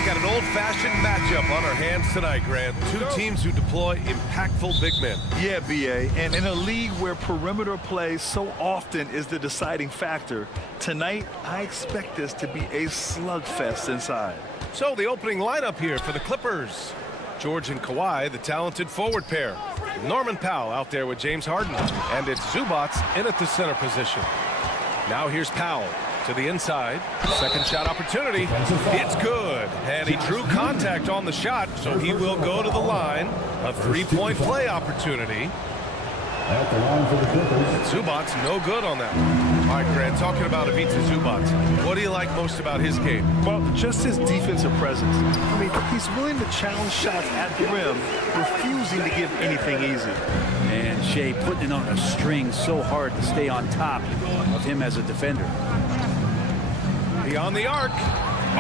got an old-fashioned matchup on our hands tonight, Grant. Two teams who deploy impactful big men. Yeah, BA, and in a league where perimeter play so often is the deciding factor, tonight I expect this to be a slugfest inside. So the opening lineup here for the Clippers. George and Kawhi, the talented forward pair. Norman Powell out there with James Harden. And it's Zubats in at the center position. Now here's Powell to the inside. Second shot opportunity. It's good. And he drew contact on the shot, so he will go to the line. A three-point play opportunity. At the line for the Clippers. Zubats no good on that one. All right, Grant, talking about Ivica Zubats, what do you like most about his game? Well, just his defensive presence. I mean, he's willing to challenge shots at the rim, refusing to give anything easy. And Shea putting it on a string so hard to stay on top of him as a defender. Beyond the arc.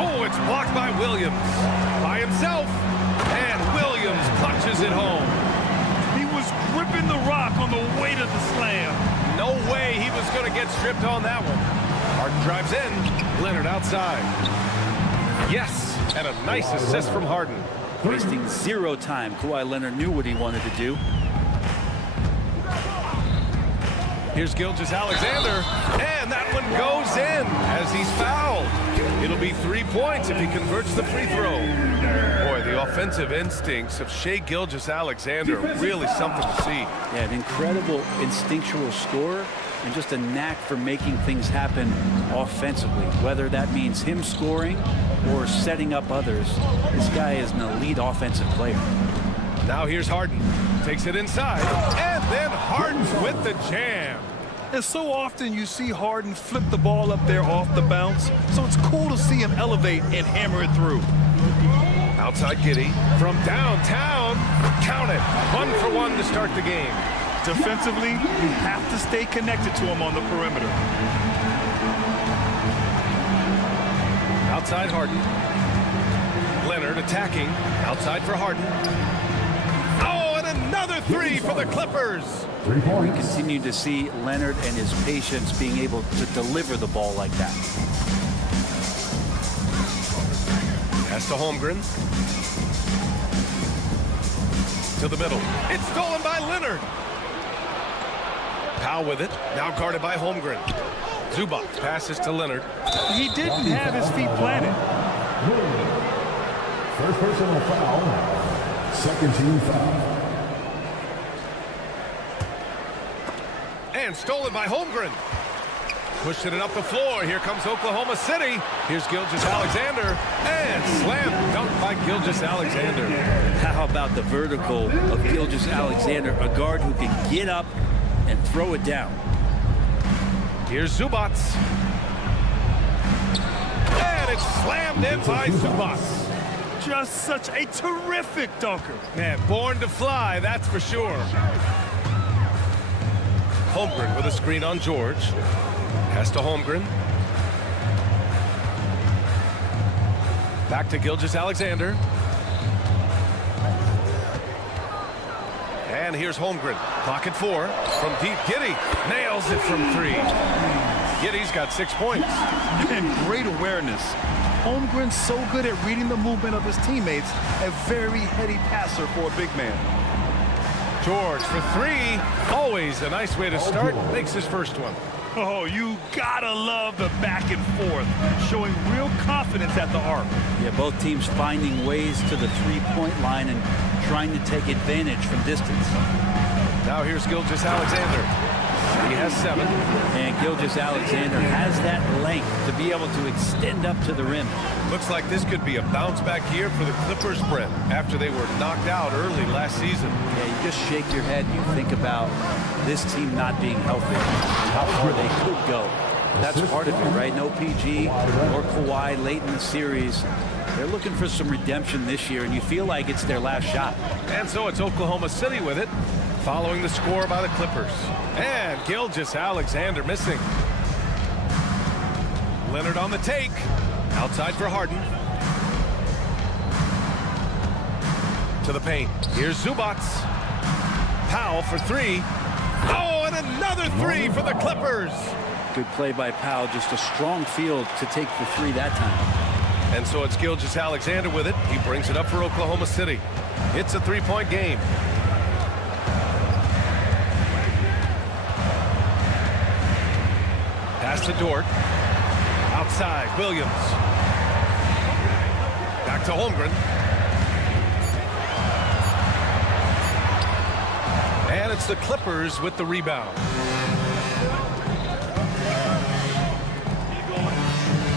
Oh, it's blocked by Williams. By himself. And Williams punches it home. He was gripping the rock on the weight of the slam. No way he was going to get stripped on that one. Harden drives in. Leonard outside. Yes, and a nice assist from Harden. Wasting zero time. Kawhi Leonard knew what he wanted to do. Here's Gilgeous-Alexander, and that one goes in as he's fouled. It'll be 3 points if he converts the free throw. Boy, the offensive instincts of Shai Gilgeous-Alexander, really something to see. Yeah, an incredible instinctual scorer and just a knack for making things happen offensively, whether that means him scoring or setting up others. This guy is an elite offensive player. Now here's Harden. Takes it inside, and then Harden with the jam. And so often you see Harden flip the ball up there off the bounce, so it's cool to see him elevate and hammer it through. Outside Giddey from downtown. Count it. 1 for 1 to start the game. Defensively, you have to stay connected to him on the perimeter. Outside Harden. Leonard attacking. Outside for Harden. Oh, and another three for the Clippers. We continue to see Leonard and his patience being able to deliver the ball like that. Pass to Holmgren. To the middle. It's stolen by Leonard. Powell with it. Now guarded by Holmgren. Zubats passes to Leonard. He didn't have his feet planted. First personal foul. Second team foul. And stolen by Holmgren. Pushing it up the floor. Here comes Oklahoma City. Here's Gilgeous-Alexander. And slam dunk by Gilgeous-Alexander. How about the vertical of Gilgeous-Alexander, a guard who can get up and throw it down. Here's Zubats. And it's slammed in by Zubats. Just such a terrific dunker. Man, born to fly, that's for sure. Holmgren with a screen on George. Pass to Holmgren. Back to Gilgeous-Alexander. And here's Holmgren. Clock at 4. From deep, Giddey nails it from 3. Giddey's got 6 points. And great awareness. Holmgren's so good at reading the movement of his teammates. A very heady passer for a big man. George for 3. Always a nice way to start. Makes his first one. Oh, you gotta love the back and forth, showing real confidence at the arc. Yeah, both teams finding ways to the three-point line and trying to take advantage from distance. Now here's Gilgeous-Alexander. He has 7. And Gilgeous-Alexander has that length to be able to extend up to the rim. Looks like this could be a bounce-back year for the Clippers, Brent, after they were knocked out early last season. Yeah, you just shake your head and you think about this team not being healthy and how far they could go. That's part of it, right? No PG or Kawhi late in the series. They're looking for some redemption this year, and you feel like it's their last shot. And so it's Oklahoma City with it, following the score by the Clippers. And Gilgeous-Alexander missing. Leonard on the take. Outside for Harden. To the paint. Here's Zubac. Powell for 3. Oh, and another 3 for the Clippers. Good play by Powell. Just a strong field to take the 3 that time. And so it's Gilgeous-Alexander with it. He brings it up for Oklahoma City. It's a 3-point game. Pass to Dort. Outside, Williams. Back to Holmgren. And it's the Clippers with the rebound.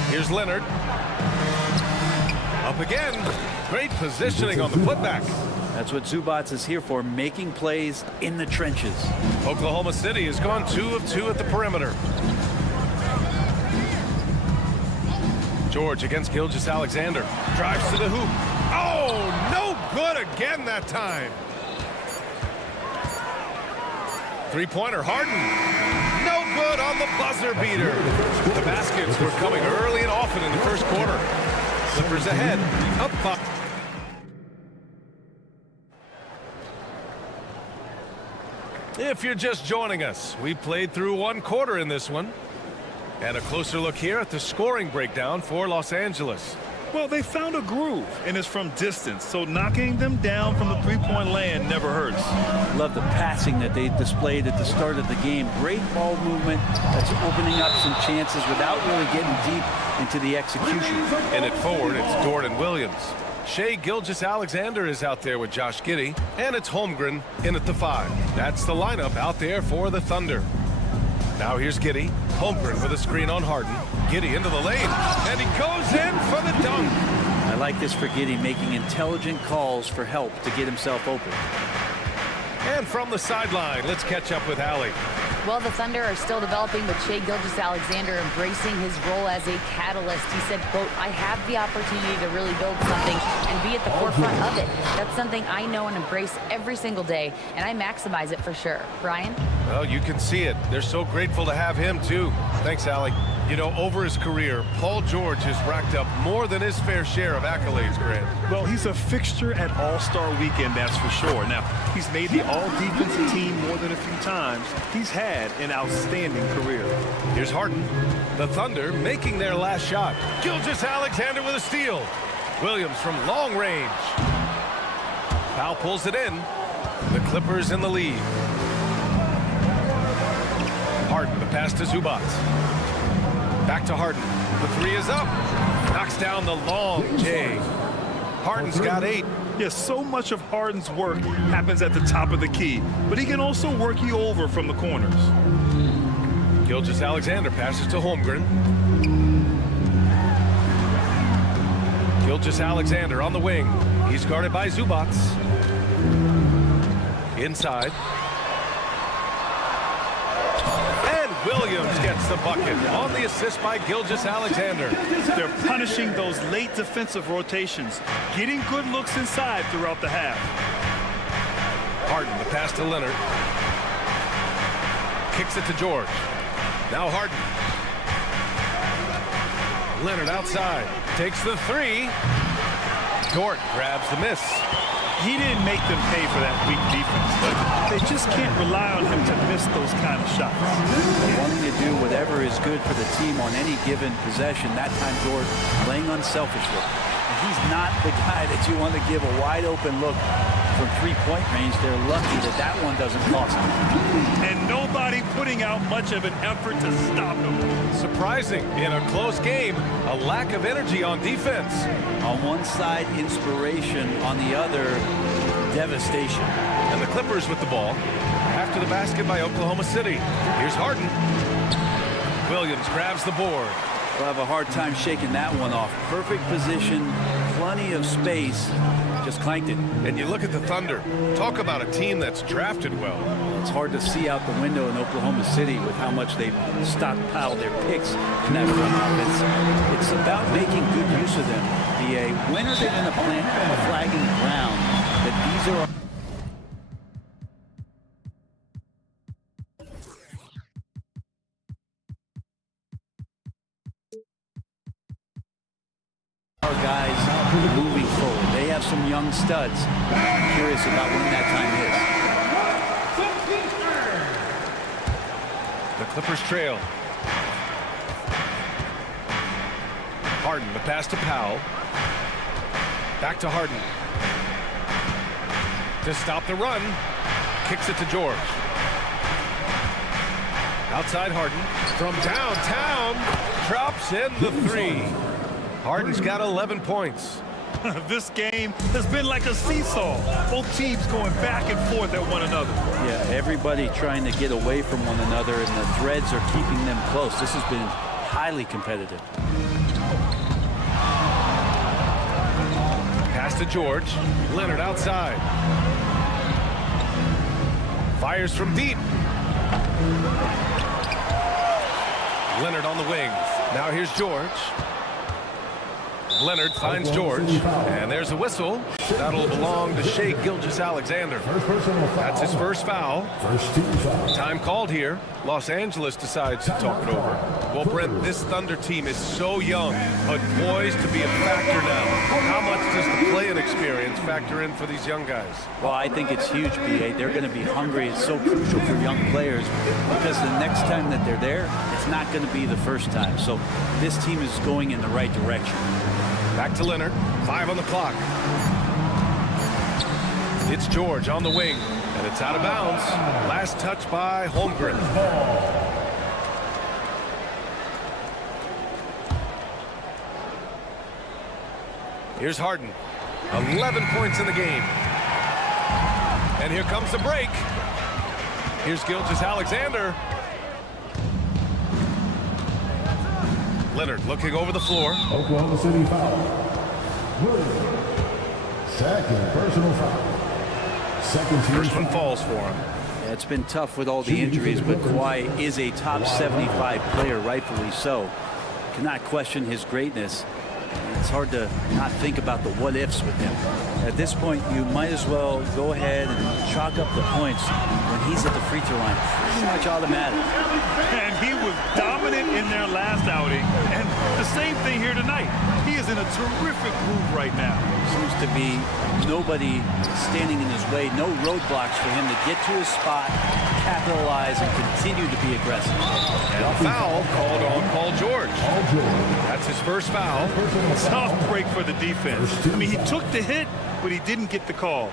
Here's Leonard. Up again. Great positioning on the putback. That's what Zubac is here for, making plays in the trenches. Oklahoma City has gone 2 of 2 at the perimeter. George against Gilgeous-Alexander. Drives to the hoop. Oh, no good again that time. Three-pointer, Harden. No good on the buzzer beater. The baskets were coming early and often in the first quarter. Clippers ahead. Up 5. If you're just joining us, we played through 1 quarter in this one. And a closer look here at the scoring breakdown for Los Angeles. Well, they found a groove, and it's from distance, so knocking them down from the three-point land never hurts. Love the passing that they displayed at the start of the game. Great ball movement that's opening up some chances without really getting deep into the execution. And at forward, it's Dort and Williams. Shai Gilgeous-Alexander is out there with Josh Giddey, and it's Holmgren in at the 5. That's the lineup out there for the Thunder. Now here's Giddey. Holmgren with a screen on Harden. Giddey into the lane, and he goes in for the dunk. I like this for Giddey, making intelligent calls for help to get himself open. And from the sideline, let's catch up with Allie. Well, the Thunder are still developing, but Shai Gilgeous-Alexander embracing his role as a catalyst. He said, quote, I have the opportunity to really build something and be at the forefront of it. That's something I know and embrace every single day, and I maximize it for sure. Brian? Well, you can see it. They're so grateful to have him, too. Thanks, Allie. You know, over his career, Paul George has racked up more than his fair share of accolades, Grant. Well, he's a fixture at All-Star Weekend, that's for sure. Now, he's made the All-Defensive team more than a few times. He's had an outstanding career. Here's Harden. The Thunder making their last shot. Gilgeous-Alexander with a steal. Williams from long range. Powell pulls it in. The Clippers in the lead. Harden, the pass to Zubac. Back to Harden. The 3 is up. Knocks down the long J. Harden's got 8. Yes, so much of Harden's work happens at the top of the key, but he can also work you over from the corners. Gilgeous-Alexander passes to Holmgren. Gilgeous-Alexander on the wing. He's guarded by Zubac. Inside. Williams gets the bucket on the assist by Gilgeous-Alexander. They're punishing those late defensive rotations, getting good looks inside throughout the half. Harden, the pass to Leonard. Kicks it to George. Now Harden. Leonard outside. Takes the 3. Short grabs the miss. He didn't make them pay for that weak defense, but they just can't rely on him to miss those kind of shots. Wanting to do whatever is good for the team on any given possession. That time, George playing unselfishly. And he's not the guy that you want to give a wide open look from three-point range. They're lucky that that one doesn't cost them. And nobody putting out much of an effort to stop him. Surprising in a close game, a lack of energy on defense. On one side, inspiration. On the other, devastation. And the Clippers with the ball. After the basket by Oklahoma City. Here's Harden. Williams grabs the board. We'll have a hard time shaking that one off. Perfect position, plenty of space. Just clanked it. And you look at the Thunder. Talk about a team that's drafted well. It's hard to see out the window in Oklahoma City with how much they've stockpiled their picks in that front offense. It's about making good use of them. BA, when are they going to plant the flag in the ground that these are our guys moving forward? They have some young studs. I'm curious about when that time is. The Clippers trail. Harden, the pass to Powell. Back to Harden. To stop the run. Kicks it to George. Outside Harden. From downtown. Drops in the three. Harden's got 11 points. This game has been like a seesaw. Both teams going back and forth at one another. Yeah, everybody trying to get away from one another, and the threads are keeping them close. This has been highly competitive. Pass to George. Leonard outside. Fires from deep. Leonard on the wing. Now here's George. Leonard finds George, and there's a whistle. That'll belong to Shai Gilgeous-Alexander. That's his first foul. Time called here. Los Angeles decides to talk it over. Well, Brent, this Thunder team is so young, but poised to be a factor now. How much does the play-in experience factor in for these young guys? Well, I think it's huge, B.A. They're going to be hungry. It's so crucial for young players because the next time that they're there, it's not going to be the first time. So this team is going in the right direction. Back to Leonard. 5 on the clock. It's George on the wing, and it's out of bounds. Last touch by Holmgren. Here's Harden. 11 points in the game. And here comes the break. Here's Gilgeous-Alexander. Leonard looking over the floor. Oklahoma City foul. Williams. Second personal foul. Second team First one falls for him. Yeah, it's been tough with all the injuries, but Kawhi is a top 75 player, rightfully so. Cannot question his greatness. It's hard to not think about the what-ifs with him. At this point, you might as well go ahead and chalk up the points when he's at the free throw line. Pretty much automatic. And he was dominant in their last outing. And the same thing here tonight. He is in a terrific groove right now. Seems to be nobody standing in his way. No roadblocks for him to get to his spot, capitalize, and continue to be aggressive. And a foul called on Paul George. That's his first foul. Tough break for the defense. I mean, he took the hit, but he didn't get the call.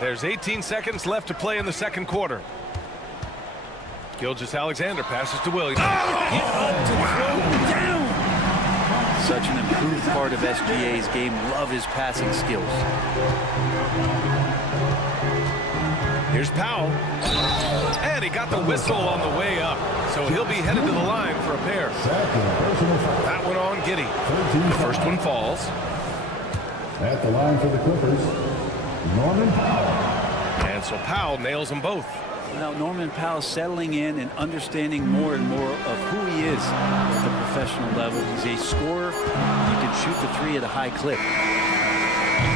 There's 18 seconds left to play in the second quarter. Gilgeous-Alexander passes to Williams. Such an improved part of SGA's game. Love his passing skills. Here's Powell. And he got the whistle on the way up. So he'll be headed to the line for a pair. That one on Giddey. The first one falls. At the line for the Clippers, Norman Powell. And so Powell nails them both. Now Norman Powell settling in and understanding more and more of who he is at the professional level. He's a scorer. He can shoot the three at a high clip.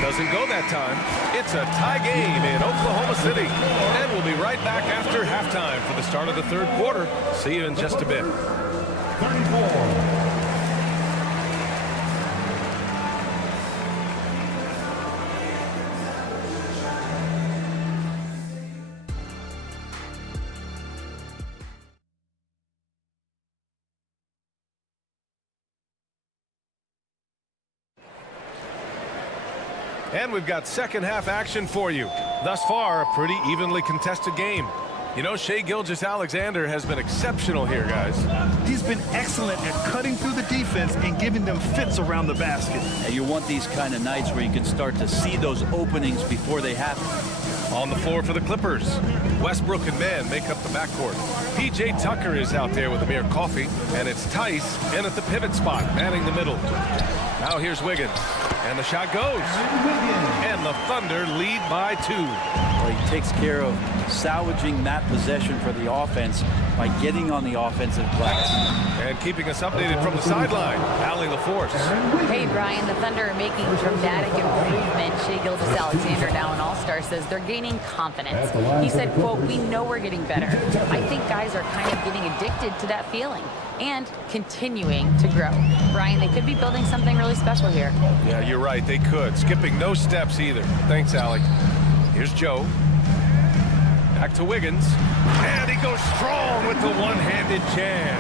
Doesn't go that time. It's a tie game in Oklahoma City. And we'll be right back after halftime for the start of the third quarter. See you in just a bit. 34. And we've got second half action for you. Thus far, a pretty evenly contested game. You know, Shai Gilgeous-Alexander has been exceptional here, guys. He's been excellent at cutting through the defense and giving them fits around the basket. And you want these kind of nights where you can start to see those openings before they happen. On the floor for the Clippers, Westbrook and Mann make up the backcourt. P.J. Tucker is out there with Amir Coffey, and it's Tice in at the pivot spot, manning the middle. Now here's Wiggins, and the shot goes. And the Thunder lead by 2. Well, he takes care of salvaging that possession for the offense by getting on the offensive glass. And keeping us updated from the sideline, Allie LaForce. Hey, Brian, the Thunder are making dramatic improvement. Shai Gilgeous-Alexander, now an all-star, says they're gaining confidence. He said, quote, "We know we're getting better. I think guys are kind of getting addicted to that feeling and continuing to grow." Brian, they could be building something really special here. Yeah, you're right. They could. Skipping no steps either. Thanks, Allie. Here's Joe. Back to Wiggins. And he goes strong with the one-handed jam.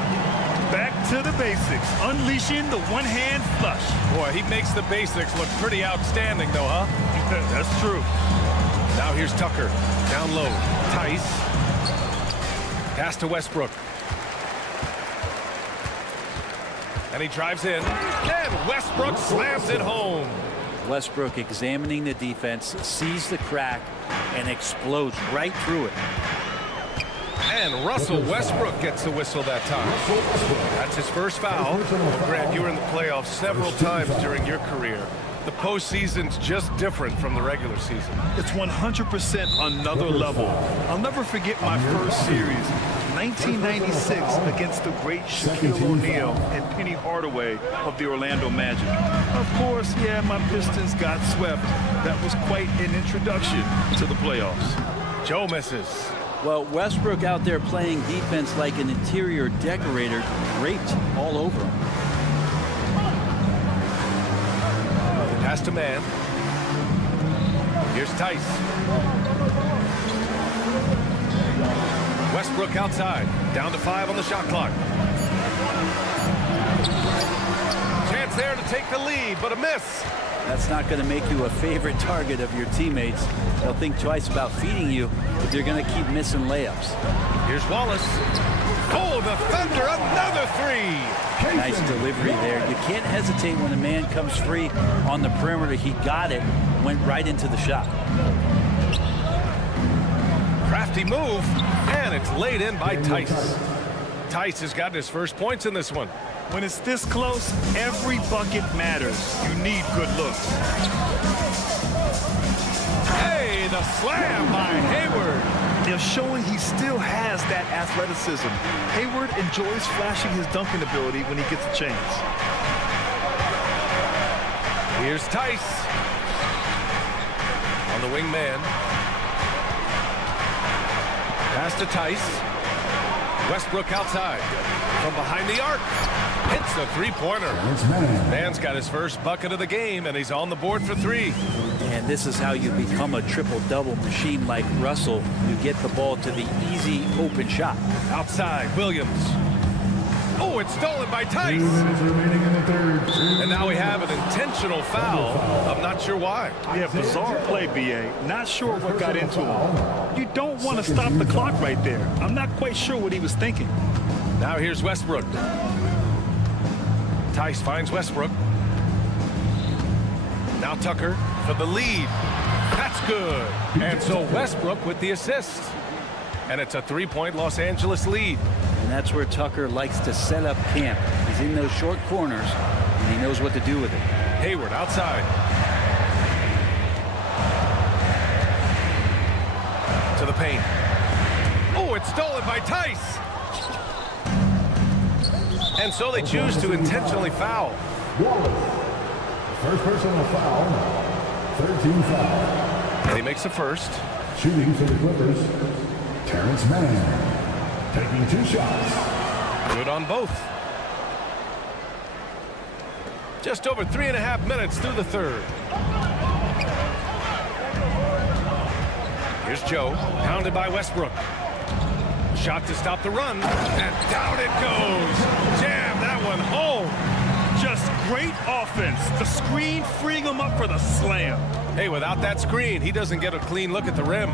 Back to the basics, unleashing the one-hand flush. Boy, he makes the basics look pretty outstanding, though, huh? That's true. Now here's Tucker. Down low. Tice. Pass to Westbrook. And he drives in. And Westbrook slams it home. Westbrook examining the defense, sees the crack, and explodes right through it. And Russell Westbrook gets the whistle that time. That's his first foul. Well, Grant, you were in the playoffs several times during your career. The postseason's just different from the regular season. It's 100% another level. I'll never forget my first series, 1996, against the great Shaquille O'Neal and Penny Hardaway of the Orlando Magic. Of course, yeah, my Pistons got swept. That was quite an introduction to the playoffs. Joe misses. Well, Westbrook out there playing defense like an interior decorator, draped all over him. Pass to Mann. Here's Tice. Westbrook outside. Down to 5 on the shot clock. Chance there to take the lead, but a miss. That's not going to make you a favorite target of your teammates. They'll think twice about feeding you if you're going to keep missing layups. Here's Wallace. Oh, the Thunder, another 3. Nice delivery there. You can't hesitate when a man comes free on the perimeter. He got it, went right into the shot. Crafty move, and it's laid in by Tice. Tice has gotten his first points in this one. When it's this close, every bucket matters. You need good looks. Hey, the slam by Hayward. They're showing he still has that athleticism. Hayward enjoys flashing his dunking ability when he gets a chance. Here's Tice. On the wing man. Pass to Tice. Westbrook outside. From behind the arc. Hits the three-pointer. Mann's got his first bucket of the game, and he's on the board for 3. And this is how you become a triple-double machine like Russell. You get the ball to the easy open shot. Outside, Williams. Oh, it's stolen by Tice. And now we have an intentional foul. I'm not sure why. Yeah, bizarre play, B.A. Not sure what got into him. You don't want to stop the clock right there. I'm not quite sure what he was thinking. Now here's Westbrook. Tice finds Westbrook. Now Tucker for the lead. That's good. And so Westbrook with the assist. And it's a 3-point Los Angeles lead. And that's where Tucker likes to set up camp. He's in those short corners, and he knows what to do with it. Hayward outside. To the paint. Oh, it's stolen by Tice. And so they choose to intentionally foul. First personal foul, 13 foul. And he makes the first. Shooting for the Clippers, Terrence Mann. Taking 2 shots. Good on both. Just over 3.5 minutes through the third. Here's Joe, pounded by Westbrook. Shot to stop the run, and down it goes. Jam that one home. Just great offense. The screen freeing him up for the slam. Hey, without that screen, he doesn't get a clean look at the rim.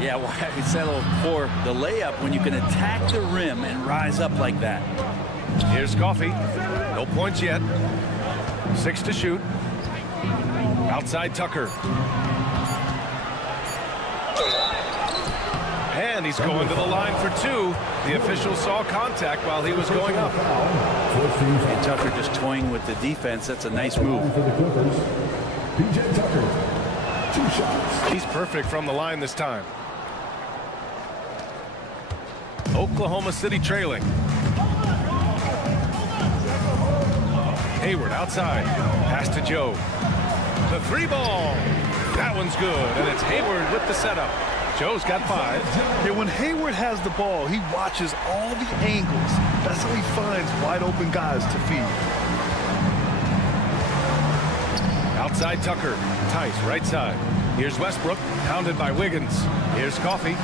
Yeah, why settle for the layup when you can attack the rim and rise up like that? Here's Coffey. No points yet. 6 to shoot. Outside Tucker. And he's going to the line for 2. The official saw contact while he was going up. And Tucker just toying with the defense. That's a nice move. For the Clippers, PJ Tucker, 2 shots. He's perfect from the line this time. Oklahoma City trailing. Hayward outside. Pass to Joe. The 3 ball. That one's good. And it's Hayward with the setup. Joe's got 5. Yeah, when Hayward has the ball, he watches all the angles. That's how he finds wide open guys to feed. Outside Tucker. Tice right side. Here's Westbrook. Pounded by Wiggins. Here's Coffey.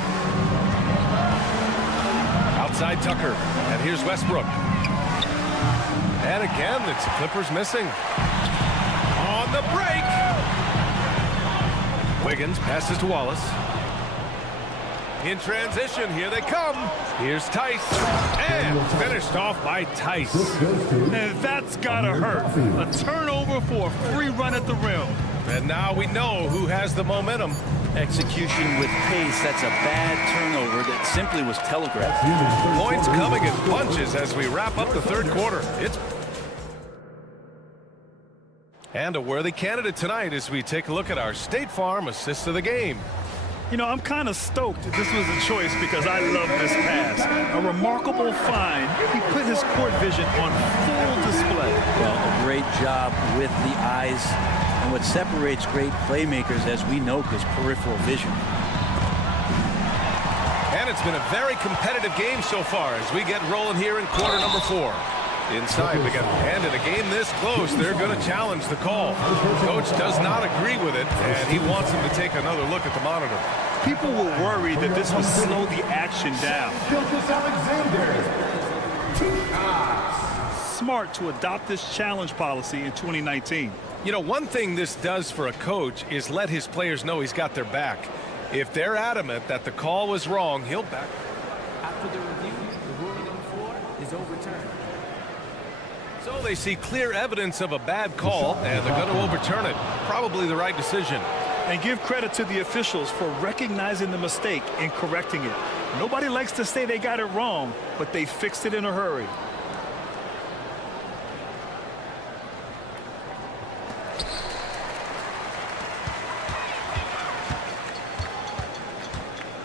Outside Tucker. And here's Westbrook. And again, it's Clippers missing. On the break. Wiggins passes to Wallace. In transition, here they come. Here's Tice. And finished off by Tice. And that's gotta hurt. A turnover for a free run at the rim. And now we know who has the momentum. Execution with pace. That's a bad turnover that simply was telegraphed. Points coming in bunches as we wrap up the 3rd quarter. And a worthy candidate tonight as we take a look at our State Farm assist of the game. You know, I'm kind of stoked this was a choice because I love this pass. A remarkable find. He put his court vision on full display. Well, a great job with the eyes. And what separates great playmakers, as we know, is peripheral vision. And it's been a very competitive game so far as we get rolling here in quarter number 4. Inside, we got and in a game this close, they're going to challenge the call. Coach does not agree with it, and he wants him to take another look at the monitor. People were worried that this would slow the action down. Smart to adopt this challenge policy in 2019. You know, one thing this does for a coach is let his players know he's got their back. If they're adamant that the call was wrong, he'll back. After the review, the ruling on the floor is overturned. So they see clear evidence of a bad call, and they're going to overturn it. Probably the right decision. And give credit to the officials for recognizing the mistake and correcting it. Nobody likes to say they got it wrong, but they fixed it in a hurry.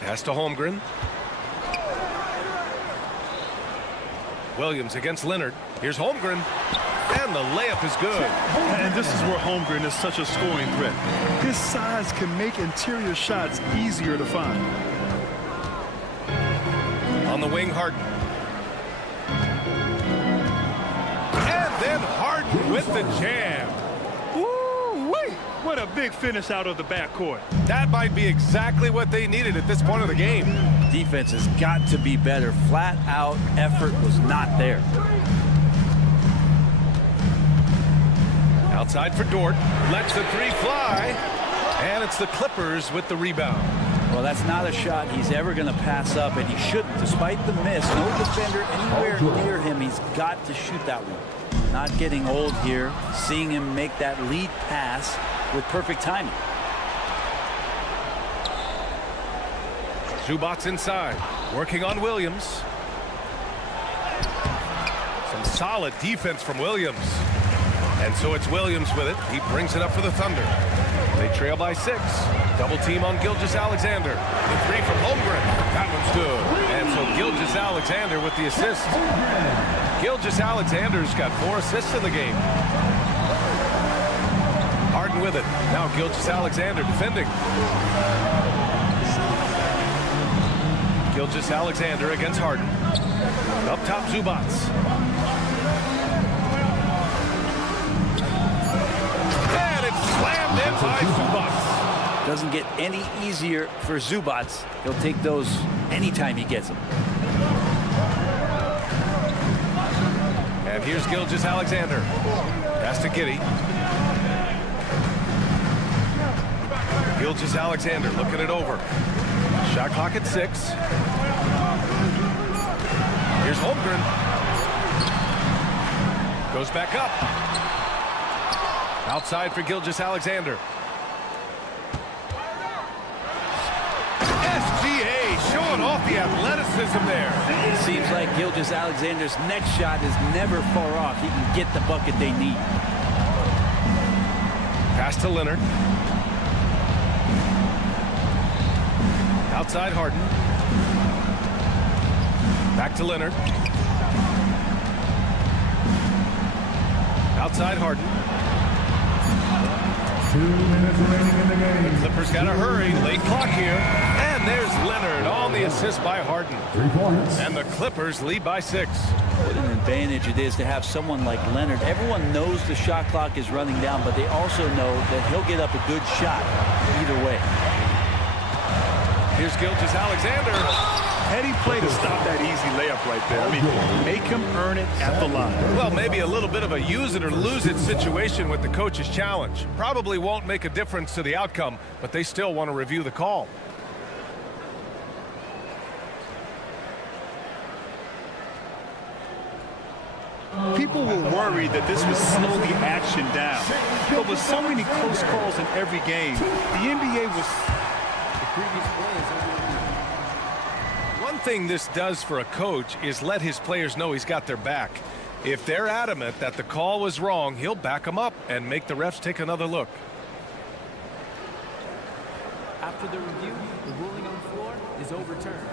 Pass to Holmgren. Williams against Leonard. Here's Holmgren. And the layup is good. And this is where Holmgren is such a scoring threat. His size can make interior shots easier to find. On the wing, Harden. And then Harden with the jam. Woo-wee! What a big finish out of the backcourt. That might be exactly what they needed at this point of the game. Defense has got to be better. Flat out effort was not there. Outside for Dort. Lets the 3 fly. And it's the Clippers with the rebound. Well, that's not a shot he's ever going to pass up, and he shouldn't. Despite the miss, no defender anywhere near him. He's got to shoot that one. Not getting old here. Seeing him make that lead pass with perfect timing. Zubac's inside, working on Williams. Some solid defense from Williams. And so it's Williams with it. He brings it up for the Thunder. They trail by 6. Double team on Gilgeous-Alexander. The 3 from Holmgren. That one's good. And so Gilgeous-Alexander with the assist. Gilgeous-Alexander's got 4 assists in the game. Harden with it. Now Gilgeous-Alexander defending. Gilgeous-Alexander against Harden. Up top, Zubac. And it's slammed in by Zubac. Doesn't get any easier for Zubac. He'll take those anytime he gets them. And here's Gilgeous-Alexander. Pass to Giddey. Gilgeous-Alexander looking it over. Shot clock at 6. Here's Holmgren. Goes back up. Outside for Gilgeous-Alexander. SGA showing off the athleticism there. It seems like Gilgeous-Alexander's next shot is never far off. He can get the bucket they need. Pass to Leonard. Outside Harden. Back to Leonard. Outside Harden. 2 minutes remaining in the game. The Clippers got to hurry. Late clock here. And there's Leonard on the assist by Harden. 3 points. And the Clippers lead by 6. What an advantage it is to have someone like Leonard. Everyone knows the shot clock is running down, but they also know that he'll get up a good shot either way. Here's Gilgeous-Alexander. Heady play to stop that easy layup right there. I mean, make him earn it at the line. Well, maybe a little bit of a use it or lose it situation with the coach's challenge. Probably won't make a difference to the outcome, but they still want to review the call. People were worried that this would slow the action down. But with so many close calls in every game, the NBA was... One thing this does for a coach is let his players know he's got their back. If they're adamant that the call was wrong, he'll back them up and make the refs take another look. After the review, the ruling on the floor is overturned.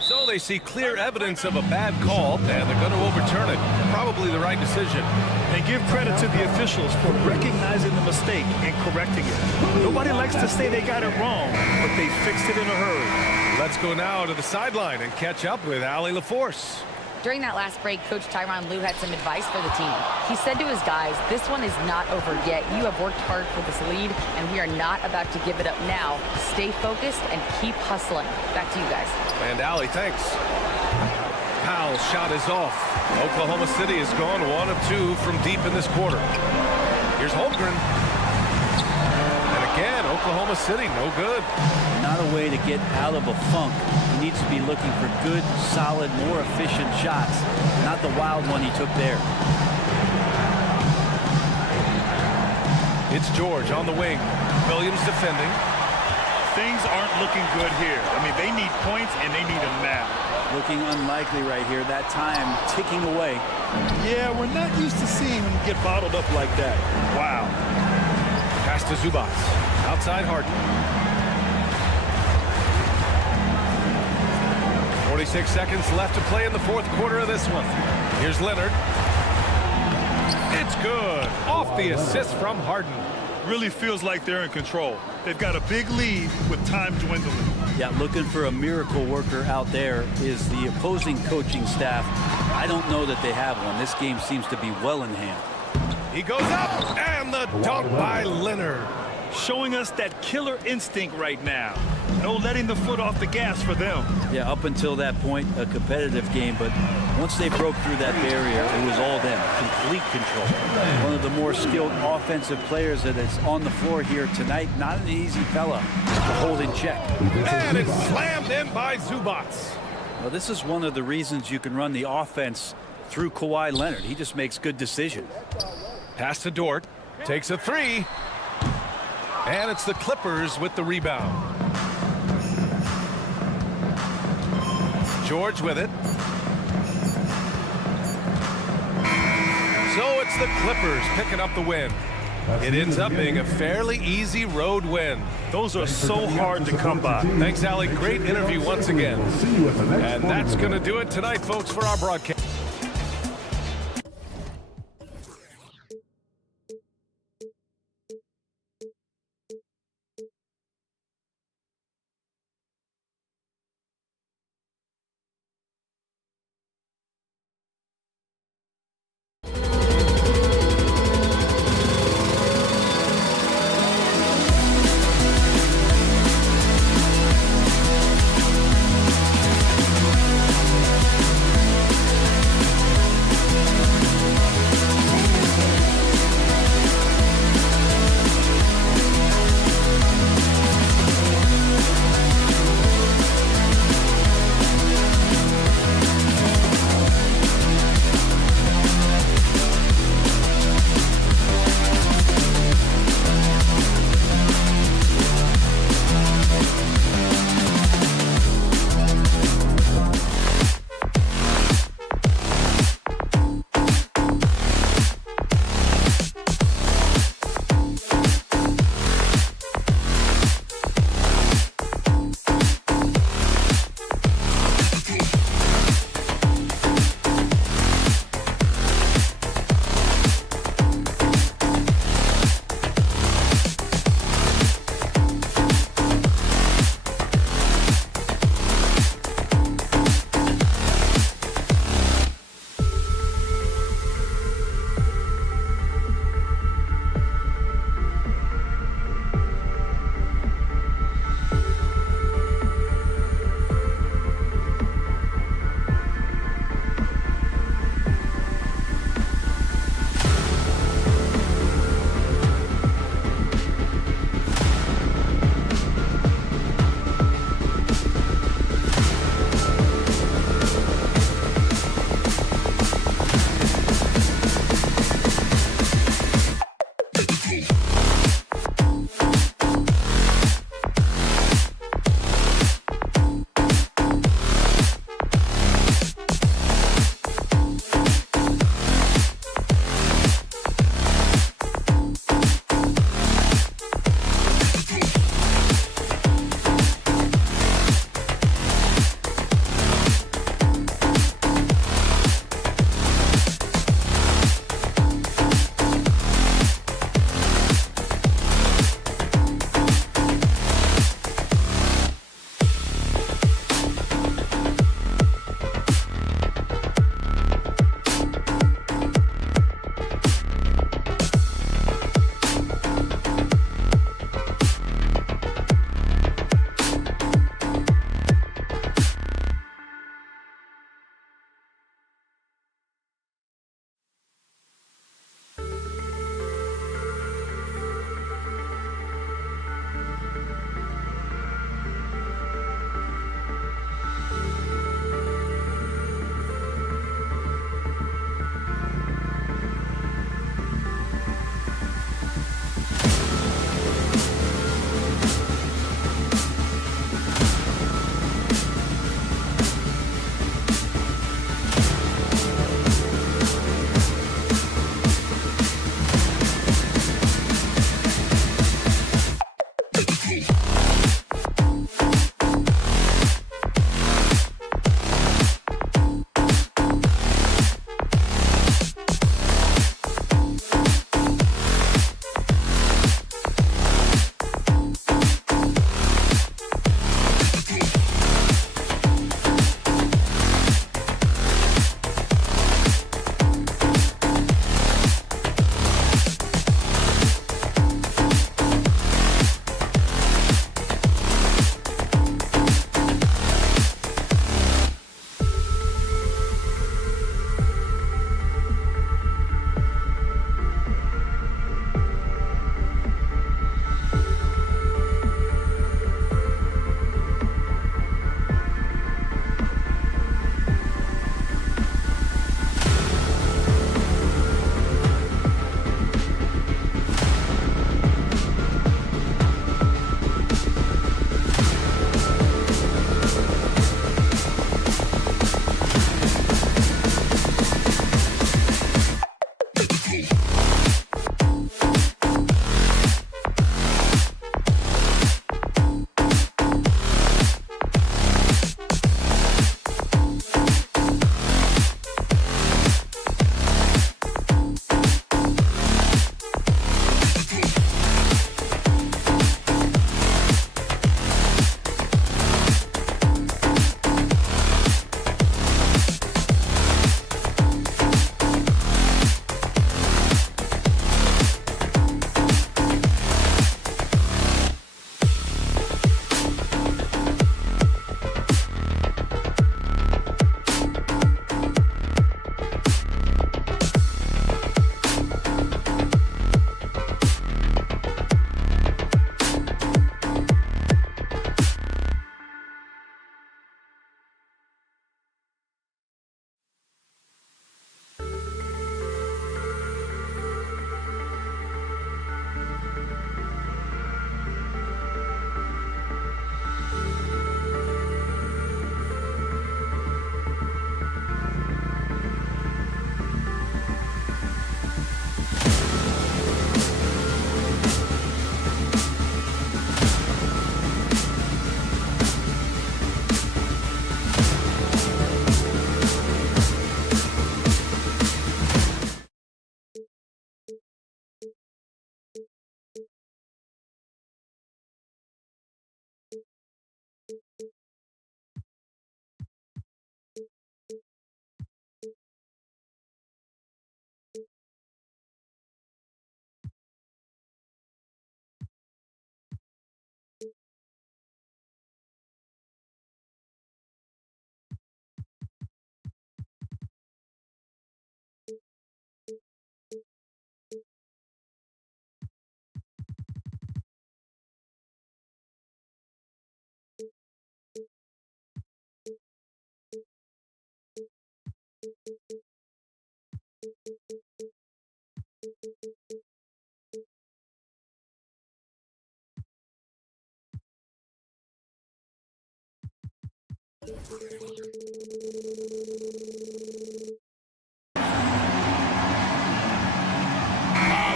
So they see clear evidence of a bad call, and they're going to overturn it. Probably the right decision. And give credit to the officials for recognizing the mistake and correcting it. Nobody likes to say they got it wrong, but they fixed it in a hurry. Let's go now to the sideline and catch up with Allie LaForce. During that last break, Coach Tyronn Lue had some advice for the team. He said to his guys, this one is not over yet. You have worked hard for this lead, and we are not about to give it up now. Stay focused and keep hustling. Back to you guys. And Allie, thanks. Powell's shot is off. Oklahoma City has gone 1 of 2 from deep in this quarter. Here's Holmgren. And again, Oklahoma City, no good. Not a way to get out of a funk. He needs to be looking for good, solid, more efficient shots. Not the wild one he took there. It's George on the wing. Williams defending. Things aren't looking good here. I mean, they need points, and they need them now. Looking unlikely right here. That time ticking away. Yeah, we're not used to seeing him get bottled up like that. Wow. Pass to Zubac. Outside Harden. 46 seconds left to play in the fourth quarter of this one. Here's Leonard. It's good. Off the assist from Harden. Really feels like they're in control. They've got a big lead with time dwindling. Yeah, looking for a miracle worker out there is the opposing coaching staff. I don't know that they have one. This game seems to be well in hand. He goes up, and the dunk by Leonard. Showing us that killer instinct right now. No letting the foot off the gas for them. Yeah, up until that point, a competitive game, but once they broke through that barrier, it was all them. Complete control. One of the more skilled offensive players that is on the floor here tonight. Not an easy fella to hold in check. And it's slammed in by Zubac. Well, this is one of the reasons you can run the offense through Kawhi Leonard. He just makes good decisions. Pass to Dort. Takes a 3. And it's the Clippers with the rebound. George with it. So it's the Clippers picking up the win. It ends up being a fairly easy road win. Those are so hard to come by. Thanks, Allie. Great interview once again. And that's going to do it tonight, folks, for our broadcast.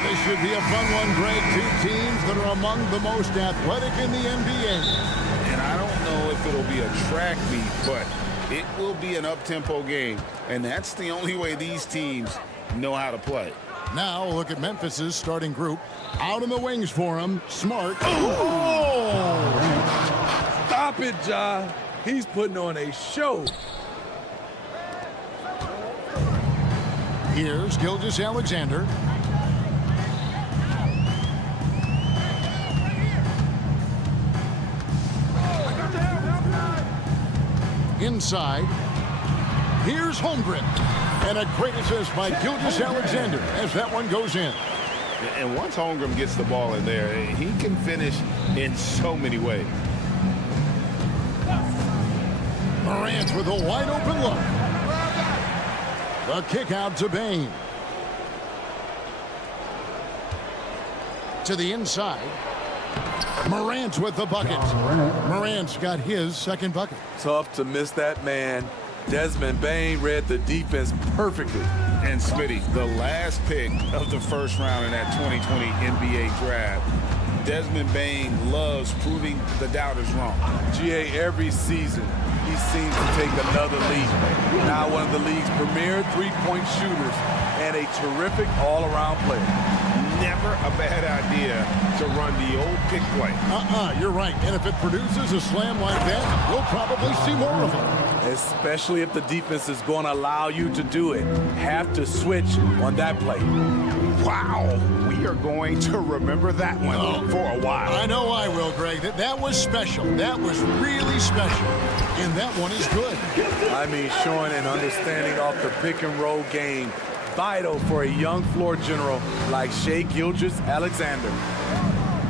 This should be a fun one, Greg. Two teams that are among the most athletic in the NBA. And I don't know if it'll be a track meet, but it will be an up-tempo game. And that's the only way these teams know how to play. Now look at Memphis's starting group. Out in the wings for him, Smart. Stop it, Ja. He's putting on a show. Here's Gilgeous-Alexander. Inside. Here's Holmgren. And a great assist by Gilgeous-Alexander as that one goes in. And once Holmgren gets the ball in there, he can finish in so many ways. Morant with a wide open look. The kick out to Bain. To the inside. Morant with the bucket. Morant's got his second bucket. Tough to miss that man. Desmond Bain read the defense perfectly. And Smitty, the last pick of the first round in that 2020 NBA draft. Desmond Bain loves proving the doubters wrong. GA, every season, he seems to take another leap. Now one of the league's premier three-point shooters and a terrific all-around player. Never a bad idea to run the old pick play. You're right. And if it produces a slam like that, we'll probably see more of it. Especially if the defense is going to allow you to do it. Have to switch on that play. Wow. We are going to remember that one for a while. I know I will, Greg. That was special. That was really special. And that one is good. I mean, showing an understanding off the pick-and-roll game. Vital for a young floor general like Shai Gilgeous-Alexander.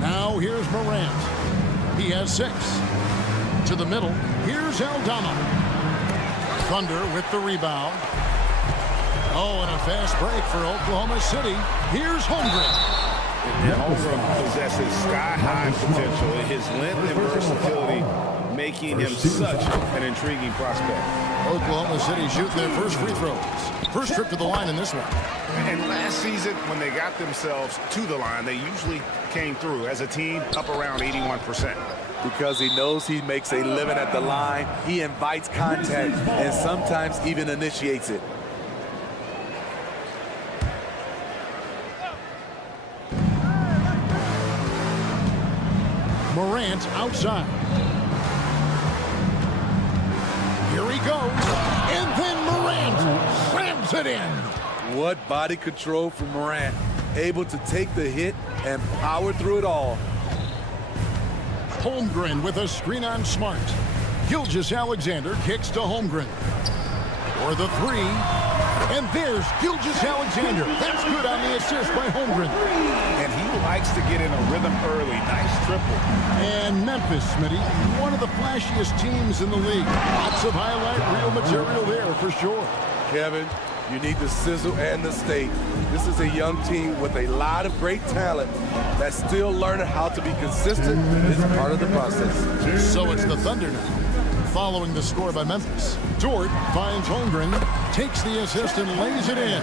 Now here's Morant. He has 6. To the middle. Here's Aldama. Thunder with the rebound. Oh, and a fast break for Oklahoma City. Here's Holmgren. And Holmgren possesses sky-high potential. His length and versatility making him such an intriguing prospect. Oklahoma City shooting their first free throws. First trip to the line in this one. And last season, when they got themselves to the line, they usually came through as a team up around 81%. Because he knows he makes a living at the line, he invites contact and sometimes even initiates it. Morant outside. Here he goes. And then Morant slams it in. What body control from Morant. Able to take the hit and power through it all. Holmgren with a screen on Smart. Gilgeous-Alexander kicks to Holmgren. For the 3. And there's Gilgeous-Alexander. That's good on the assist by Holmgren. And he likes to get in a rhythm early. Nice triple. And Memphis, Smitty, one of the flashiest teams in the league. Lots of highlight reel material there for sure. Kevin, you need the sizzle and the state. This is a young team with a lot of great talent that's still learning how to be consistent. It's part of the process. So it's the Thunder now, following the score by Memphis. Dort finds Holmgren, takes the assist and lays it in.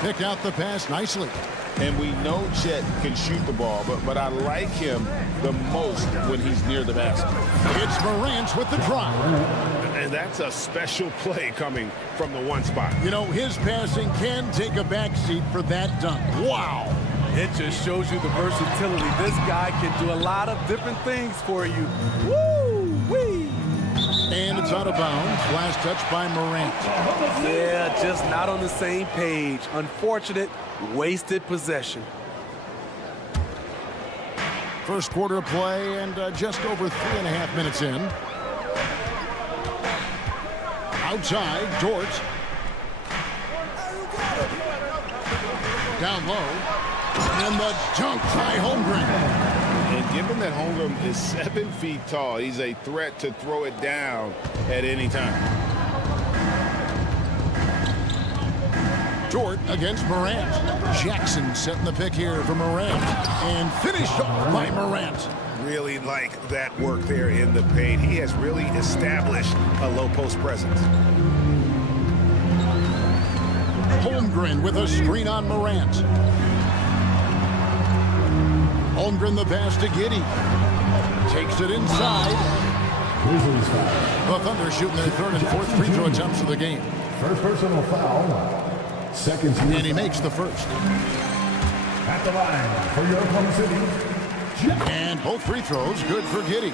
Pick out the pass nicely. And we know Chet can shoot the ball, but I like him the most when he's near the basket. It's Morant with the drive. And that's a special play coming from the one spot. You know, his passing can take a backseat for that dunk. Wow. It just shows you the versatility. This guy can do a lot of different things for you. Woo-wee! And it's out of bounds. Last touch by Morant. Yeah, just not on the same page. Unfortunate, wasted possession. First quarter of play and just over 3.5 minutes in. Outside, Dort. Down low. And the dunk by Holmgren. And given that Holmgren is 7 feet tall, he's a threat to throw it down at any time. Dort against Morant. Jackson setting the pick here for Morant. And finished off by Morant. Really like that work there in the paint. He has really established a low post presence. Holmgren with a screen on Morant. Holmgren the pass to Giddey. Takes it inside. The Thunder shooting their third and fourth free throw attempts of the game. First personal foul. Second. And he makes the first. At the line for your Oklahoma City. And both free throws good for Giddey.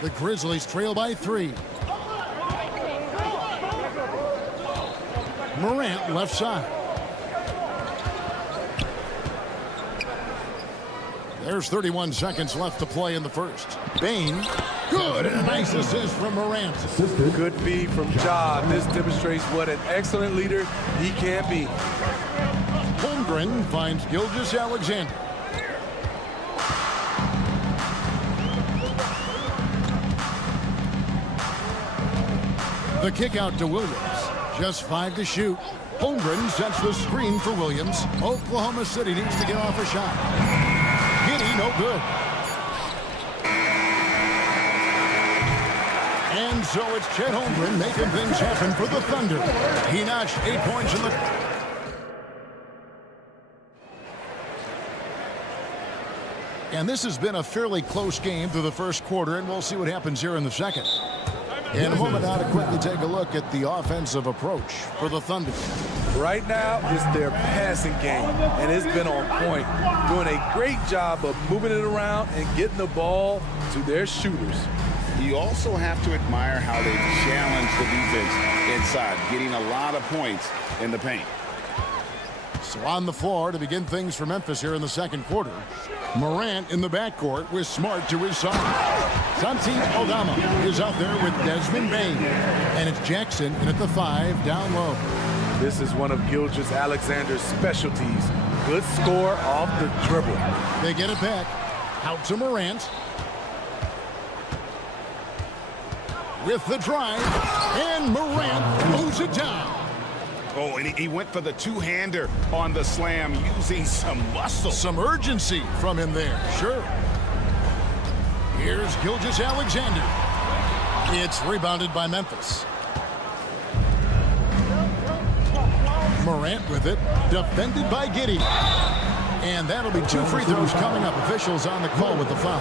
The Grizzlies trail by 3. Morant left side. There's 31 seconds left to play in the first. Bain, good, and a nice assist from Morant. Good feed from Ja. This demonstrates what an excellent leader he can be. Holmgren finds Gilgeous-Alexander. The kick out to Williams. Just 5 to shoot. Holmgren sets the screen for Williams. Oklahoma City needs to get off a shot. Giddey, no good. And so it's Chet Holmgren making things happen for the Thunder. He notched 8 points in the... And this has been a fairly close game through the first quarter, and we'll see what happens here in the second. In a moment now to quickly take a look at the offensive approach for the Thunder. Right now, it's their passing game, and it's been on point. Doing a great job of moving it around and getting the ball to their shooters. You also have to admire how they challenge the defense inside, getting a lot of points in the paint. So on the floor to begin things for Memphis here in the second quarter. Morant in the backcourt with Smart to his side. Santi Aldama is out there with Desmond Bain. And it's Jackson in at the 5 down low. This is one of Gilgeous-Alexander's specialties. Good score off the dribble. They get it back. Out to Morant. With the drive. And Morant moves it down. Oh, and he went for the two-hander on the slam, using some muscle. Some urgency from him there, sure. Here's Gilgeous-Alexander. It's rebounded by Memphis. Morant with it, defended by Giddey. And that'll be 2 free throws coming up. Officials on the call with the foul.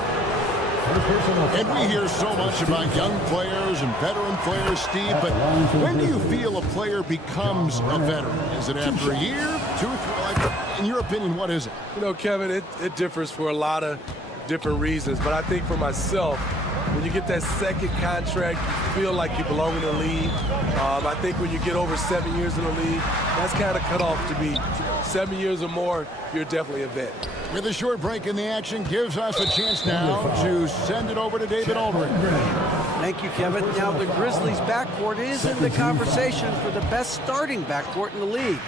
And we hear so much about young players and veteran players, Steve, but when do you feel a player becomes a veteran? Is it after a year, 2, 3? Like, in your opinion, what is it? You know, Kevin, it differs for a lot of different reasons, but I think for myself, when you get that second contract, you feel like you belong in the league. I think when you get over 7 years in the league, that's kind of cut off to be 7 years or more, you're definitely a vet. With a short break in the action, gives us a chance now to send it over to David Aldridge. Thank you, Kevin. Now the Grizzlies backcourt is in the conversation for the best starting backcourt in the league.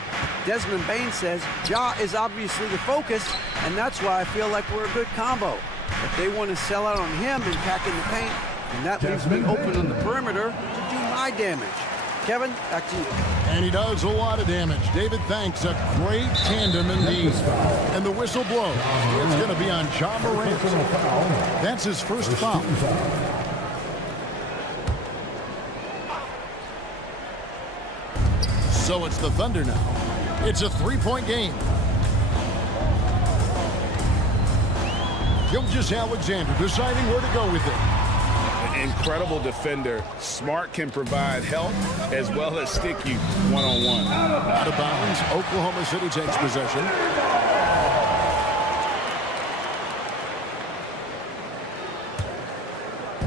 Desmond Bain says Ja is obviously the focus, and that's why I feel like we're a good combo. If they want to sell out on him and pack in the paint, then that leaves me open on the perimeter to do my damage. Kevin, back to you. And he does a lot of damage. David, thanks. A great tandem indeed. And the whistle blows. It's going to be on Ja Morant. That's his first foul. So it's the Thunder now. It's a 3-point game. Gilgeous-Alexander deciding where to go with it. Incredible defender. Smart can provide help as well as stick you one-on-one. Out of bounds. Oklahoma City takes possession.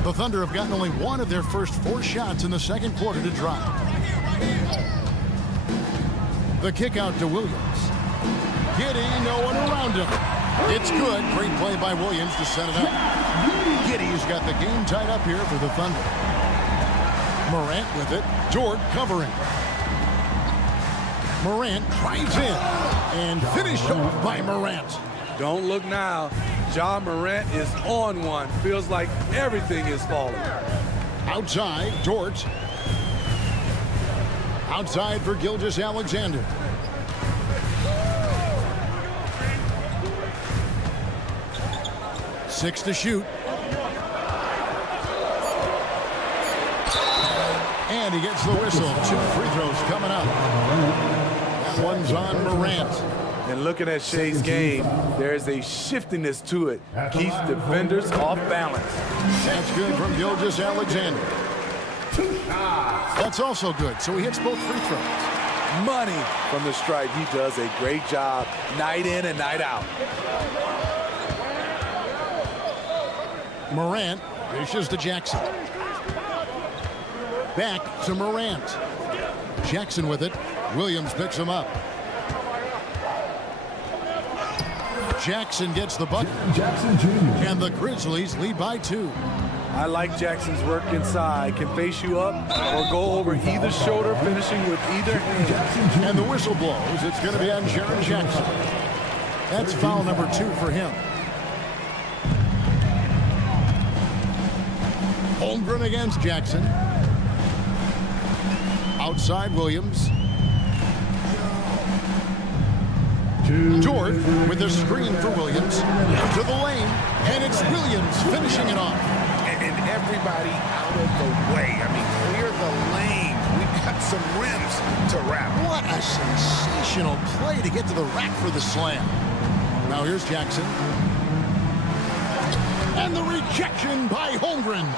The Thunder have gotten only one of their first 4 shots in the second quarter to drop. The kick out to Williams. Giddey, no one around him. It's good. Great play by Williams to set it up. Giddey's got the game tied up here for the Thunder. Morant with it. Dort covering. Morant drives in and finished off by Morant. Don't look now. Ja Morant is on one. Feels like everything is falling. Outside, Dort. Outside for Gilgeous-Alexander. Six to shoot. And he gets the whistle. 2 free throws coming up. That one's on Morant. And looking at Shea's game, there's a shiftiness to it. Keeps defenders off balance. That's good from Gilgeous-Alexander. That's also good, so he hits both free throws. Money from the stripe. He does a great job night in and night out. Morant dishes to Jackson. Back to Morant. Jackson with it. Williams picks him up. Jackson gets the bucket. Jackson Jr. And the Grizzlies lead by 2. I like Jackson's work inside. Can face you up or go over either shoulder, finishing with either hand. And the whistle blows. It's going to be on Jaren Jackson. That's foul number 2 for him. Holmgren against Jackson. Outside Williams. Dort with a screen for Williams. To the lane. And it's Williams finishing it off. And everybody out of the way. I mean, clear the lane. We've got some rims to wrap. What a sensational play to get to the rack for the slam. Now here's Jackson. And the rejection by Holmgren.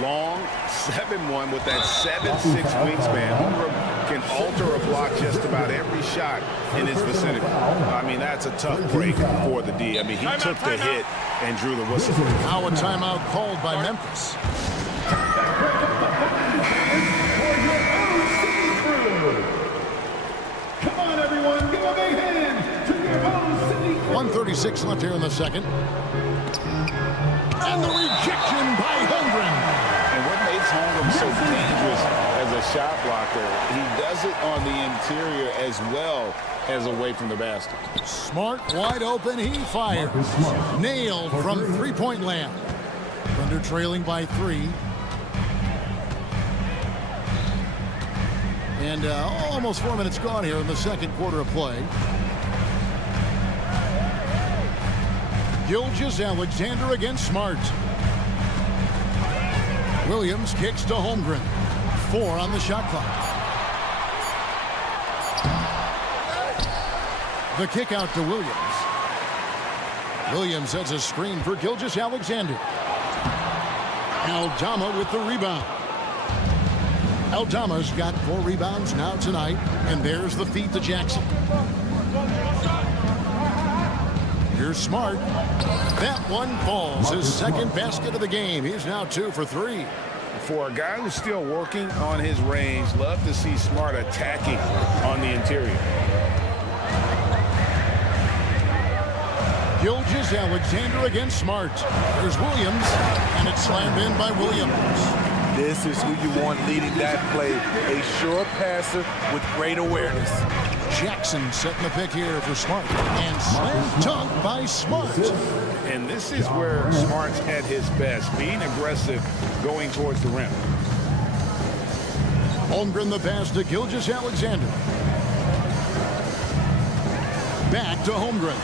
Long 7-1 with that 7'6" wingspan. Holmgren can alter a block just about every shot in his vicinity. I mean, that's a tough break for the D. I mean, he took the hit and drew the whistle. Now a timeout called by Memphis. Come on, everyone, give a big hand to your own city. 1:36 left here in the second. And the rejection by Holmgren. And what makes Holmgren so dangerous as a shot blocker, he does it on the interior as well as away from the basket. Smart wide open, he fires. Nailed from three-point land. Thunder trailing by 3. And almost 4 minutes gone here in the second quarter of play. Gilgeous-Alexander against Smart. Williams kicks to Holmgren. 4 on the shot clock. The kick out to Williams. Williams has a screen for Gilgeous-Alexander. Aldama with the rebound. Aldama's got 4 rebounds now tonight, and there's the feed to Jackson. Here's Smart. That one falls. His second basket of the game. He's now 2 for 3. For a guy who's still working on his range, love to see Smart attacking on the interior. Gilgeous-Alexander against Smart. There's Williams, and it's slammed in by Williams. This is who you want leading that play. A sure passer with great awareness. Jackson setting the pick here for Smart. And slam dunk by Smart. And this is where Smart's at his best, being aggressive, going towards the rim. Holmgren the pass to Gilgeous-Alexander. Back to Holmgren.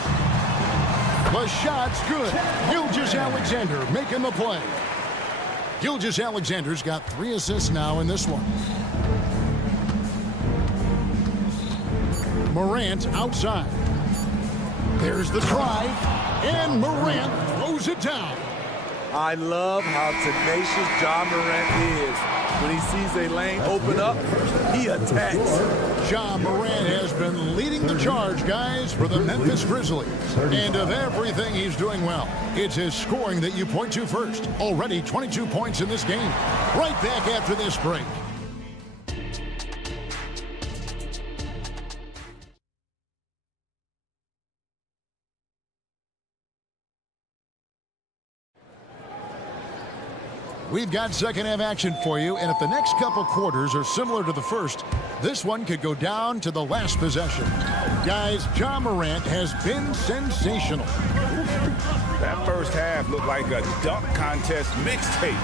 The shot's good. Gilgeous-Alexander making the play. Gilgeous-Alexander's got 3 assists now in this one. Morant outside. There's the drive, and Morant throws it down. I love how tenacious Ja Morant is. When he sees a lane open up, he attacks. Ja Morant has been leading the charge, guys, for the Memphis Grizzlies. And of everything he's doing well, it's his scoring that you point to first. Already 22 points in this game. Right back after this break. We've got second half action for you, and if the next couple quarters are similar to the first, this one could go down to the last possession. Guys, Ja Morant has been sensational. That first half looked like a dunk contest mixtape.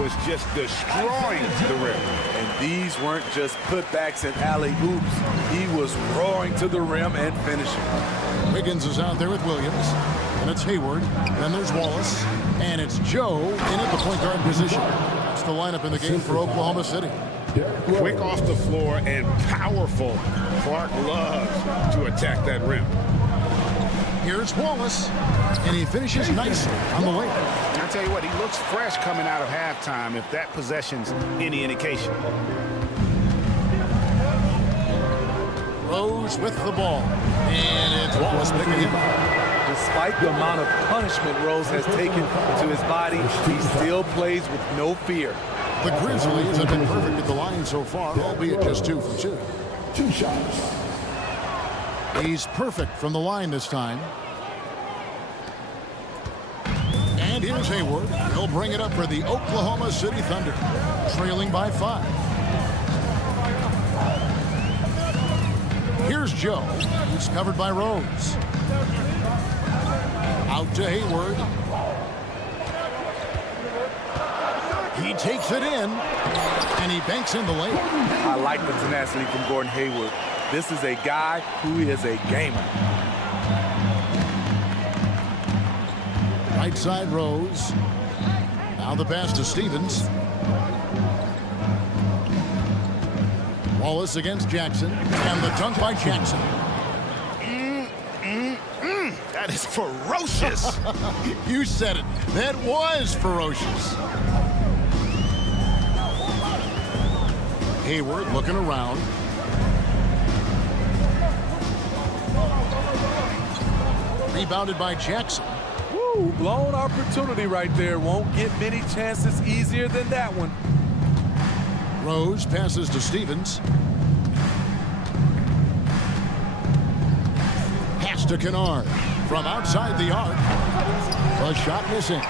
Was just destroying the rim. And these weren't just putbacks and alley-oops. He was roaring to the rim and finishing. Wiggins is out there with Williams. And it's Hayward. Then there's Wallace. And it's Joe in at the point guard position. That's the lineup in the game for Oklahoma City. Quick off the floor and powerful. Clark loves to attack that rim. Here's Wallace. And he finishes nicely on the layup. I'll tell you what, he looks fresh coming out of halftime if that possession's any indication. Rose with the ball. And it's Wallace picking him up. Despite the amount of punishment Rose has taken to his body, he still plays with no fear. The Grizzlies have been perfect at the line so far, albeit just 2 from 2. 2 shots. He's perfect from the line this time. And here's Hayward. He'll bring it up for the Oklahoma City Thunder, trailing by 5. Here's Joe. He's covered by Rose. Out to Hayward. He takes it in, and he banks in the layup. I like the tenacity from Gordon Hayward. This is a guy who is a gamer. Right side Rose. Now the pass to Stevens. Wallace against Jackson. And the dunk by Jackson. That is ferocious. You said it. That was ferocious. Hayward looking around. Rebounded by Jackson. Woo, blown opportunity right there. Won't get many chances easier than that one. Rose passes to Stevens. Pass to Kennard. From outside the arc. A shot missing.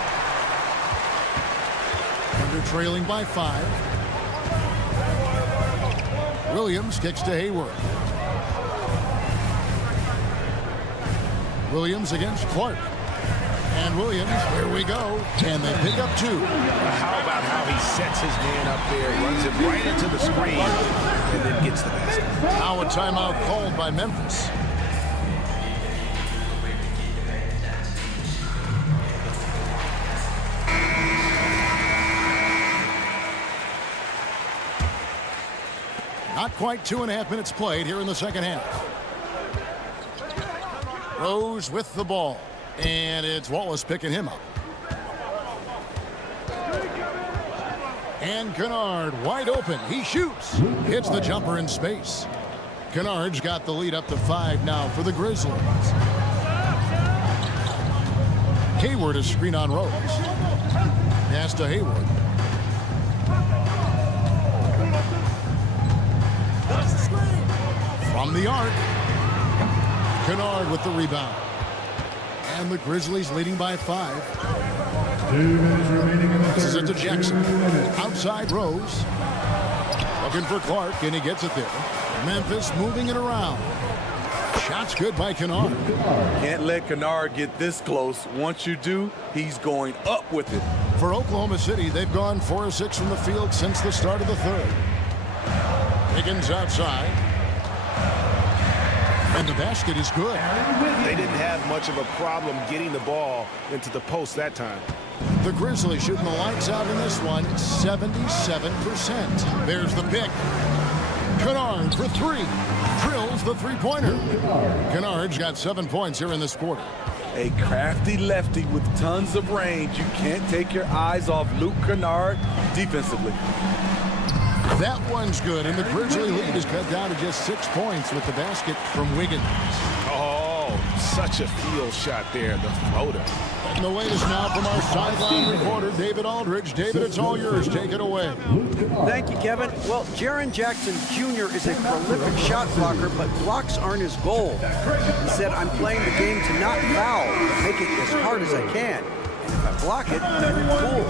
Thunder trailing by 5. Williams kicks to Hayward. Williams against Clark. And Williams, here we go. And they pick up 2. How about how he sets his man up there, runs it right into the screen, and then gets the basket. Now a timeout called by Memphis. Not quite 2.5 minutes played here in the second half. Rose with the ball. And it's Wallace picking him up. And Kennard wide open. He shoots. Hits the jumper in space. Kennard's got the lead up to 5 now for the Grizzlies. Hayward is screen on Rose. Pass to Hayward. From the arc. Kennard with the rebound. And the Grizzlies leading by 5. 2 minutes remaining in the This is it third. to Jackson. 2 minutes. Outside Rose. Looking for Clark, and he gets it there. Memphis moving it around. Shot's good by Kennard. Can't let Kennard get this close. Once you do, he's going up with it. For Oklahoma City, they've gone 4 of 6 from the field since the start of the third. Higgins outside. And the basket is good. They didn't have much of a problem getting the ball into the post that time. The Grizzlies shooting the lights out in this one, 77%. There's the pick. Kennard for 3. Drills the three-pointer. Kennard's got 7 points here in this quarter. A crafty lefty with tons of range. You can't take your eyes off Luke Kennard defensively. That one's good, and the Grizzly lead is cut down to just 6 points with the basket from Wiggins. Oh, such a field shot there, the floater. And the latest now from our sideline reporter, David Aldridge. David, it's all yours. Take it away. Thank you, Kevin. Well, Jaren Jackson Jr. is a prolific shot blocker, but blocks aren't his goal. He said, I'm playing the game to not foul, but make it as hard as I can. And if I block it, then it's cool.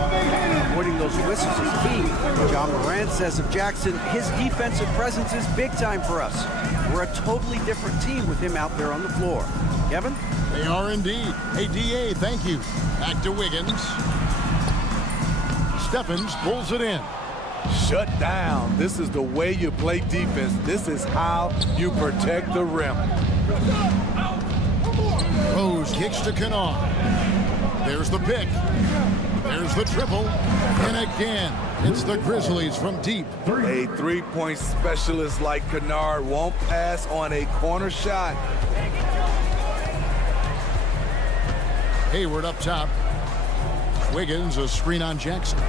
Avoiding those whistles is key. John Moran says of Jackson, his defensive presence is big time for us. We're a totally different team with him out there on the floor. Kevin? They are indeed. Hey, D.A., thank you. Back to Wiggins. Stephens pulls it in. Shut down. This is the way you play defense. This is how you protect the rim. Rose kicks to Kennard. There's the pick. There's the triple. And again, it's the Grizzlies from deep. A three-point specialist like Kennard won't pass on a corner shot. Hayward up top. Wiggins, a screen on Jackson.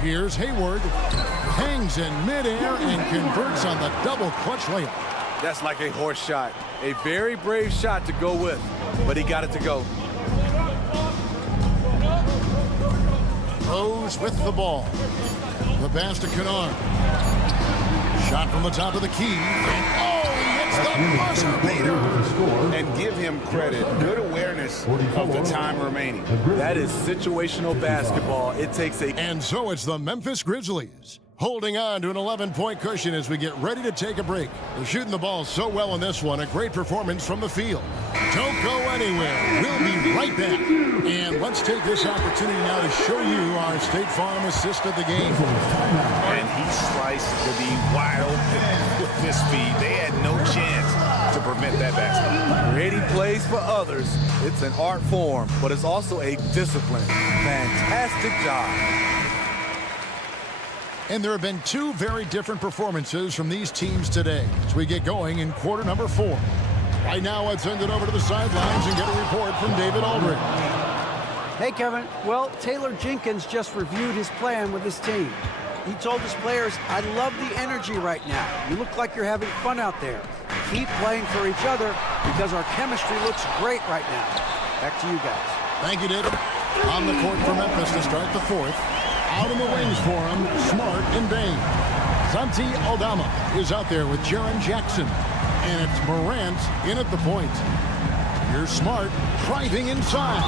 Here's Hayward. Hangs in midair and converts on the double clutch layup. That's like a horse shot. A very brave shot to go with, but he got it to go. Rose with the ball. The pass to Kennard. Shot from the top of the key. And he hits the buzzer beater. And give him credit. Good awareness of the time remaining. That is situational basketball. It takes a... And so it's the Memphis Grizzlies holding on to an 11-point cushion as we get ready to take a break. They're shooting the ball so well in this one. A great performance from the field. Don't go anywhere. We'll be right back. And let's take this opportunity now to show you our State Farm assist of the game. And he sliced the D wide open with this speed. They had no chance to prevent that basket. Creating plays for others, it's an art form, but it's also a discipline. Fantastic job. And there have been two very different performances from these teams today as we get going in quarter number 4. Right now, let's send it over to the sidelines and get a report from David Aldridge. Hey, Kevin. Well, Taylor Jenkins just reviewed his plan with his team. He told his players, I love the energy right now. You look like you're having fun out there. Keep playing for each other because our chemistry looks great right now. Back to you guys. Thank you, David. On the court for Memphis to start the fourth. Out in the wings for him, Smart and Bain. Santi Aldama is out there with Jaren Jackson. And it's Morant in at the point. Here's Smart driving inside.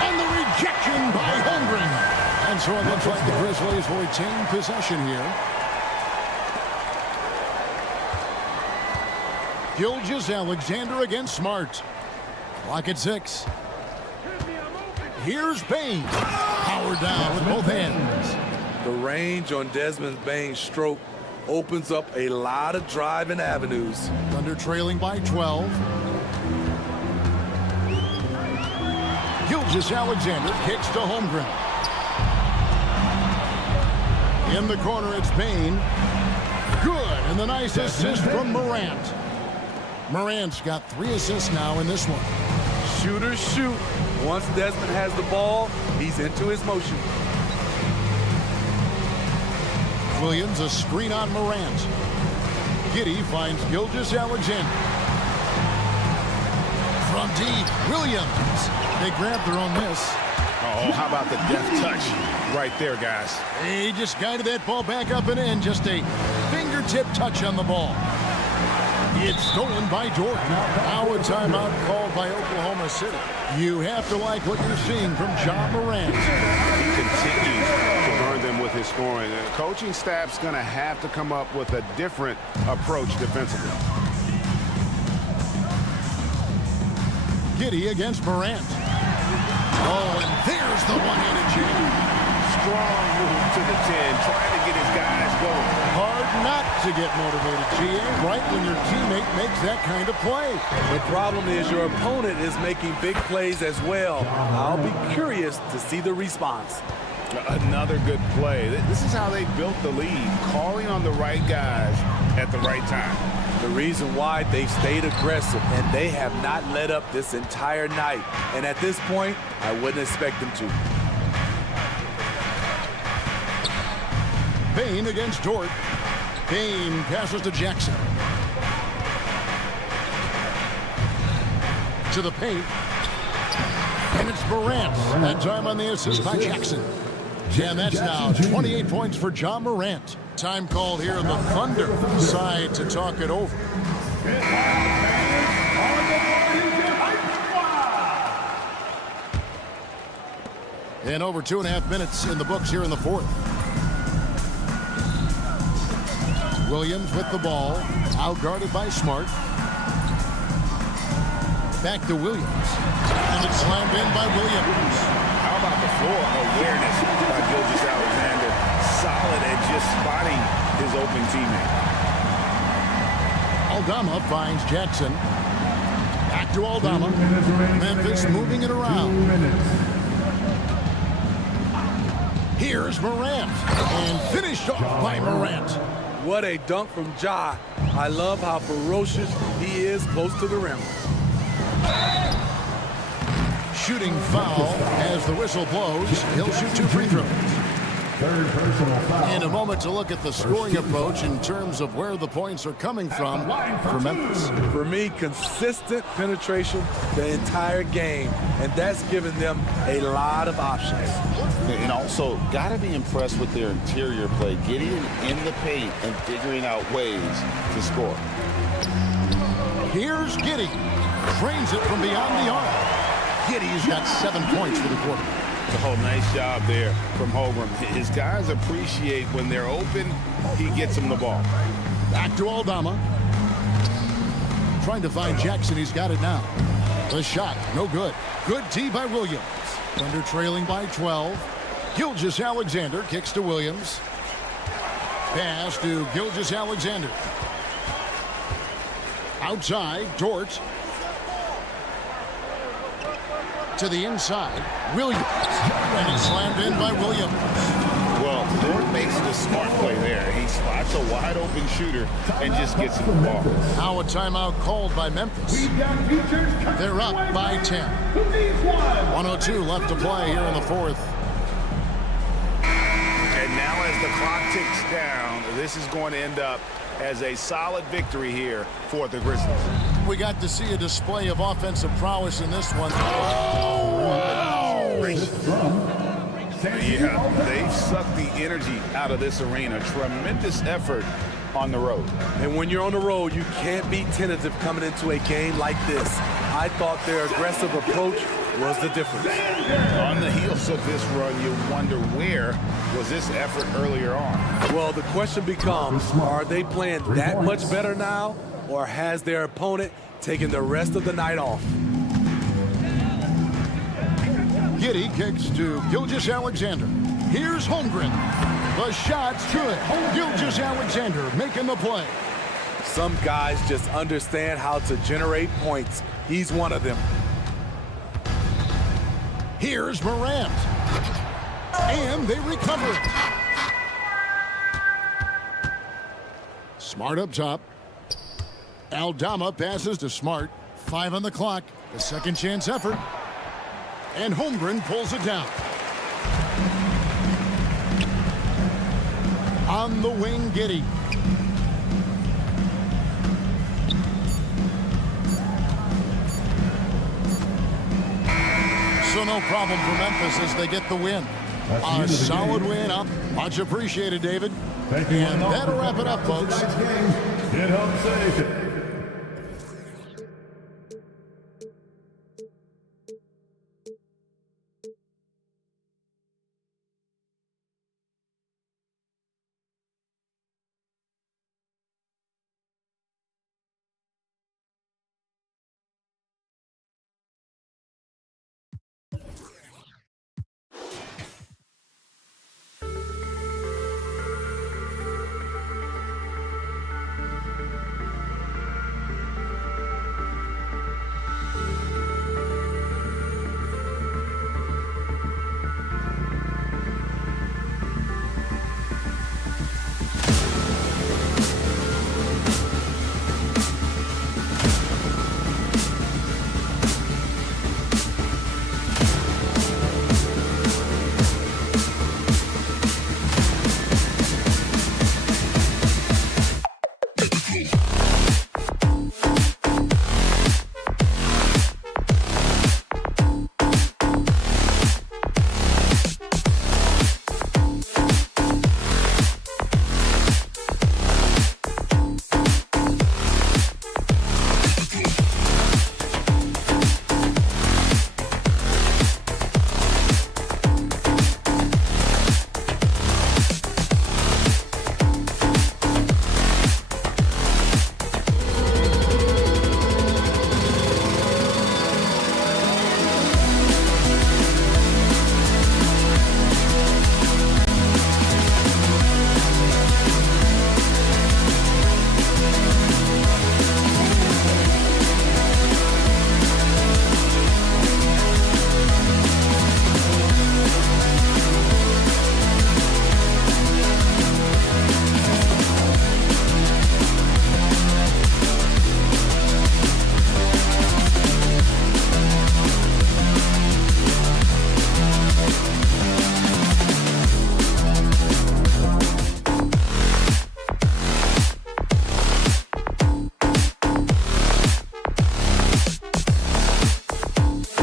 And the rejection by Holmgren. And so it looks like the Grizzlies will retain possession here. Gilgeous-Alexander against Smart. Clock at 6. Here's Bain. Powered down with both hands. The range on Desmond Bain's stroke opens up a lot of driving avenues. Thunder trailing by 12. Gilgeous-Alexander kicks to Holmgren. In the corner, it's Bain. Good, and the nice assist from Morant. Morant's got 3 assists now in this one. Shooters shoot. Once Desmond has the ball, he's into his motion. Williams, a screen on Morant. Giddey finds Gilgeous-Alexander. From deep, Williams. They grab their own miss. Oh, how about the deft touch right there, guys? He just guided that ball back up and in. Just a fingertip touch on the ball. It's stolen by Jordan. Now a timeout called by Oklahoma City. You have to like what you're seeing from John Morant. He continues to burn them with his scoring. The coaching staff's going to have to come up with a different approach defensively. Giddey against Morant. Oh, and there's the one-handed jam. Strong move to the 10, trying to get his guys going. Hard not to get motivated, GA, right when your teammate makes that kind of play. The problem is your opponent is making big plays as well. I'll be curious to see the response. Another good play. This is how they built the lead, calling on the right guys at the right time. The reason why they've stayed aggressive, and they have not let up this entire night. And at this point, I wouldn't expect them to. Bain against Dort. Bain passes to Jackson. To the paint. And it's Morant. That time on the assist by Jackson. And that's now 28 points for John Morant. Time called here on the Thunder side to talk it over. And over 2.5 minutes in the books here in the fourth. Williams with the ball, outguarded by Smart. Back to Williams. And it's slammed in by Williams. How about the floor awareness by Gilgeous-Alexander? Solid at just spotting his open teammate. Aldama finds Jackson. Back to Aldama. Memphis moving it around. Here's Morant. And finished off by Morant. What a dunk from Ja. I love how ferocious he is close to the rim. Shooting foul as the whistle blows. He'll shoot 2 free throws. Third personal foul. In a moment to look at the scoring approach in terms of where the points are coming from for Memphis. For me, consistent penetration the entire game, and that's given them a lot of options. And also, got to be impressed with their interior play, getting in the paint and figuring out ways to score. Here's Giddey. Trains it from beyond the arc. Giddey's got 7 points for the quarter. Oh, nice job there from Holmgren. His guys appreciate when they're open, he gets them the ball. Back to Aldama. Trying to find Jackson. He's got it now. The shot, no good. Good D by Williams. Thunder trailing by 12. Gilgeous-Alexander kicks to Williams. Pass to Gilgeous-Alexander. Outside, Dort. To the inside, Williams. And it's slammed in by Williams. Well, Dort makes the smart play there. He spots a wide open shooter and just gets him the ball. Now a timeout called by Memphis. They're up by 10. 102 left to play here in the fourth. And now as the clock ticks down, this is going to end up as a solid victory here for the Grizzlies. We got to see a display of offensive prowess in this one. Yeah, they've sucked the energy out of this arena. Tremendous effort on the road. And when you're on the road, you can't be tentative coming into a game like this. I thought their aggressive approach was the difference. On the heels of this run, you wonder where was this effort earlier on? Well, the question becomes, are they playing that much better now, or has their opponent taken the rest of the night off? Giddey kicks to Gilgeous-Alexander. Here's Holmgren. The shot's good. Gilgeous-Alexander making the play. Some guys just understand how to generate points. He's one of them. Here's Morant. And they recover it. Smart up top. Aldama passes to Smart. 5 on the clock. The second chance effort. And Holmgren pulls it down. On the wing, Giddey. So no problem for Memphis as they get the win. A solid win up. Much appreciated, David. Thank you. And that'll wrap it up, folks. Get home safe.